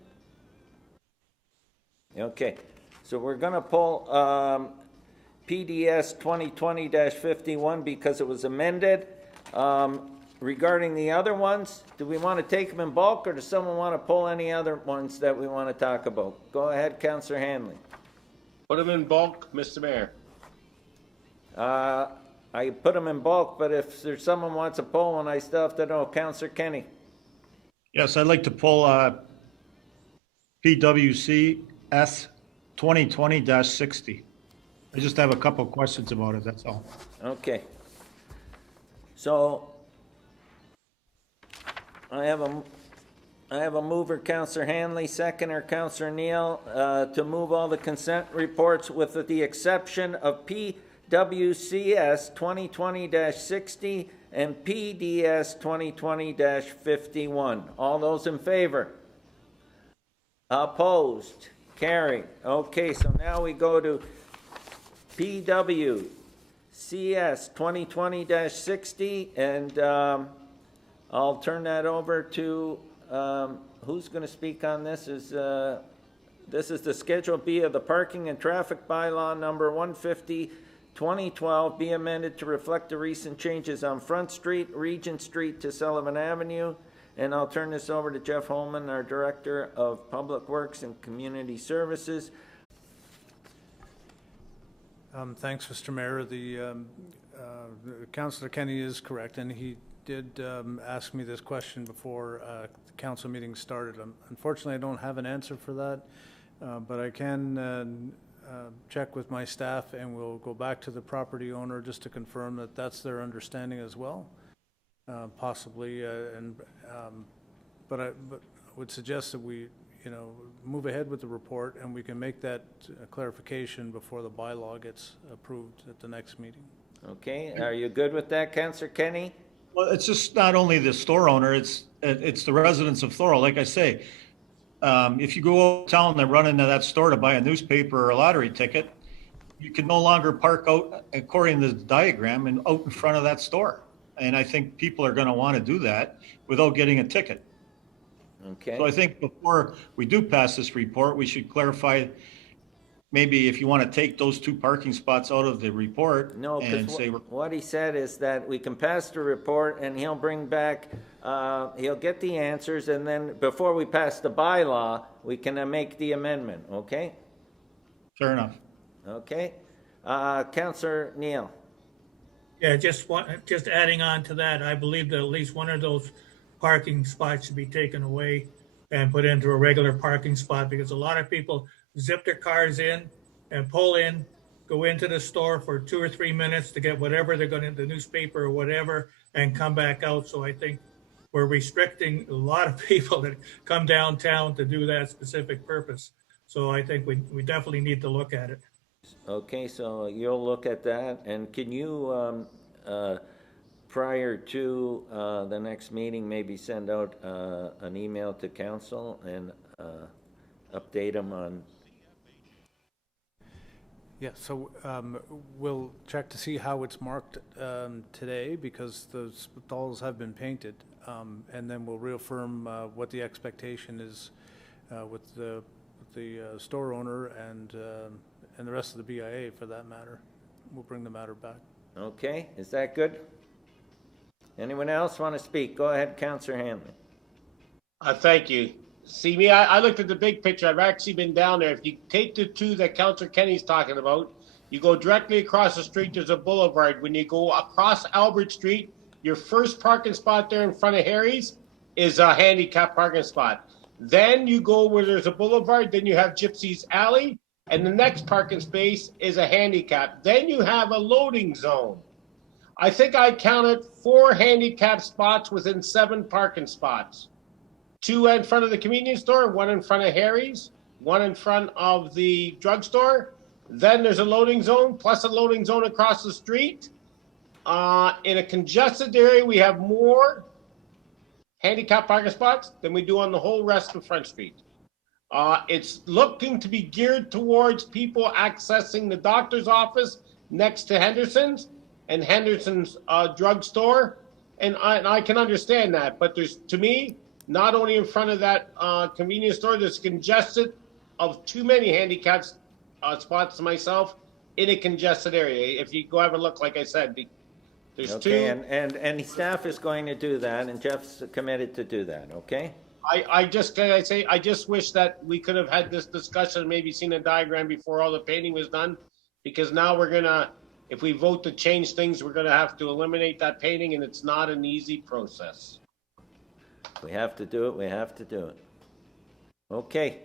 Okay, so we're gonna pull PDS 2020-51 because it was amended. Regarding the other ones, do we want to take them in bulk, or does someone want to pull any other ones that we want to talk about? Go ahead, Councillor Hanley. Put them in bulk, Mr. Mayor. I put them in bulk, but if there's someone wants to pull one, I still have to know. Councillor Kenny. Yes, I'd like to pull PWC S 2020-60. I just have a couple of questions about it, that's all. Okay. So I have a mover, Councillor Hanley, seconder, Councillor Neal, to move all the consent reports with the exception of PWCS 2020-60 and PDS 2020-51. All those in favor? Opposed? Carried. Okay, so now we go to PWCS 2020-60, and I'll turn that over to, who's going to speak on this? This is the Schedule B of the Parking and Traffic Bylaw number 150, 2012, be amended to reflect the recent changes on Front Street, Regent Street to Sullivan Avenue. And I'll turn this over to Jeff Holman, our Director of Public Works and Community Services. Thanks, Mr. Mayor. Councillor Kenny is correct, and he did ask me this question before the council meeting started. Unfortunately, I don't have an answer for that, but I can check with my staff, and we'll go back to the property owner just to confirm that that's their understanding as well, possibly. But I would suggest that we, move ahead with the report, and we can make that clarification before the bylaw gets approved at the next meeting. Okay, are you good with that, Councillor Kenny? Well, it's just not only the store owner, it's the residents of Thorold. Like I say, if you go town and run into that store to buy a newspaper or a lottery ticket, you can no longer park out, according to the diagram, and out in front of that store. And I think people are going to want to do that without getting a ticket. Okay. So I think before we do pass this report, we should clarify maybe if you want to take those 2 parking spots out of the report No, and because say, what he said is that we can pass the report and he'll bring back, he'll get the answers, and then before we pass the bylaw, we can make the amendment, okay? fair enough. Okay. Councillor Neil. Yeah, just adding on to that, I believe that at least one of those parking spots should be taken away and put into a regular parking spot, because a lot of people zip their cars in and pull in, go into the store for 2 or 3 minutes to get whatever they're going to, the newspaper or whatever, and come back out. So I think we're restricting a lot of people that come downtown to do that specific purpose. So I think we definitely need to look at it. Okay, so you'll look at that, and can you, prior to the next meeting, maybe send out an email to council and update them on? Yeah, so we'll check to see how it's marked today, because the stalls have been painted, and then we'll reaffirm what the expectation is with the store owner and the rest of the BIA for that matter. We'll bring the matter back. Okay, is that good? Anyone else want to speak? Go ahead, Councillor Hanley. Thank you. See, me, I looked at the big picture. I've actually been down there. If you take the 2 that Councillor Kenny's talking about, you go directly across the street, there's a boulevard. When you go across Albert Street, your first parking spot there in front of Harry's is a handicap parking spot. Then you go where there's a boulevard, then you have Gypsy's Alley, and the next parking space is a handicap. Then you have a loading zone. I think I counted 4 handicap spots within 7 parking spots. 2 in front of the convenience store, 1 in front of Harry's, 1 in front of the drugstore. Then there's a loading zone, plus a loading zone across the street. In a congested area, we have more handicap parking spots than we do on the whole rest of Front Street. It's looking to be geared towards people accessing the doctor's office next to Henderson's and Henderson's drugstore. And I can understand that, but there's, to me, not only in front of that convenience store, there's congested of too many handicap spots to myself in a congested area. If you go have a look, like I said, there's 2. And staff is going to do that, and Jeff's committed to do that, okay? I just wish that we could have had this discussion, maybe seen a diagram before all the painting was done, because now we're gonna, if we vote to change things, we're gonna have to eliminate that painting, and it's not an easy process. We have to do it, we have to do it. Okay.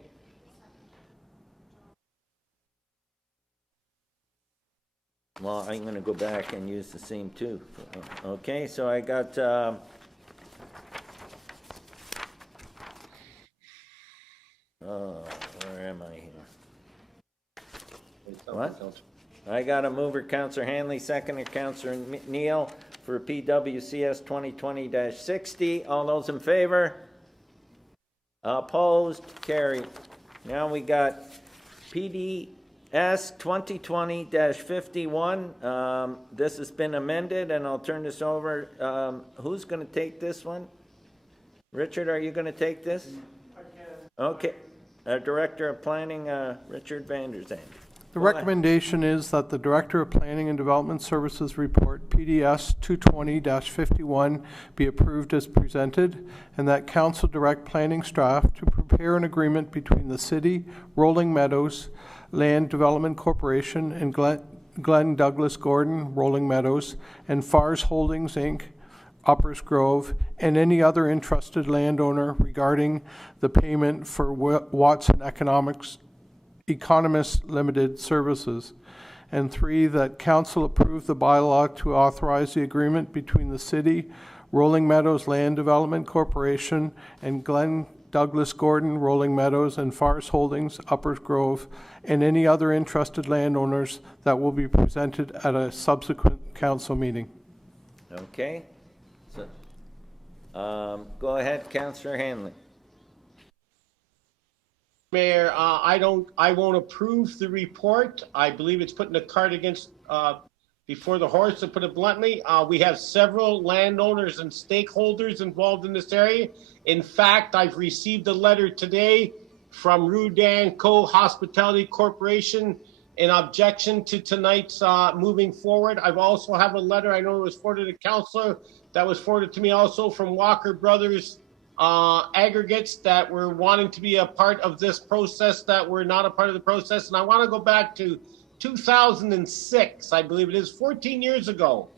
Well, I'm gonna go back and use the same 2. Okay, so I got, where am I here? What? I got a mover, Councillor Hanley, seconder, Councillor Neil, for PWCS 2020-60. All those in favor? Opposed? Carried. Now we got PDS 2020-51. This has been amended, and I'll turn this over. Who's going to take this one? Richard, are you going to take this? I can. Okay. Director of Planning, Richard Vanderzand. The recommendation is that the Director of Planning and Development Services report, PDS 220-51, be approved as presented, and that Council direct planning staff to prepare an agreement between the City, Rolling Meadows Land Development Corporation, and Glenn Douglas Gordon, Rolling Meadows, and Fars Holdings, Inc., Uppers Grove, and any other entrusted landowner regarding the payment for Watson Economists Limited Services. And 3, that Council approve the bylaw to authorize the agreement between the City, Rolling Meadows Land Development Corporation, and Glenn Douglas Gordon, Rolling Meadows, and Fars Holdings, Uppers Grove, and any other entrusted landowners that will be presented at a subsequent council meeting. Okay. So, go ahead, Councillor Hanley. Mayor, I won't approve the report. I believe it's putting the cart against before the horse, to put it bluntly. We have several landowners and stakeholders involved in this area. In fact, I've received a letter today from Rudanco Hospitality Corporation in objection to tonight's moving forward. I've also have a letter, I know it was forwarded to Councillor, that was forwarded to me also from Walker Brothers aggregates that were wanting to be a part of this process that were not a part of the process. And I want to go back to 2006, I believe it is, 14 years ago.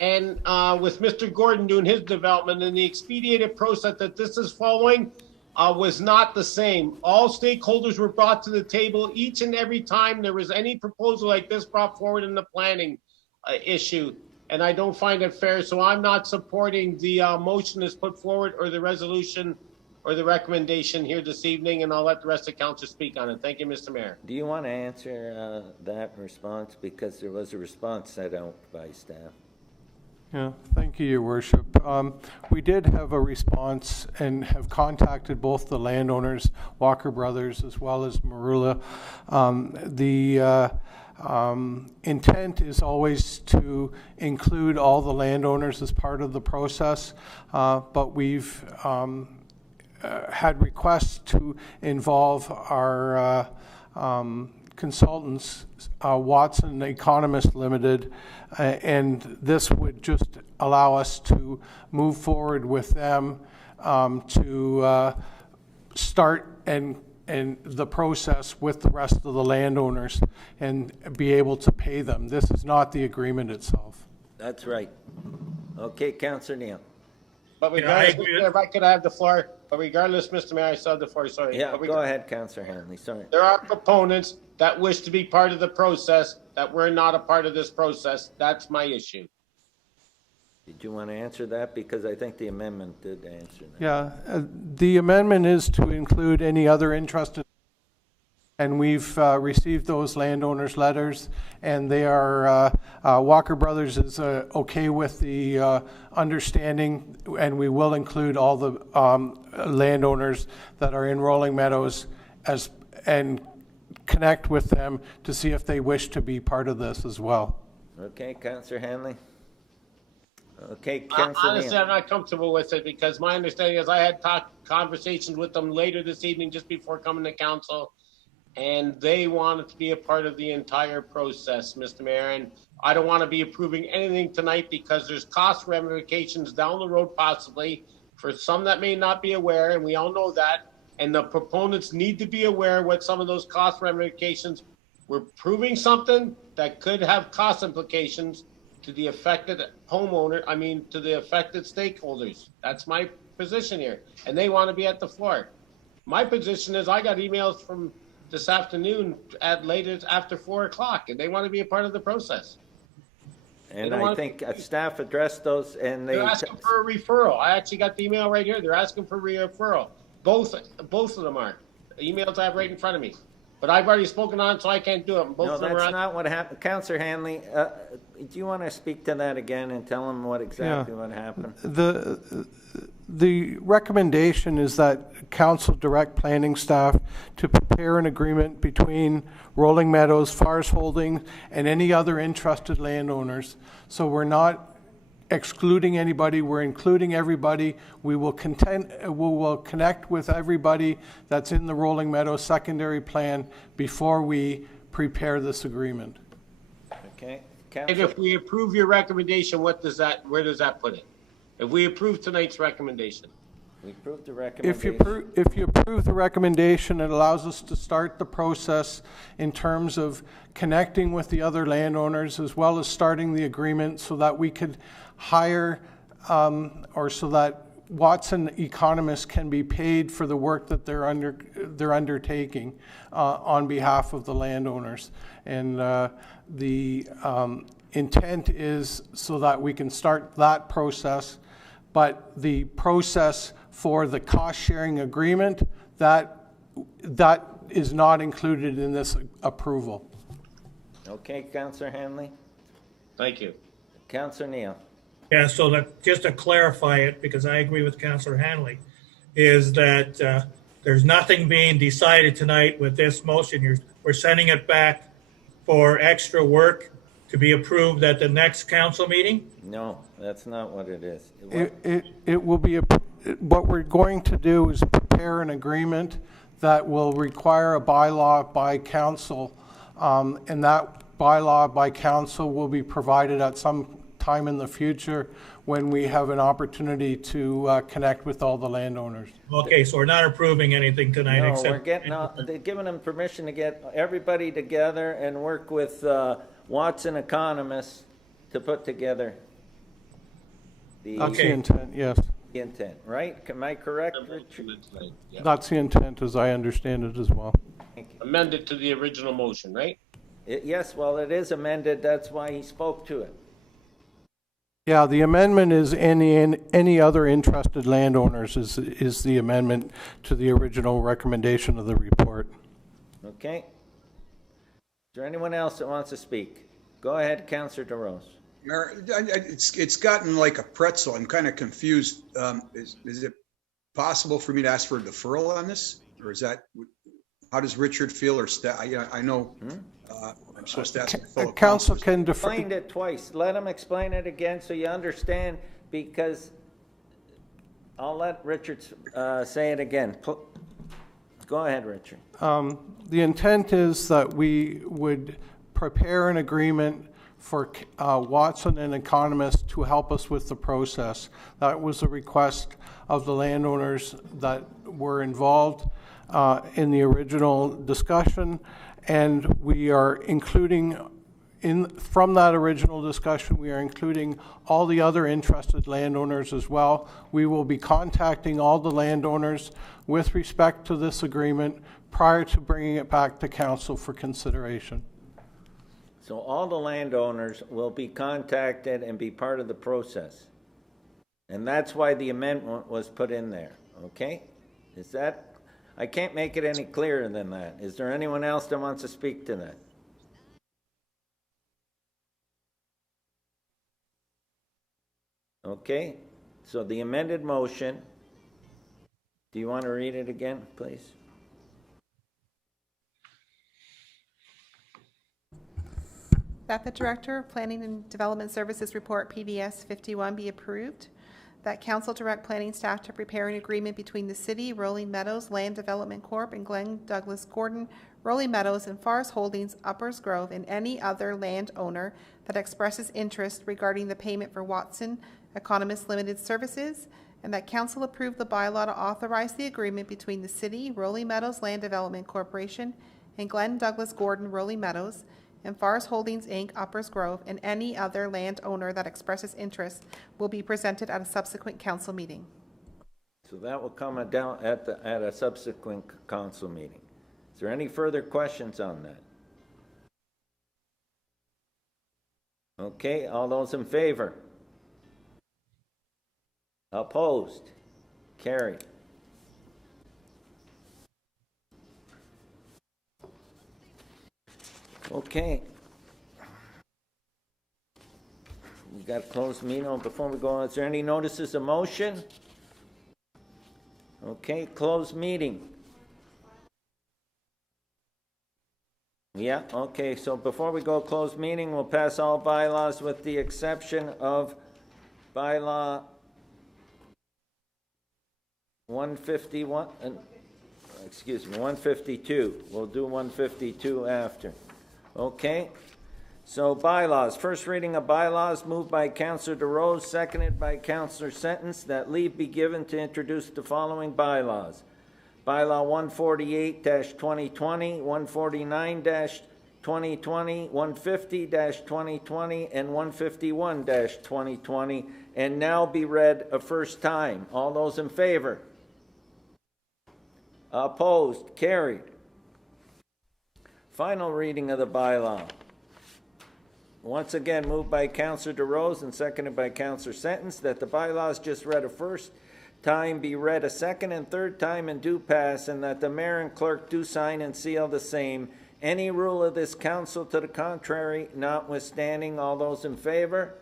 And with Mr. Gordon doing his development, and the expedited process that this is following was not the same. All stakeholders were brought to the table each and every time there was any proposal like this brought forward in the planning issue. And I don't find it fair, so I'm not supporting the motion that's put forward or the resolution or the recommendation here this evening, and I'll let the rest of the council speak on it. Thank you, Mr. Mayor. Do you want to answer that response? Because there was a response sent out by staff. Yeah, thank you, Your Worship. We did have a response and have contacted both the landowners, Walker Brothers, as well as Marula. The intent is always to include all the landowners as part of the process, but we've had requests to involve our consultants, Watson Economist Limited, and this would just allow us to move forward with them to start and the process with the rest of the landowners and be able to pay them. This is not the agreement itself. That's right. Okay, Councillor Neal. But regardless, if I could have the floor, but regardless, Mr. Mayor, I still have the floor, sorry. Yeah, go ahead, Councillor Hanley, sorry. There are proponents that wish to be part of the process, that we're not a part of this process. That's my issue. Did you want to answer that? Because I think the amendment did answer that. Yeah, the amendment is to include any other interested, and we've received those landowners' letters, and they are, Walker Brothers is okay with the understanding, and we will include all the landowners that are in Rolling Meadows and connect with them to see if they wish to be part of this as well. Okay, Councillor Hanley. Okay, Councillor honestly, Neal. I'm not comfortable with it because my understanding is I had conversations with them later this evening just before coming to council, and they wanted to be a part of the entire process, Mr. Mayor. And I don't want to be approving anything tonight because there's cost ramifications down the road possibly for some that may not be aware, and we all know that. And the proponents need to be aware what some of those cost ramifications. We're proving something that could have cost implications to the affected homeowner, to the affected stakeholders. That's my position here. And they want to be at the floor. My position is I got emails from this afternoon at latest after 4 o'clock, and they want to be a part of the process. And I think staff addressed those, and they're asking for a referral. I actually got the email right here. They're asking for a referral. Both of them are. The emails I have right in front of me. But I've already spoken on it, so I can't do it. Both no, of them that's are not what happened. Councillor Hanley, do you want to speak to that again and tell them what exactly what happened? The recommendation is that council direct planning staff to prepare an agreement between Rolling Meadows, Forest Holdings, and any other interested landowners. So we're not excluding anybody, we're including everybody. We will connect with everybody that's in the Rolling Meadows secondary plan before we prepare this agreement. Okay. And if we approve your recommendation, where does that put it? If we approve tonight's recommendation? We approve the recommendation. If you approve the recommendation, it allows us to start the process in terms of connecting with the other landowners as well as starting the agreement so that we could hire or so that Watson Economists can be paid for the work that they're undertaking on behalf of the landowners. And the intent is so that we can start that process, but the process for the cost-sharing agreement, that is not included in this approval. Okay, Councillor Hanley. Thank you. Councillor Neal. Yeah, so just to clarify it, because I agree with Councillor Hanley, is that there's nothing being decided tonight with this motion. We're sending it back for extra work to be approved at the next council meeting? No, that's not what it is. It will be, what we're going to do is prepare an agreement that will require a bylaw by council, and that bylaw by council will be provided at some time in the future when we have an opportunity to connect with all the landowners. Okay, so we're not approving anything tonight No, except. we're getting, they're giving them permission to get everybody together and work with Watson economists to put together That's the intent, yes. the intent, right? Am I correct, Richard? That's the intent as I understand it as well. Amended to the original motion, right? Yes, well, it is amended. That's why he spoke to it. Yeah, the amendment is any other interested landowners is the amendment to the original recommendation of the report. Okay. Is there anyone else that wants to speak? Go ahead, Councillor DeRose. Mayor, it's gotten like a pretzel. I'm kind of confused. Is it possible for me to ask for a deferral on this? Or is that, how does Richard feel or staff? I know I'm supposed to ask my fellow Council councilors. can defer. Explained it twice. Let him explain it again so you understand, because I'll let Richard say it again. Go ahead, Richard. The intent is that we would prepare an agreement for Watson and economists to help us with the process. That was a request of the landowners that were involved in the original discussion, and we are including from that original discussion, we are including all the other interested landowners as well. We will be contacting all the landowners with respect to this agreement prior to bringing it back to council for consideration. So all the landowners will be contacted and be part of the process. And that's why the amendment was put in there, okay? Is that, I can't make it any clearer than that. Is there anyone else that wants to speak to that? Okay, so the amended motion, do you want to read it again, please? That the Director of Planning and Development Services Report PDS 51 be approved. That Council direct planning staff to prepare an agreement between the City, Rolling Meadows Land Development Corp. and Glenn Douglas Gordon, Rolling Meadows and Forest Holdings, Uppers Grove, and any other landowner that expresses interest regarding the payment for Watson Economist Limited Services, and that Council approve the bylaw to authorize the agreement between the City, Rolling Meadows Land Development Corporation, and Glenn Douglas Gordon, Rolling Meadows, and Forest Holdings, Inc., Uppers Grove, and any other landowner that expresses interest will be presented at a subsequent council meeting. So that will come down at a subsequent council meeting. Is there any further questions on that? Okay, all those in favor? Opposed? Carried. Okay. We got a closed meeting. Before we go on, is there any notices of motion? Okay, closed meeting. Yeah, okay, so before we go closed meeting, we'll pass all bylaws with the exception of bylaw 151, excuse me, 152. We'll do 152 after. Okay, so bylaws. First reading of bylaws moved by Councillor DeRose, seconded by Councillor Sentence, that leave be given to introduce the following bylaws. Bylaw 148-2020, 149-2020, 150-2020, and 151-2020, and now be read a first time. All those in favor? Opposed? Carried. Final reading of the bylaw. Once again, moved by Councillor DeRose and seconded by Councillor Sentence, that the bylaws just read a first time be read a second and third time and do pass, and that the mayor and clerk do sign and seal the same. Any rule of this council to the contrary notwithstanding. All those in favor?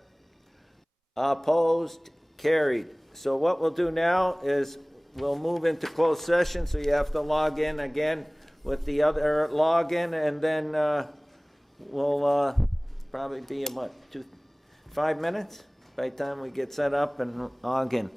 Opposed? Carried. So what we'll do now is we'll move into closed session, so you have to log in again with the other login, and then we'll probably be in what, 5 minutes by the time we get set up and log in.